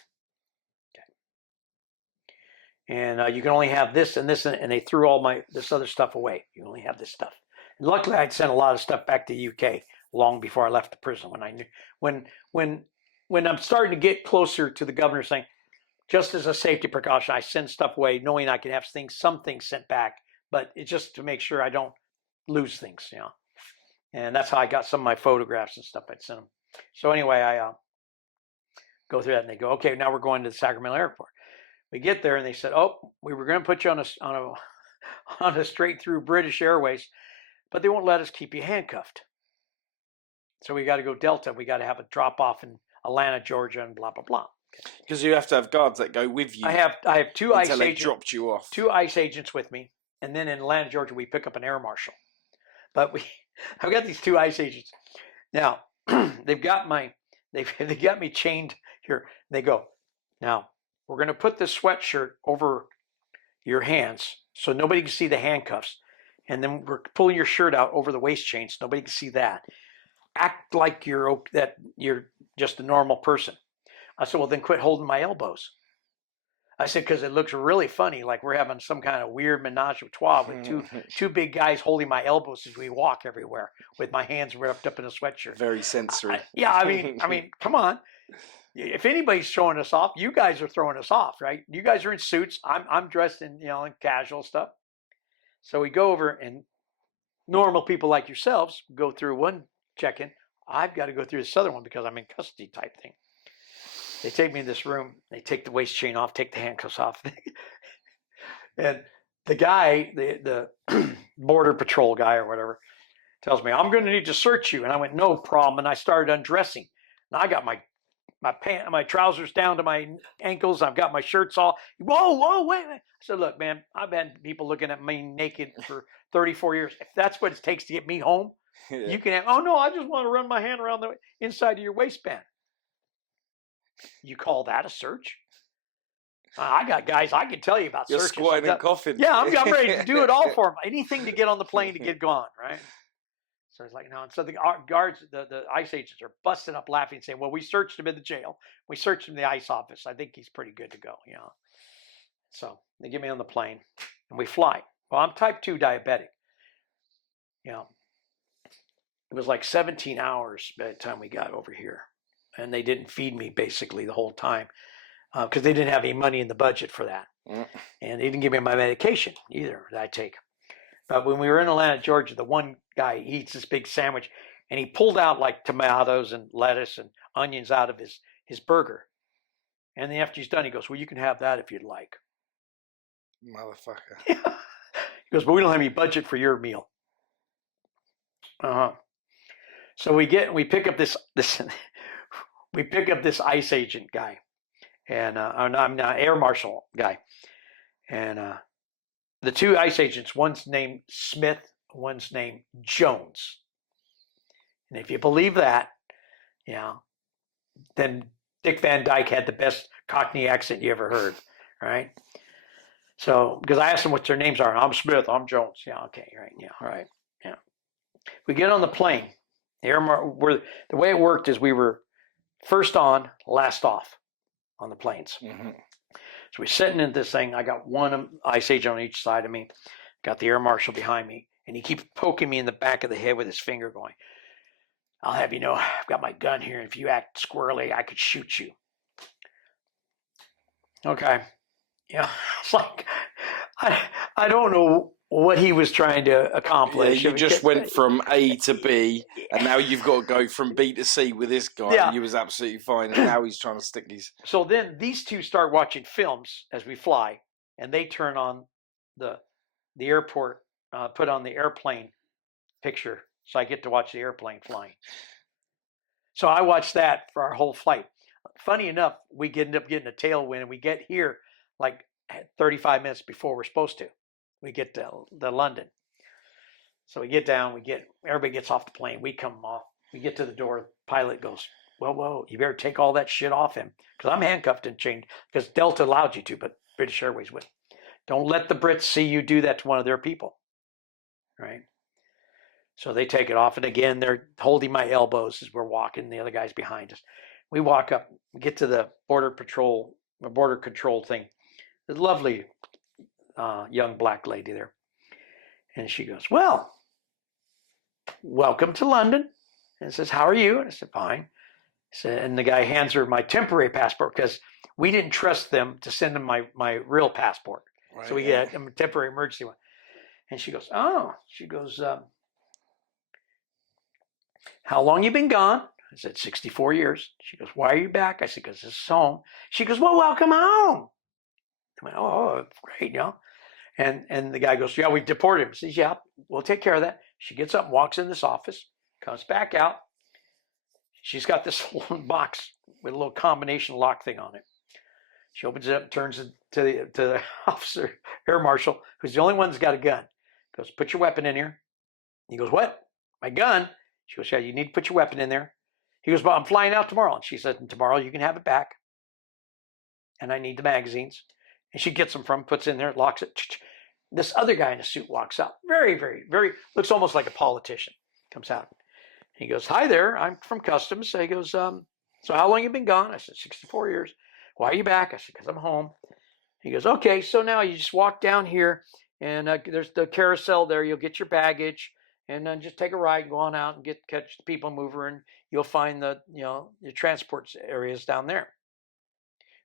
And you can only have this and this, and they threw all this other stuff away. You only have this stuff. And luckily, I'd sent a lot of stuff back to the UK long before I left the prison. When I knew when I'm starting to get closer to the governor saying, just as a safety precaution, I send stuff away, knowing I can have some things sent back, but it's just to make sure I don't lose things, And that's how I got some of my photographs and stuff I'd sent them. So anyway, I go through that, and they go, okay, now we're going to the Sacramento airport. We get there, and they said, "Oh, we were going to put you on a straight through British Airways, but they won't let us keep you handcuffed. So we got to go Delta. We got to have a drop off in Atlanta, Georgia, and blah blah blah." Because you have to have guards that go with you. I have two ICE until they agents. dropped you off. 2 ICE agents with me, and then in Atlanta, Georgia, we pick up an air marshal. But I've got these 2 ICE agents. Now they've got me chained here. They go, now we're going to put this sweatshirt over your hands so nobody can see the handcuffs. And then we're pulling your shirt out over the waist chain so nobody can see that. Act like you're just a normal person. I said, well, then quit holding my elbows. I said, because it looks really funny, like we're having some kind of weird menage a trois with two big guys holding my elbows as we walk everywhere with my hands wrapped up in a sweatshirt. Very sensory. I mean, come on. If anybody's showing us off, you guys are throwing us off, right? You guys are in suits. I'm dressed in in casual stuff. So we go over, and normal people like yourselves go through one check-in. I've got to go through this other one because I'm in custody type thing. They take me in this room. They take the waist chain off, take the handcuffs off, and the guy, the border patrol guy or whatever, tells me, "I'm going to need to search you." And I went, "No problem." And I started undressing. Now I got my trousers down to my ankles. I've got my shirts off. Whoa, wait. I said, "Look, man, I've had people looking at me naked for 34 years. If that's what it takes to get me home, you can have, oh no, I just want to run my hand around the inside of your waistband." You call that a search? I got guys I can tell you about You're searches. squatting and coughing. Yeah, I'm ready to do it all for them. Anything to get on the plane to get gone, right? So it's like, no. And so the guards, the ICE agents are busting up laughing, saying, "Well, we searched him in the jail. We searched him in the ICE office. I think he's pretty good to go." So they get me on the plane, and we fly. Well, I'm type 2 diabetic. It was like 17 hours by the time we got over here. And they didn't feed me basically the whole time because they didn't have any money in the budget for that. And they didn't give me my medication either that I take. But when we were in Atlanta, Georgia, the one guy eats this big sandwich, and he pulled out like tomatoes and lettuce and onions out of his burger. And then after he's done, he goes, "Well, you can have that if you'd like." Motherfucker. He goes, "But we don't have any budget for your meal." So we pick up this we pick up this ICE agent guy, and I'm not air marshal guy, and the 2 ICE agents, one's named Smith, one's named Jones. And if you believe that, then Dick Van Dyke had the best Cockney accent you ever heard, right? So, because I asked them what their names are, "I'm Smith, I'm Jones." Yeah, okay, right, yeah, all right, yeah. We get on the plane. The way it worked is we were first on, last off on the planes. Mm-hmm. So we're sitting in this thing. I got one ICE agent on each side of me, got the air marshal behind me, and he keeps poking me in the back of the head with his finger going, "I'll have you know, I've got my gun here. If you act squirrely, I could shoot you." Okay. It's like, I don't know what he was trying to accomplish. Yeah, you just went from A to B, and now you've got to go from B to C with this guy. Yeah. And you was absolutely fine, and now he's trying to stick his... So then these 2 start watching films as we fly, and they turn on the airport, put on the airplane picture, so I get to watch the airplane flying. So I watched that for our whole flight. Funny enough, we end up getting a tailwind, and we get here like 35 minutes before we're supposed to. we get to London. So we get down, everybody gets off the plane. We come off, we get to the door. Pilot goes, whoa, you better take all that shit off him. Because I'm handcuffed and chained, because Delta allowed you to, but British Airways would. Don't let the Brits see you do that to one of their people, right? So they take it off, and again, they're holding my elbows as we're walking. The other guy's behind us. We walk up, we get to the border control thing. There's a lovely young black lady there. And she goes, well, welcome to London. And says, how are you? And I said, fine. And the guy hands her my temporary passport, because we didn't trust them to send them my real passport. Right, so we get a temporary emergency one. And she goes, how long you been gone? I said, 64 years. She goes, why are you back? I said, because this is home. She goes, well, welcome home. I went, oh, great, you know. And the guy goes, yeah, we deported him. She says, yeah, we'll take care of that. She gets up, walks in this office, comes back out. She's got this little box with a little combination lock thing on it. She opens it up and turns it to the officer, air marshal, who's the only one that's got a gun. Goes, put your weapon in here. He goes, what? My gun? She goes, yeah, you need to put your weapon in there. He goes, well, I'm flying out tomorrow. And she said, and tomorrow you can have it back. And I need the magazines. And she gets them puts it in there, locks it. This other guy in a suit walks out. Very, very, very, looks almost like a politician. Comes out. He goes, hi there, I'm from Customs. So he goes, so how long you been gone? I said, 64 years. Why are you back? I said, because I'm home. He goes, okay, so now you just walk down here, and there's the carousel there. You'll get your baggage, and then just take a ride, go on out and catch the people mover, and you'll find your transport areas down there.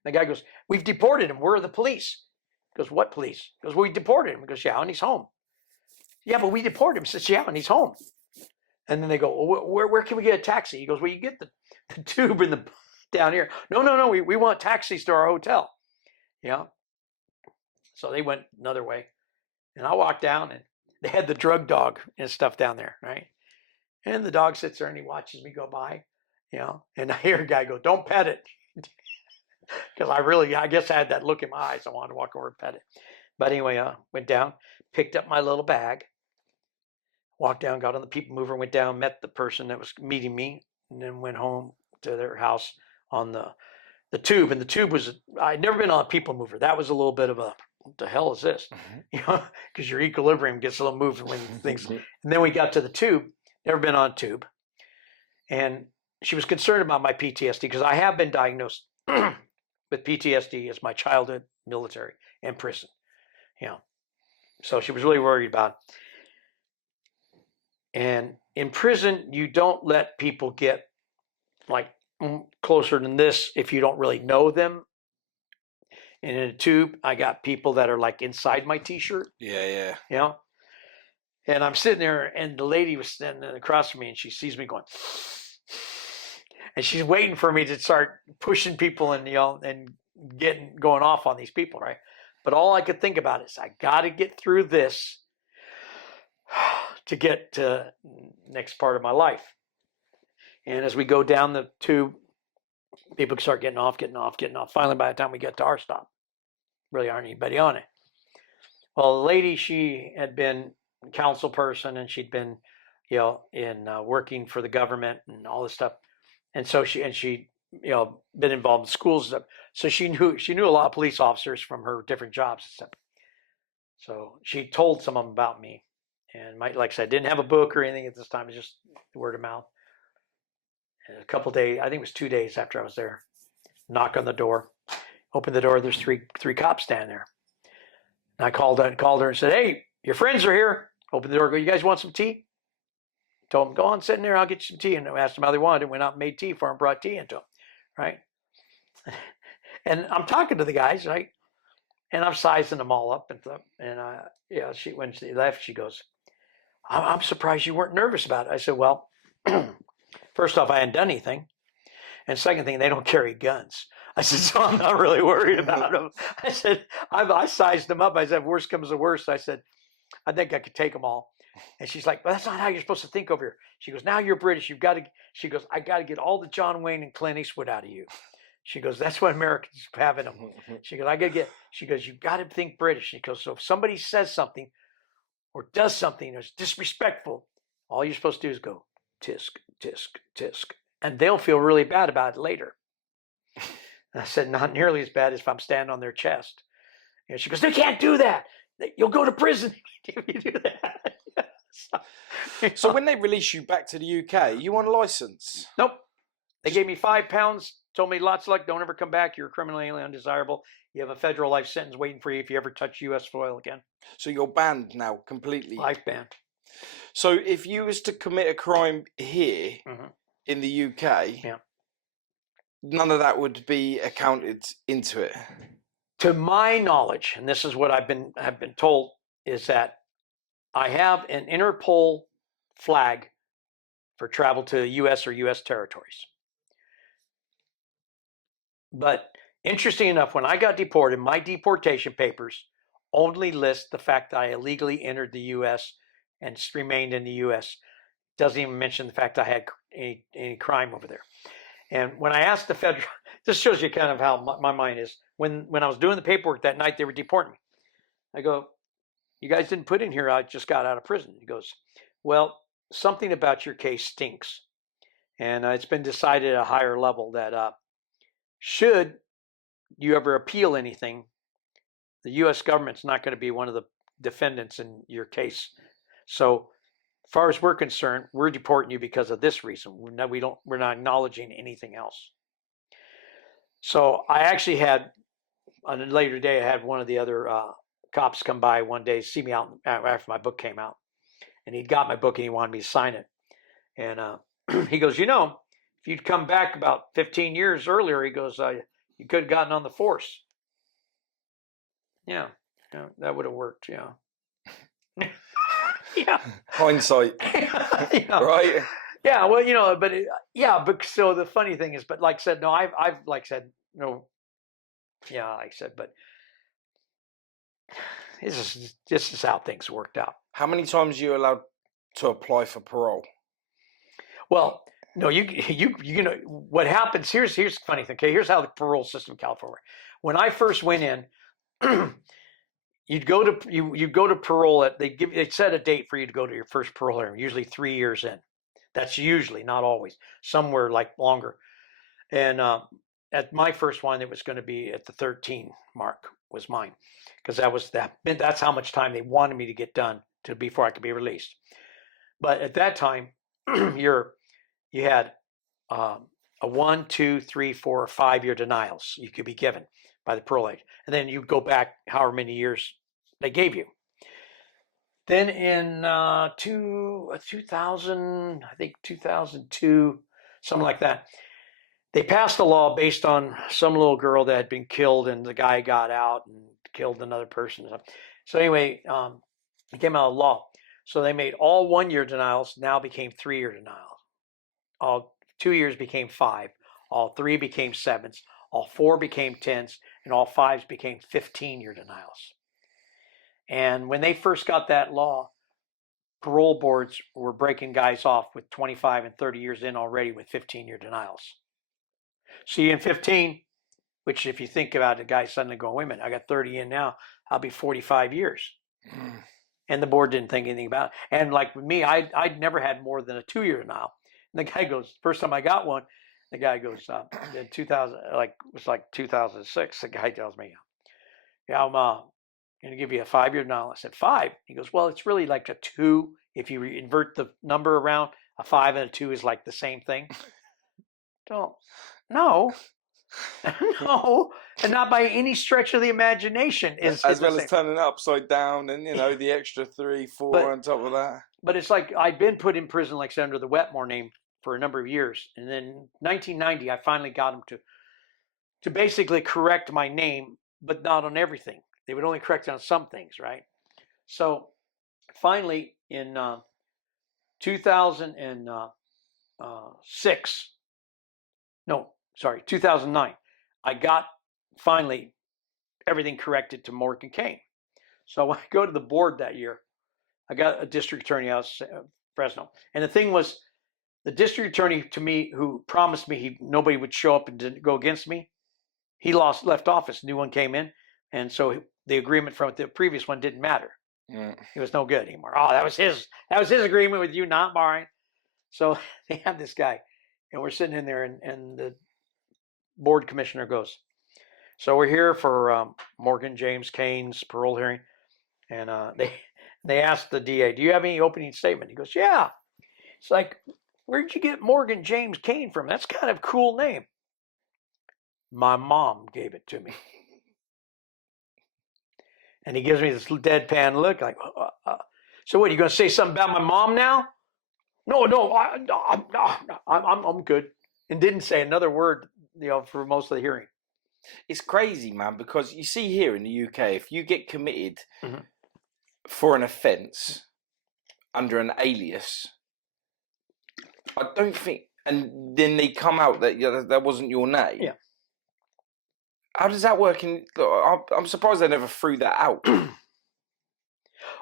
The guy goes, we've deported him. Where are the police? He goes, what police? He goes, well, we deported him. He goes, yeah, and he's home. Yeah, but we deported him. He says, yeah, and he's home. And then they go, well, where can we get a taxi? He goes, well, you get the tube down here. No, we want taxis to our hotel. Yeah. So they went another way. And I walked down, and they had the drug dog and stuff down there, right? And the dog sits there and he watches me go by, and I hear a guy go, don't pet it. Because I guess I had that look in my eyes. I wanted to walk over and pet it. But anyway, went down, picked up my little bag, walked down, got on the people mover, went down, met the person that was meeting me, and then went home to their house on the tube. And the tube I'd never been on a people mover. That was a little bit of a, what the hell is this? Because your equilibrium gets a little moved when things. And then we got to the tube, never been on a tube. And she was concerned about my PTSD, because I have been diagnosed with PTSD as my childhood, military, and prison. So she was really worried about it. And in prison, you don't let people get like closer than this if you don't really know them. And in a tube, I got people that are like inside my t-shirt. Yeah. And I'm sitting there, and the lady was standing across from me, and she sees me going, and she's waiting for me to start pushing people and going off on these people, right? But all I could think about is I got to get through this to get to the next part of my life. And as we go down the tube, people start getting off. Finally, by the time we get to our stop, really aren't anybody on it. Well, the lady, she had been a council person, and she'd been, in working for the government and all this stuff. And so she'd been involved in schools and stuff. So she knew a lot of police officers from her different jobs and stuff. So she told some of them about me. And like I said, I didn't have a book or anything at this time. It was just word of mouth. And a couple days, I think it was 2 days after I was there, knock on the door, open the door. There's three cops standing there. And I called her and said, hey, your friends are here. Open the door. Go, you guys want some tea? Told them, go on, sit in there. I'll get you some tea. And I asked them how they wanted it. Went out and made tea for them, brought tea into them. Right. And I'm talking to the guys, right? And I'm sizing them all up and stuff. And when she left, she goes, I'm surprised you weren't nervous about it. I said, well, first off, I hadn't done anything. And second thing, they don't carry guns. I said, so I'm not really worried about them. I said, I sized them up. I said, worst comes to worst. I said, I think I could take them all. And she's like, well, that's not how you're supposed to think over here. She goes, now you're British. She goes, I got to get all the John Wayne and Clint Eastwood out of you. She goes, that's what Americans have in them. She goes, she goes, you got to think British. She goes, so if somebody says something or does something that's disrespectful, all you're supposed to do is go, tisk, tisk, tisk. And they'll feel really bad about it later. And I said, not nearly as bad as if I'm standing on their chest. And she goes, they can't do that. You'll go to prison if you do that. So when they release you back to the UK, you want a license? Nope. They gave me £5, told me lots of luck, don't ever come back, you're criminally undesirable. You have a federal life sentence waiting for you if you ever touch US soil again. So you're banned now completely? Life ban. So if you was to commit a crime here in the UK, none of that would be accounted into it? To my knowledge, and this is what I've been told, is that I have an Interpol flag for travel to US or US territories. But interesting enough, when I got deported, my deportation papers only list the fact that I illegally entered the US and remained in the US. Doesn't even mention the fact I had any crime over there. And when I asked the federal, this shows you kind of how my mind is. When I was doing the paperwork that night, they were deporting me. I go, you guys didn't put in here, I just got out of prison. He goes, well, something about your case stinks. And it's been decided at a higher level that should you ever appeal anything, the U.S. government's not going to be one of the defendants in your case. So as far as we're concerned, we're deporting you because of this reason. We're not acknowledging anything else. So I actually had, on a later day, I had one of the other cops come by one day, see me out after my book came out. And he'd got my book and he wanted me to sign it. And he goes, you know, if you'd come back about 15 years earlier, he goes, you could have gotten on the force. Yeah, that would have worked, yeah. Hindsight. Right? Yeah, well, but so the funny thing is, but like I said, no, I've like said, no, yeah, like I said, but this is how things worked out. How many times are you allowed to apply for parole? Well, no, you know what happens. Here's the funny thing. Okay, here's how the parole system in California. When I first went in, you'd go to parole they set a date for you to go to your first parole hearing, usually 3 years in. That's usually, not always. Somewhere like longer. And at my first one, it was going to be at the 13 mark was mine, because that's how much time they wanted me to get done before I could be released. But at that time, you had a 1, 2, 3, 4, or 5 year denials you could be given by the parole agent, and then you go back however many years they gave you. Then in 2000, I think 2002, something like that, they passed a law based on some little girl that had been killed, and the guy got out and killed another person. So anyway, it came out of law. So they made all 1 year denials now became 3 year denials. All 2 years became 5. All 3 became 7s. All 4 became 10s, and all 5s became 15-year denials. And when they first got that law, parole boards were breaking guys off with 25 and 30 years in already with 15-year denials. See, in 15, which if you think about it, the guy suddenly going, wait a minute, I got 30 in now, I'll be 45 years. And the board didn't think anything about it. And like with me, I'd never had more than a 2 year denial. And the guy goes, first time I got one, the guy goes, in 2000, it was like 2006, the guy tells me, yeah, I'm going to give you a 5 year denial. I said, 5? He goes, well, it's really like a 2. If you invert the number around, a 5 and a 2 is like the same thing. No, no, and not by any stretch of the imagination. As well as turning it upside down and, the extra 3, 4 on top of that. But it's like I'd been put in prison, like under the Wetmore name for a number of years. And then in 1990, I finally got them to basically correct my name, but not on everything. They would only correct it on some things, right? So finally in 2009, I got finally everything corrected to Morgan Kane. So when I go to the board that year, I got a district attorney out of Fresno. And the thing was, The district attorney to me, who promised me nobody would show up and didn't go against me, he left office. New one came in, and so the agreement from the previous one didn't matter. It was no good anymore. Oh, that was his agreement with you, not mine. So they have this guy, and we're sitting in there, and the board commissioner goes, "So we're here for Morgan James Kane's parole hearing," and they asked the DA, "Do you have any opening statement?" He goes, "Yeah." It's like, "Where'd you get Morgan James Kane from? That's kind of a cool name." "My mom gave it to me." And he gives me this deadpan look, like, "So what? Are you going to say something about my mom now?" No, I'm good, and didn't say another word, for most of the hearing. It's crazy, man, because you see here in the UK, if you get committed Mhm. for an offence under an alias, I don't think, and then they come out that that wasn't your name. Yeah. How does that work? I'm surprised they never threw that out.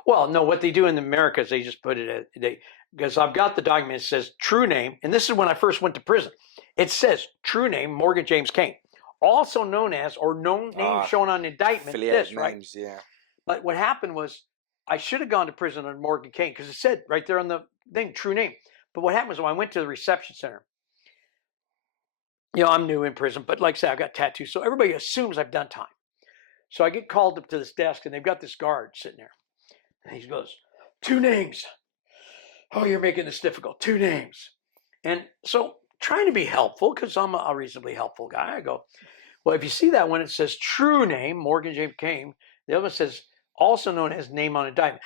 Well, no, what they do in America is they just put it because I've got the document. It says true name, and this is when I first went to prison. It says true name Morgan James Kane, also known as, or known name shown on indictment. This, right? Names, yeah. But what happened was I should have gone to prison on Morgan Kane because it said right there on the thing, true name. But what happened was when I went to the reception center, I'm new in prison, but like I said, I've got tattoos, so everybody assumes I've done time. So I get called up to this desk, and they've got this guard sitting there. And he goes, 2 names. Oh, you're making this difficult. 2 names. And so trying to be helpful, because I'm a reasonably helpful guy, I go, well, if you see that one, it says true name, Morgan James Kane. The other one says also known as name on indictment.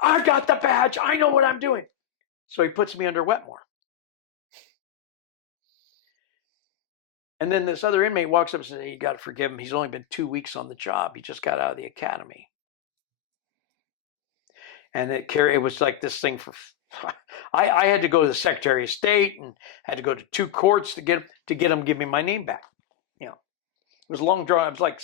I got the badge. I know what I'm doing. So he puts me under Wetmore. And then this other inmate walks up and says, "Hey, you got to forgive him. He's only been 2 weeks on the job. He just got out of the academy." And it was like this thing for, I had to go to the Secretary of State and had to go to 2 courts to get him to give me my name back. It was a long draw. It was like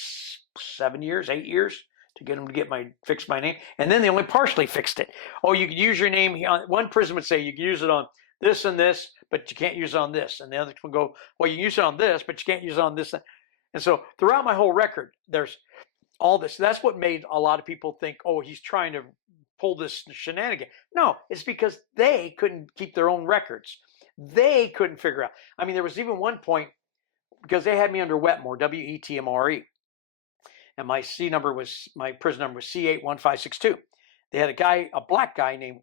7 years, 8 years to get him to fix my name. And then they only partially fixed it. Oh, you could use your name. One prison would say you can use it on this and this, but you can't use it on this. And the other would go, well, you can use it on this, but you can't use it on this. And so throughout my whole record, there's all this. That's what made a lot of people think, oh, he's trying to pull this shenanigan. No, it's because they couldn't keep their own records. They couldn't figure out. I mean, there was even one point, because they had me under Wetmore, WETMRE. And my prison number was C81562. They had a black guy named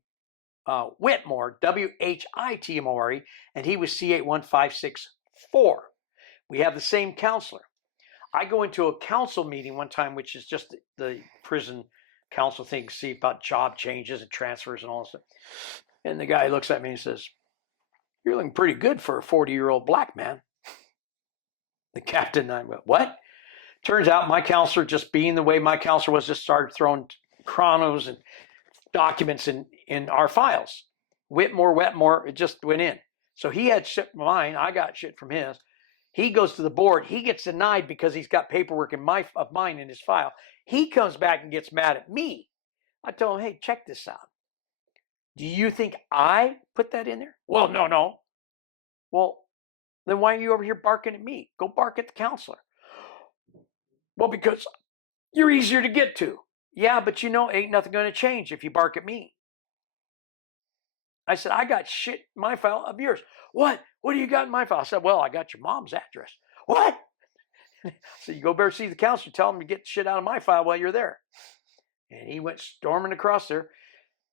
Whitmore, WHITMORE, and he was C81564. We have the same counselor. I go into a council meeting one time, which is just the prison council thing, see about job changes and transfers and all this stuff. And the guy looks at me and says, "You're looking pretty good for a 40-year-old black man." The captain and I went, "What?" Turns out my counselor, just being the way my counselor was, just started throwing chronos and documents in our files. Wetmore, it just went in. So he had shit from mine. I got shit from his. He goes to the board. He gets denied because he's got paperwork of mine in his file. He comes back and gets mad at me. I tell him, "Hey, check this out. Do you think I put that in there?" "Well, no. "Well, then why are you over here barking at me? Go bark at the counselor." "Well, because you're easier to get to." "Yeah, but ain't nothing going to change if you bark at me." I said, "I got shit in my file of yours." What do you got in my file?" I said, "Well, I got your mom's address." "What?" So you go better see the counselor, tell him to get shit out of my file while you're there. And he went storming across there.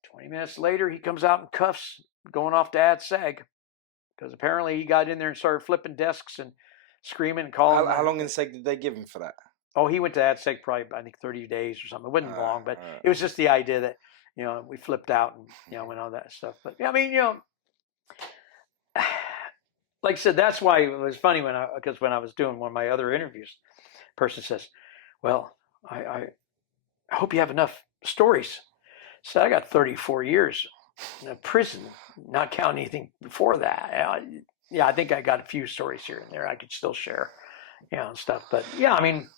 20 minutes later, he comes out in cuffs, going off to ad seg, because apparently he got in there and started flipping desks and screaming and calling. How long in seg did they give him for that? Oh, he went to ad seg probably, I think, 30 days or something. It wasn't long, but it was just the idea that, we flipped out and, and all that stuff. But I mean, like I said, that's why it was funny because when I was doing one of my other interviews, a person says, "Well, I hope you have enough stories." So I got 34 years in prison, not counting anything before that. Yeah, I think I got a few stories here and there I could still share, and stuff. But yeah, I mean,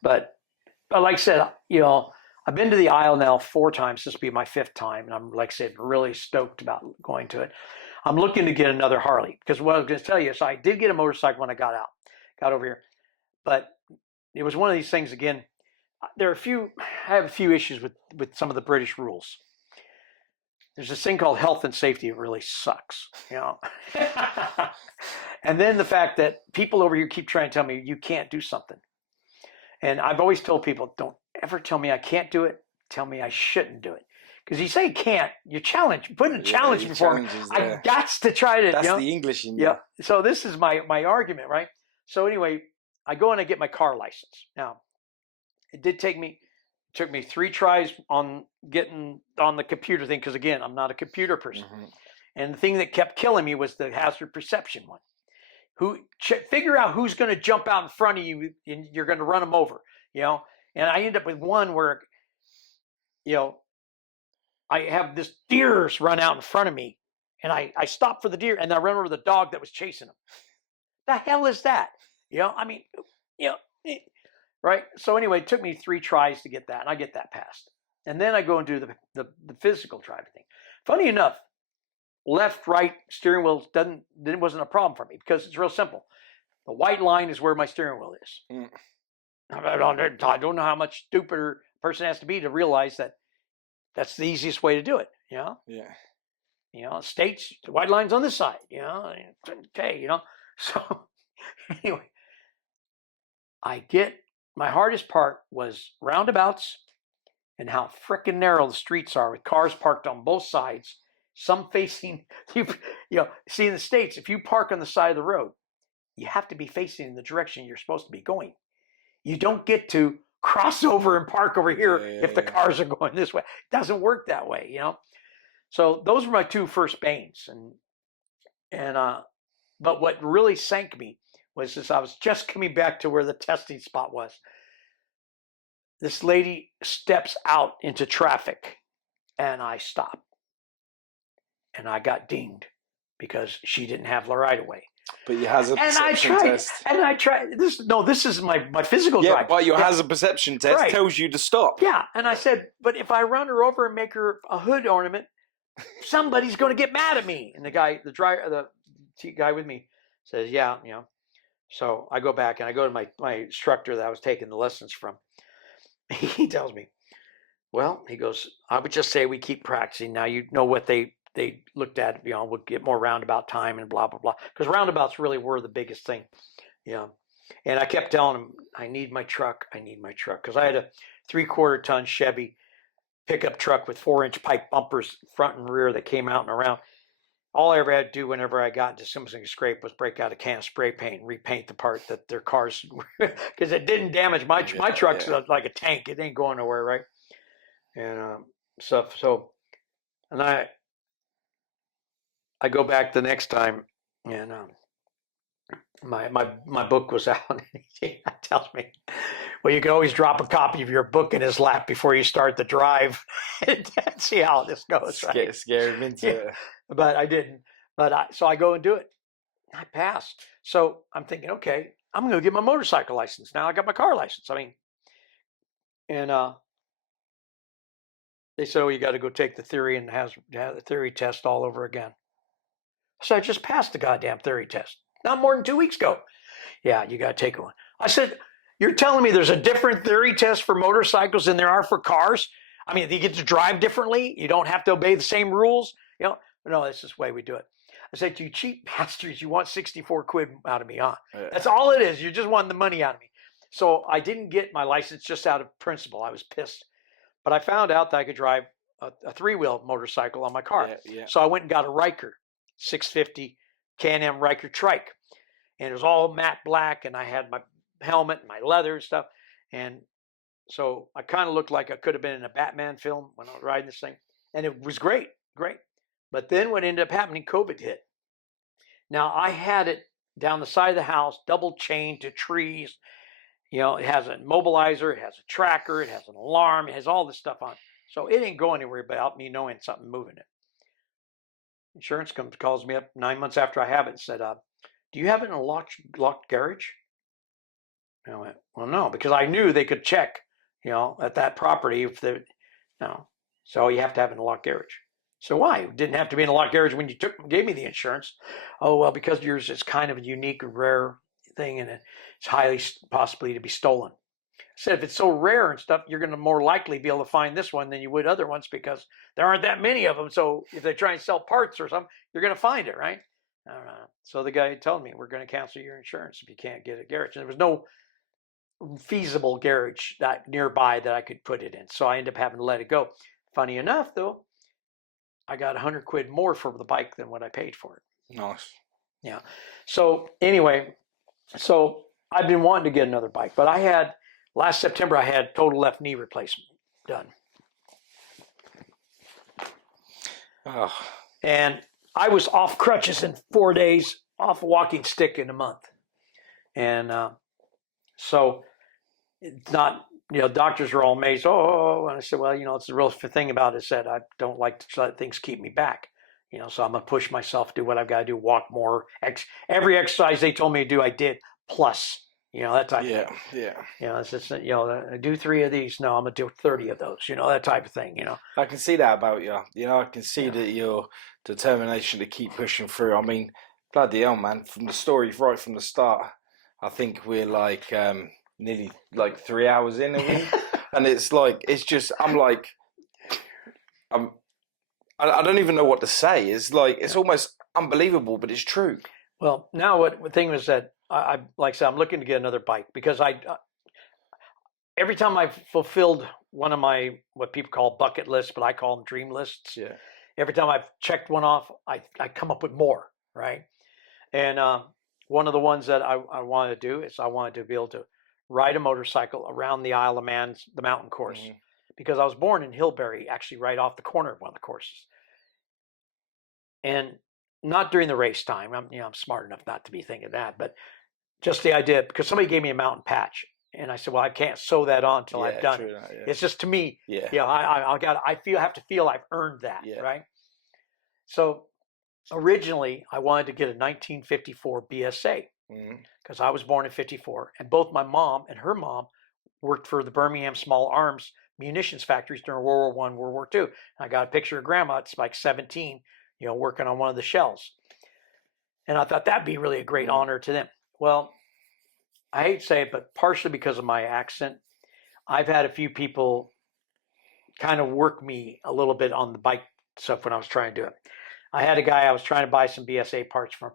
but like I said, I've been to the Isle now 4 times. This will be my 5th time, and I'm, like I said, really stoked about going to it. I'm looking to get another Harley because what I was going to tell you is I did get a motorcycle when I got over here, but it was one of these things again. I have a few issues with some of the British rules. There's this thing called health and safety. It really sucks, And then the fact that people over here keep trying to tell me you can't do something. And I've always told people, don't ever tell me I can't do it. Tell me I shouldn't do it. Because you say can't, you putting a challenge before me. I got to try to. That's the English in you. Yeah. So this is my argument, right? So anyway, I go and I get my car license. Now, it took me 3 tries on getting on the computer thing because again, I'm not a computer person. Mm-hmm. And the thing that kept killing me was the hazard perception one. Figure out who's going to jump out in front of you and you're going to run them over, And I end up with one where, I have this deer run out in front of me and I stop for the deer and I run over the dog that was chasing him. The hell is that? Right? So anyway, it took me 3 tries to get that, and I get that passed. And then I go and do the physical driving thing. Funny enough, left, right steering wheel wasn't a problem for me because it's real simple. The white line is where my steering wheel is. Mm. I don't know how much stupider a person has to be to realize that that's the easiest way to do it. Yeah. States, the white line's on this side. Okay. So anyway, my hardest part was roundabouts and how frickin' narrow the streets are with cars parked on both sides. Some facing, see in the States, if you park on the side of the road, you have to be facing in the direction you're supposed to be going. You don't get to cross over and park over here if the cars are going this way. It doesn't work that way, So those were my 2 first banes. But what really sank me was this, I was just coming back to where the testing spot was. This lady steps out into traffic and I stop. And I got dinged because she didn't have the right of way. But your hazard perception test. And I tried this. No, this is my physical drive. Yeah, but your hazard perception test tells you to stop. Yeah, and I said, but if I run her over and make her a hood ornament, somebody's going to get mad at me. And the guy with me says, yeah. So I go back and I go to my instructor that I was taking the lessons from. He tells me, well, he goes, I would just say we keep practicing. Now you know what they looked at, would get more roundabout time and blah, blah, blah. Because roundabouts really were the biggest thing. And I kept telling him, I need my truck. Because I had a 3/4 ton Chevy pickup truck with 4-inch pipe bumpers, front and rear, that came out and around. All I ever had to do whenever I got into something scrape was break out a can of spray paint and repaint the part that their cars, because it didn't damage my truck's like a tank. It ain't going nowhere, right? And stuff. So, and I go back the next time, and my book was out. And he tells me, well, you can always drop a copy of your book in his lap before you start the drive and see how this goes. Right? Scare him into it. But I didn't. So I go and do it. I passed. So I'm thinking, okay, I'm going to get my motorcycle license. Now I got my car license. And they said, oh, you got to go take the theory and have the theory test all over again. So I just passed the goddamn theory test. Not more than 2 weeks ago. Yeah, you got to take one. I said, you're telling me there's a different theory test for motorcycles than there are for cars? I mean, you get to drive differently. You don't have to obey the same rules. No, that's just the way we do it. I said, you cheap bastards, you want 64 quid out of me, huh? Yeah. That's all it is. You just want the money out of me. So I didn't get my license just out of principle. I was pissed. But I found out that I could drive a 3-wheel motorcycle on my car. Yeah. So I went and got a Riker 650 Can-Am Riker trike. And it was all matte black, and I had my helmet and my leather and stuff. And so I kind of looked like I could have been in a Batman film when I was riding this thing. And it was great. But then what ended up happening, COVID hit. Now I had it down the side of the house, double chained to trees. It has a mobilizer, it has a tracker, it has an alarm, it has all this stuff on. So it ain't going anywhere without me knowing something moving it. Insurance calls me up 9 months after I have it and said, do you have it in a locked garage? And I went, well, no, because I knew they could check, at that property if they, no. So you have to have it in a locked garage. So why? It didn't have to be in a locked garage when you gave me the insurance. Oh, well, because yours is kind of a unique, rare thing, and it's highly possibly to be stolen. I said, if it's so rare and stuff, you're going to more likely be able to find this one than you would other ones because there aren't that many of them. So if they try and sell parts or something, you're going to find it, right? I don't know. So the guy told me, we're going to cancel your insurance if you can't get a garage. And there was no feasible garage that nearby that I could put it in. So I ended up having to let it go. Funny enough, though, I got £100 more for the bike than what I paid for it. Nice. Yeah. So anyway, so I've been wanting to get another bike, but last September, I had total left knee replacement done. Oh. And I was off crutches in 4 days, off a walking stick in a month. And so it's not, doctors are all amazed. Oh, and I said, well, it's the real thing about it is that I don't like to let things keep me back. So I'm going to push myself, do what I've got to do, walk more. Every exercise they told me to do, I did, plus, that type of thing. Yeah. It's just, I do 3 of these. No, I'm going to do 30 of those, that type of thing, I can see that about you. I can see that your determination to keep pushing through. I mean, bloody hell, man, from the story right from the start, I think we're like nearly like 3 hours in, and it's like, I don't even know what to say. It's like, it's almost unbelievable, but it's true. Well, now the thing was that I like I said, I'm looking to get another bike because every time I've fulfilled one of my, what people call bucket lists, but I call them dream lists. Yeah. Every time I've checked one off, I come up with more, right? And one of the ones that I wanted to do is I wanted to be able to ride a motorcycle around the Isle of Man, the mountain course, because I was born in Hillberry, actually right off the corner of one of the courses. And not during the race time. I'm smart enough not to be thinking that, but just the idea, because somebody gave me a mountain patch, and I said, well, I can't sew that on until I've done it. That, yeah. It's just, to me, I have to feel I've earned that, right? So originally, I wanted to get a 1954 BSA because I was born in 54, and both my mom and her mom worked for the Birmingham Small Arms munitions factories during World War I, World War II. I got a picture of Grandma. It's like 17, working on one of the shells. And I thought that'd be really a great honor to them. Well, I hate to say it, but partially because of my accent, I've had a few people kind of work me a little bit on the bike stuff when I was trying to do it. I had a guy I was trying to buy some BSA parts from,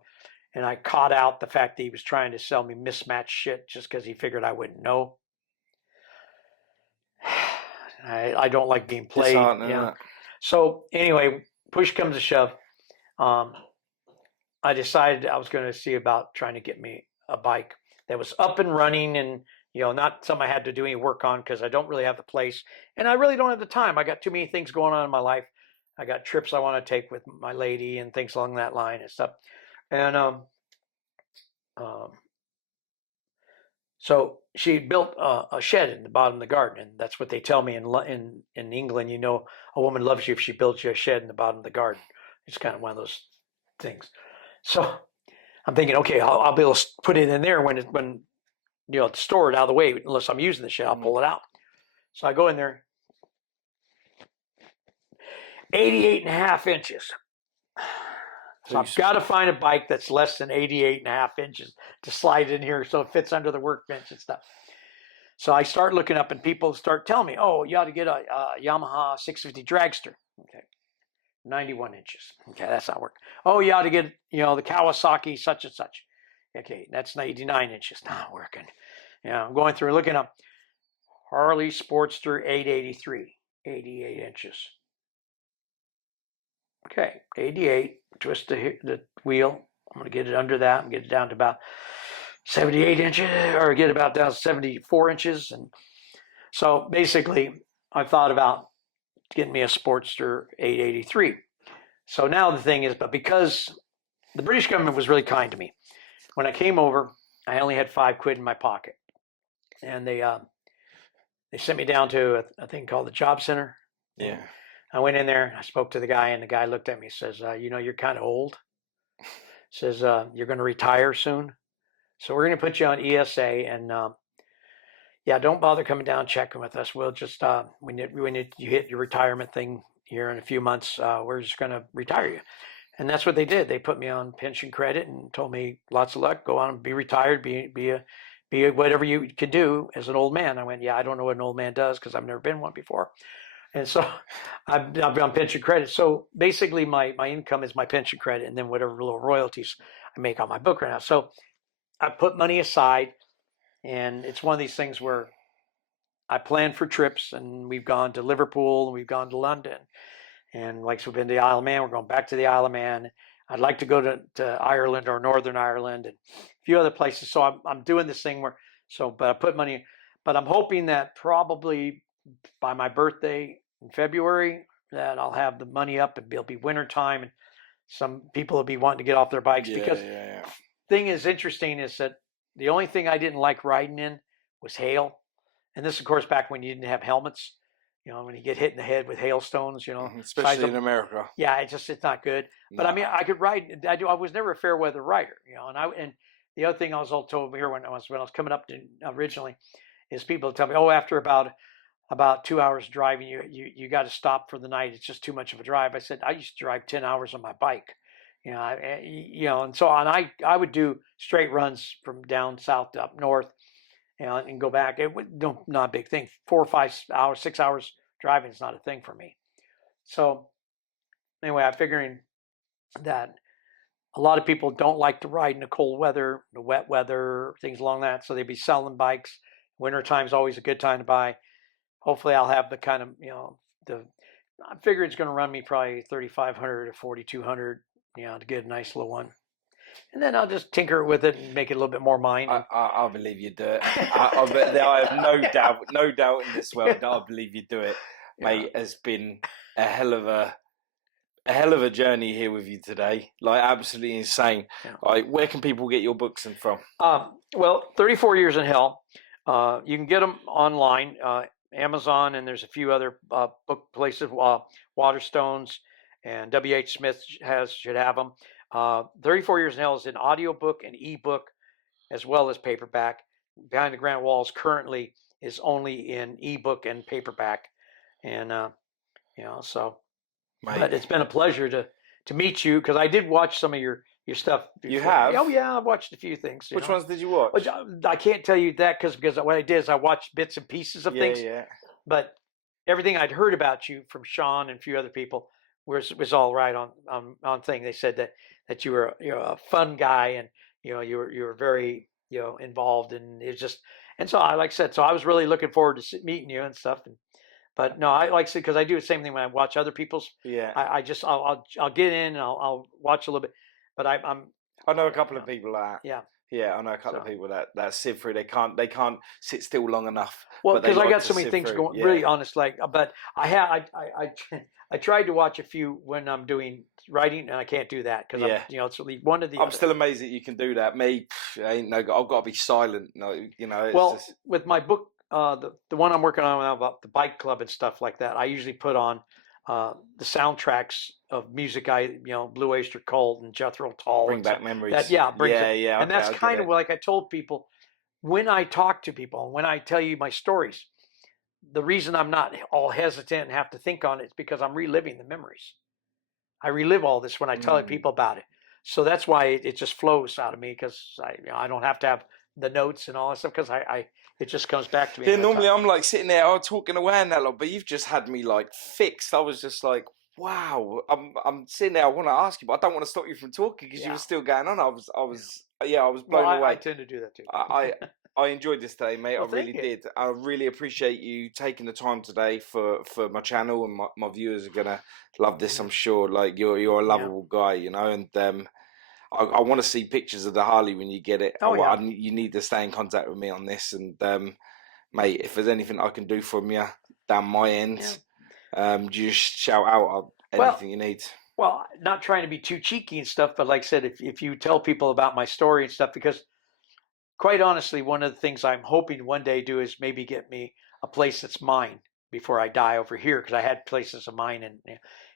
and I caught out the fact that he was trying to sell me mismatched shit just because he figured I wouldn't know. I don't like being played. So anyway, push comes to shove. I decided I was going to see about trying to get me a bike that was up and running and, not something I had to do any work on because I don't really have the place. And I really don't have the time. I got too many things going on in my life. I got trips I want to take with my lady and things along that line and stuff. And so she built a shed in the bottom of the garden, and that's what they tell me in England. A woman loves you if she builds you a shed in the bottom of the garden. It's kind of one of those things. So I'm thinking, okay, I'll be able to put it in there when store it out of the way. Unless I'm using the shed, I'll pull it out. So I go in there, 88.5 inches. So I've got to find a bike that's less than 88.5 inches to slide in here so it fits under the workbench and stuff. So I start looking up and people start telling me, oh, you ought to get a Yamaha 650 dragster. Okay. 91 inches. Okay, that's not working. Oh, you ought to get, the Kawasaki such and such. Okay, that's 89 inches. Not working. I'm going through looking up Harley Sportster 883, 88 inches. Okay, 88, twist the wheel. I'm going to get it under that and get it down to about 78 inches, or get about down to 74 inches. And so basically, I thought about getting me a Sportster 883. So now the thing is, but because the British government was really kind to me, when I came over, I only had £5 in my pocket. And they sent me down to a thing called the Job Center. Yeah. I went in there, I spoke to the guy, and the guy looked at me and says, you're kind of old. Says, you're going to retire soon. So we're going to put you on ESA, and don't bother coming down checking with us. We'll just, when you hit your retirement thing, here in a few months, we're just going to retire you. And that's what they did. They put me on pension credit and told me, lots of luck, go on and be retired, be a whatever you could do as an old man. I went, yeah, I don't know what an old man does because I've never been one before. And so I've been on pension credit. So basically my income is my pension credit and then whatever little royalties I make on my book right now. So I put money aside, and it's one of these things where I plan for trips, and we've gone to Liverpool and we've gone to London. And like, so we've been to the Isle of Man. We're going back to the Isle of Man. I'd like to go to Ireland or Northern Ireland and a few other places. So I'm doing this thing where, but I put money, but I'm hoping that probably by my birthday in February that I'll have the money up and it'll be winter time and some people will be wanting to get off their bikes because thing is interesting is that the only thing I didn't like riding in was hail. And this, of course, back when you didn't have helmets. When you get hit in the head with hailstones, especially in America. Yeah, it's not good. But I mean, I could ride. I was never a fair weather rider, and the other thing I was all told here when I was coming up to originally is people tell me, oh, after about 2 hours driving, you got to stop for the night. It's just too much of a drive. I said I used to drive 10 hours on my bike, and so on. I would do straight runs from down south to up north. And go back. It was not a big thing. 4 or 5 hours, 6 hours driving is not a thing for me. So anyway, I'm figuring that a lot of people don't like to ride in the cold weather, the wet weather, things along that. So they'd be selling bikes. Wintertime's always a good time to buy. Hopefully I'll have the kind of, I figure it's going to run me probably 3,500 to 4,200, to get a nice little one. And then I'll just tinker with it and make it a little bit more mine. I believe you do it. I have no doubt in this world that I believe you do it, mate. It's been a hell of a journey here with you today. Like absolutely insane. Yeah. Like, where can people get your books and from? Well, 34 Years in Hell. You can get them online, Amazon, and there's a few other book places. Waterstones and W.H. Smith should have them. 34 Years in Hell is an audiobook and ebook as well as paperback. Behind the Granite Walls currently is only in ebook and paperback. And, so, Mate. But it's been a pleasure to meet you because I did watch some of your stuff before. You have? Oh, yeah, I've watched a few things. Which ones did you watch? I can't tell you that because what I did is I watched bits and pieces of things. Yeah. But everything I'd heard about you from Sean and a few other people was all right on thing. They said that you were a fun guy and you were very involved and it's just, and so I so I was really looking forward to meeting you and stuff. But no, I like to because I do the same thing when I watch other people's. Yeah. I'll get in and I'll watch a little bit, but I know a couple of people that. Yeah. Yeah, I know a couple of people that sit through. They can't sit still long enough. Well, because I got so many things going. Yeah. Really honest, but I tried to watch a few when I'm doing writing, and I can't do that because it's really one of the. I'm still amazed that you can do that. Me, I've got to be silent. Well, with my book, the one I'm working on now about the bike club and stuff like that, I usually put on the soundtracks of music Blue Oyster Cult and Jethro Tull. Bring back memories. And that's kind of like I told people when I talk to people and when I tell you my stories. The reason I'm not all hesitant and have to think on it is because I'm reliving the memories. I relive all this when I tell people about it. So that's why it just flows out of me because I don't have to have the notes and all that stuff because it just comes back to me. Yeah, normally I'm like sitting there, talking away and that lot, but you've just had me like fixed. I was just like, wow. I'm sitting there. I want to ask you, but I don't want to stop you from talking because you were still going on. I was blown away. I tend to do that too. I enjoyed this day, mate. Well, I really did. I really appreciate you taking the time today for my channel, and my viewers are gonna love this. I'm sure. Like you're a lovable guy, and I want to see pictures of the Harley when you get it. You need to stay in contact with me on this, and mate, if there's anything I can do from you down my end, just shout out anything you need. Well, not trying to be too cheeky and stuff, but like I said, if you tell people about my story and stuff, because quite honestly, one of the things I'm hoping one day do is maybe get me a place that's mine before I die over here, because I had places of mine,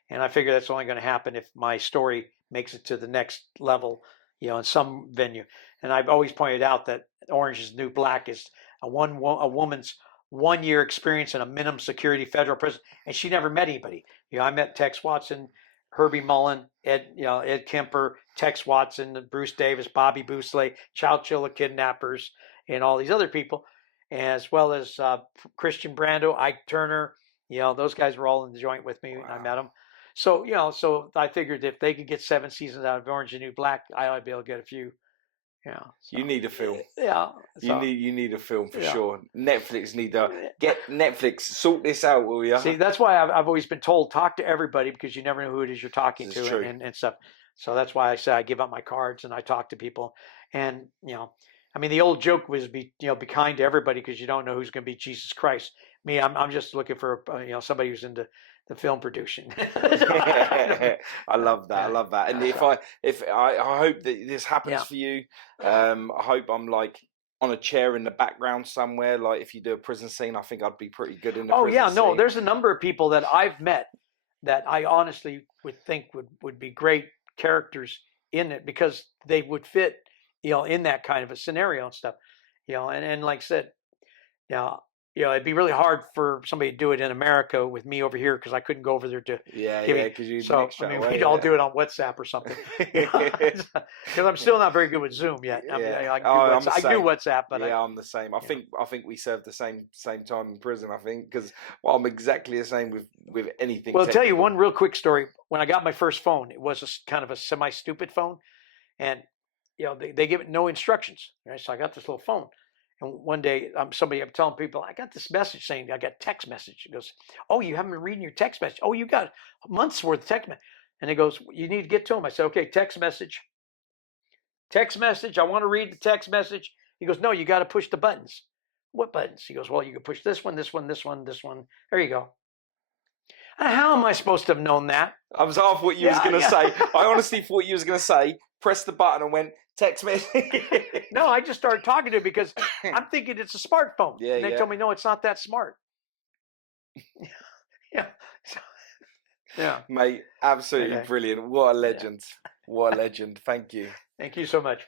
and I figure that's only going to happen if my story makes it to the next level, in some venue. And I've always pointed out that Orange is the New Black is a woman's 1 year experience in a minimum security federal prison, and she never met anybody. I met Tex Watson, Herbie Mullen, Ed Kemper, Tex Watson, Bruce Davis, Bobby Boosley, Chowchilla Kidnappers, and all these other people, as well as Christian Brando, Ike Turner. Those guys were all in the joint with me, and I met them. So so I figured if they could get 7 seasons out of Orange and New Black, I ought to be able to get a few. So, you need a film. Yeah, so, you need a film for sure. Netflix need to get Netflix, sort this out, will you? See, that's why I've always been told talk to everybody, because you never know who it is you're talking to and stuff. So that's why I say I give up my cards and I talk to people. And I mean, the old joke was be kind to everybody, because you don't know who's going to be Jesus Christ. Me, I'm just looking for somebody who's into the film producing. I love that. I love that. And if I hope that this happens for you. I hope I'm like on a chair in the background somewhere. Like if you do a prison scene, I think I'd be pretty good in the prison scene. There's a number of people that I've met that I honestly would think would be great characters in it, because they would fit, in that kind of a scenario and stuff. And like I said, it'd be really hard for somebody to do it in America with me over here, because I couldn't go over there to because you we'd all do it on WhatsApp or something, because I'm still not very good with Zoom yet. I can do WhatsApp, but I'm the same. I think we serve the same time in prison. I think, because I'm exactly the same with anything. Well, I'll tell you one real quick story. When I got my first phone, it was a kind of a semi-stupid phone, and they give it no instructions. Right? So I got this little phone. And one day, I'm telling people, I got this message saying, I got text message. It goes, oh, you haven't been reading your text message. Oh, you got months worth of text message. And it goes, you need to get to them. I said, okay, text message. Text message. I want to read the text message. He goes, no, you got to push the buttons. What buttons? He goes, well, you can push this one, this one, this one, this one. There you go. How am I supposed to have known that? I was half what you was going to say. I honestly thought you was going to say, press the button and went, text message. No, I just started talking to him because I'm thinking it's a smartphone. And they told me, no, it's not that smart. Yeah. Mate, absolutely brilliant. What a legend. What a legend. Thank you. Thank you so much.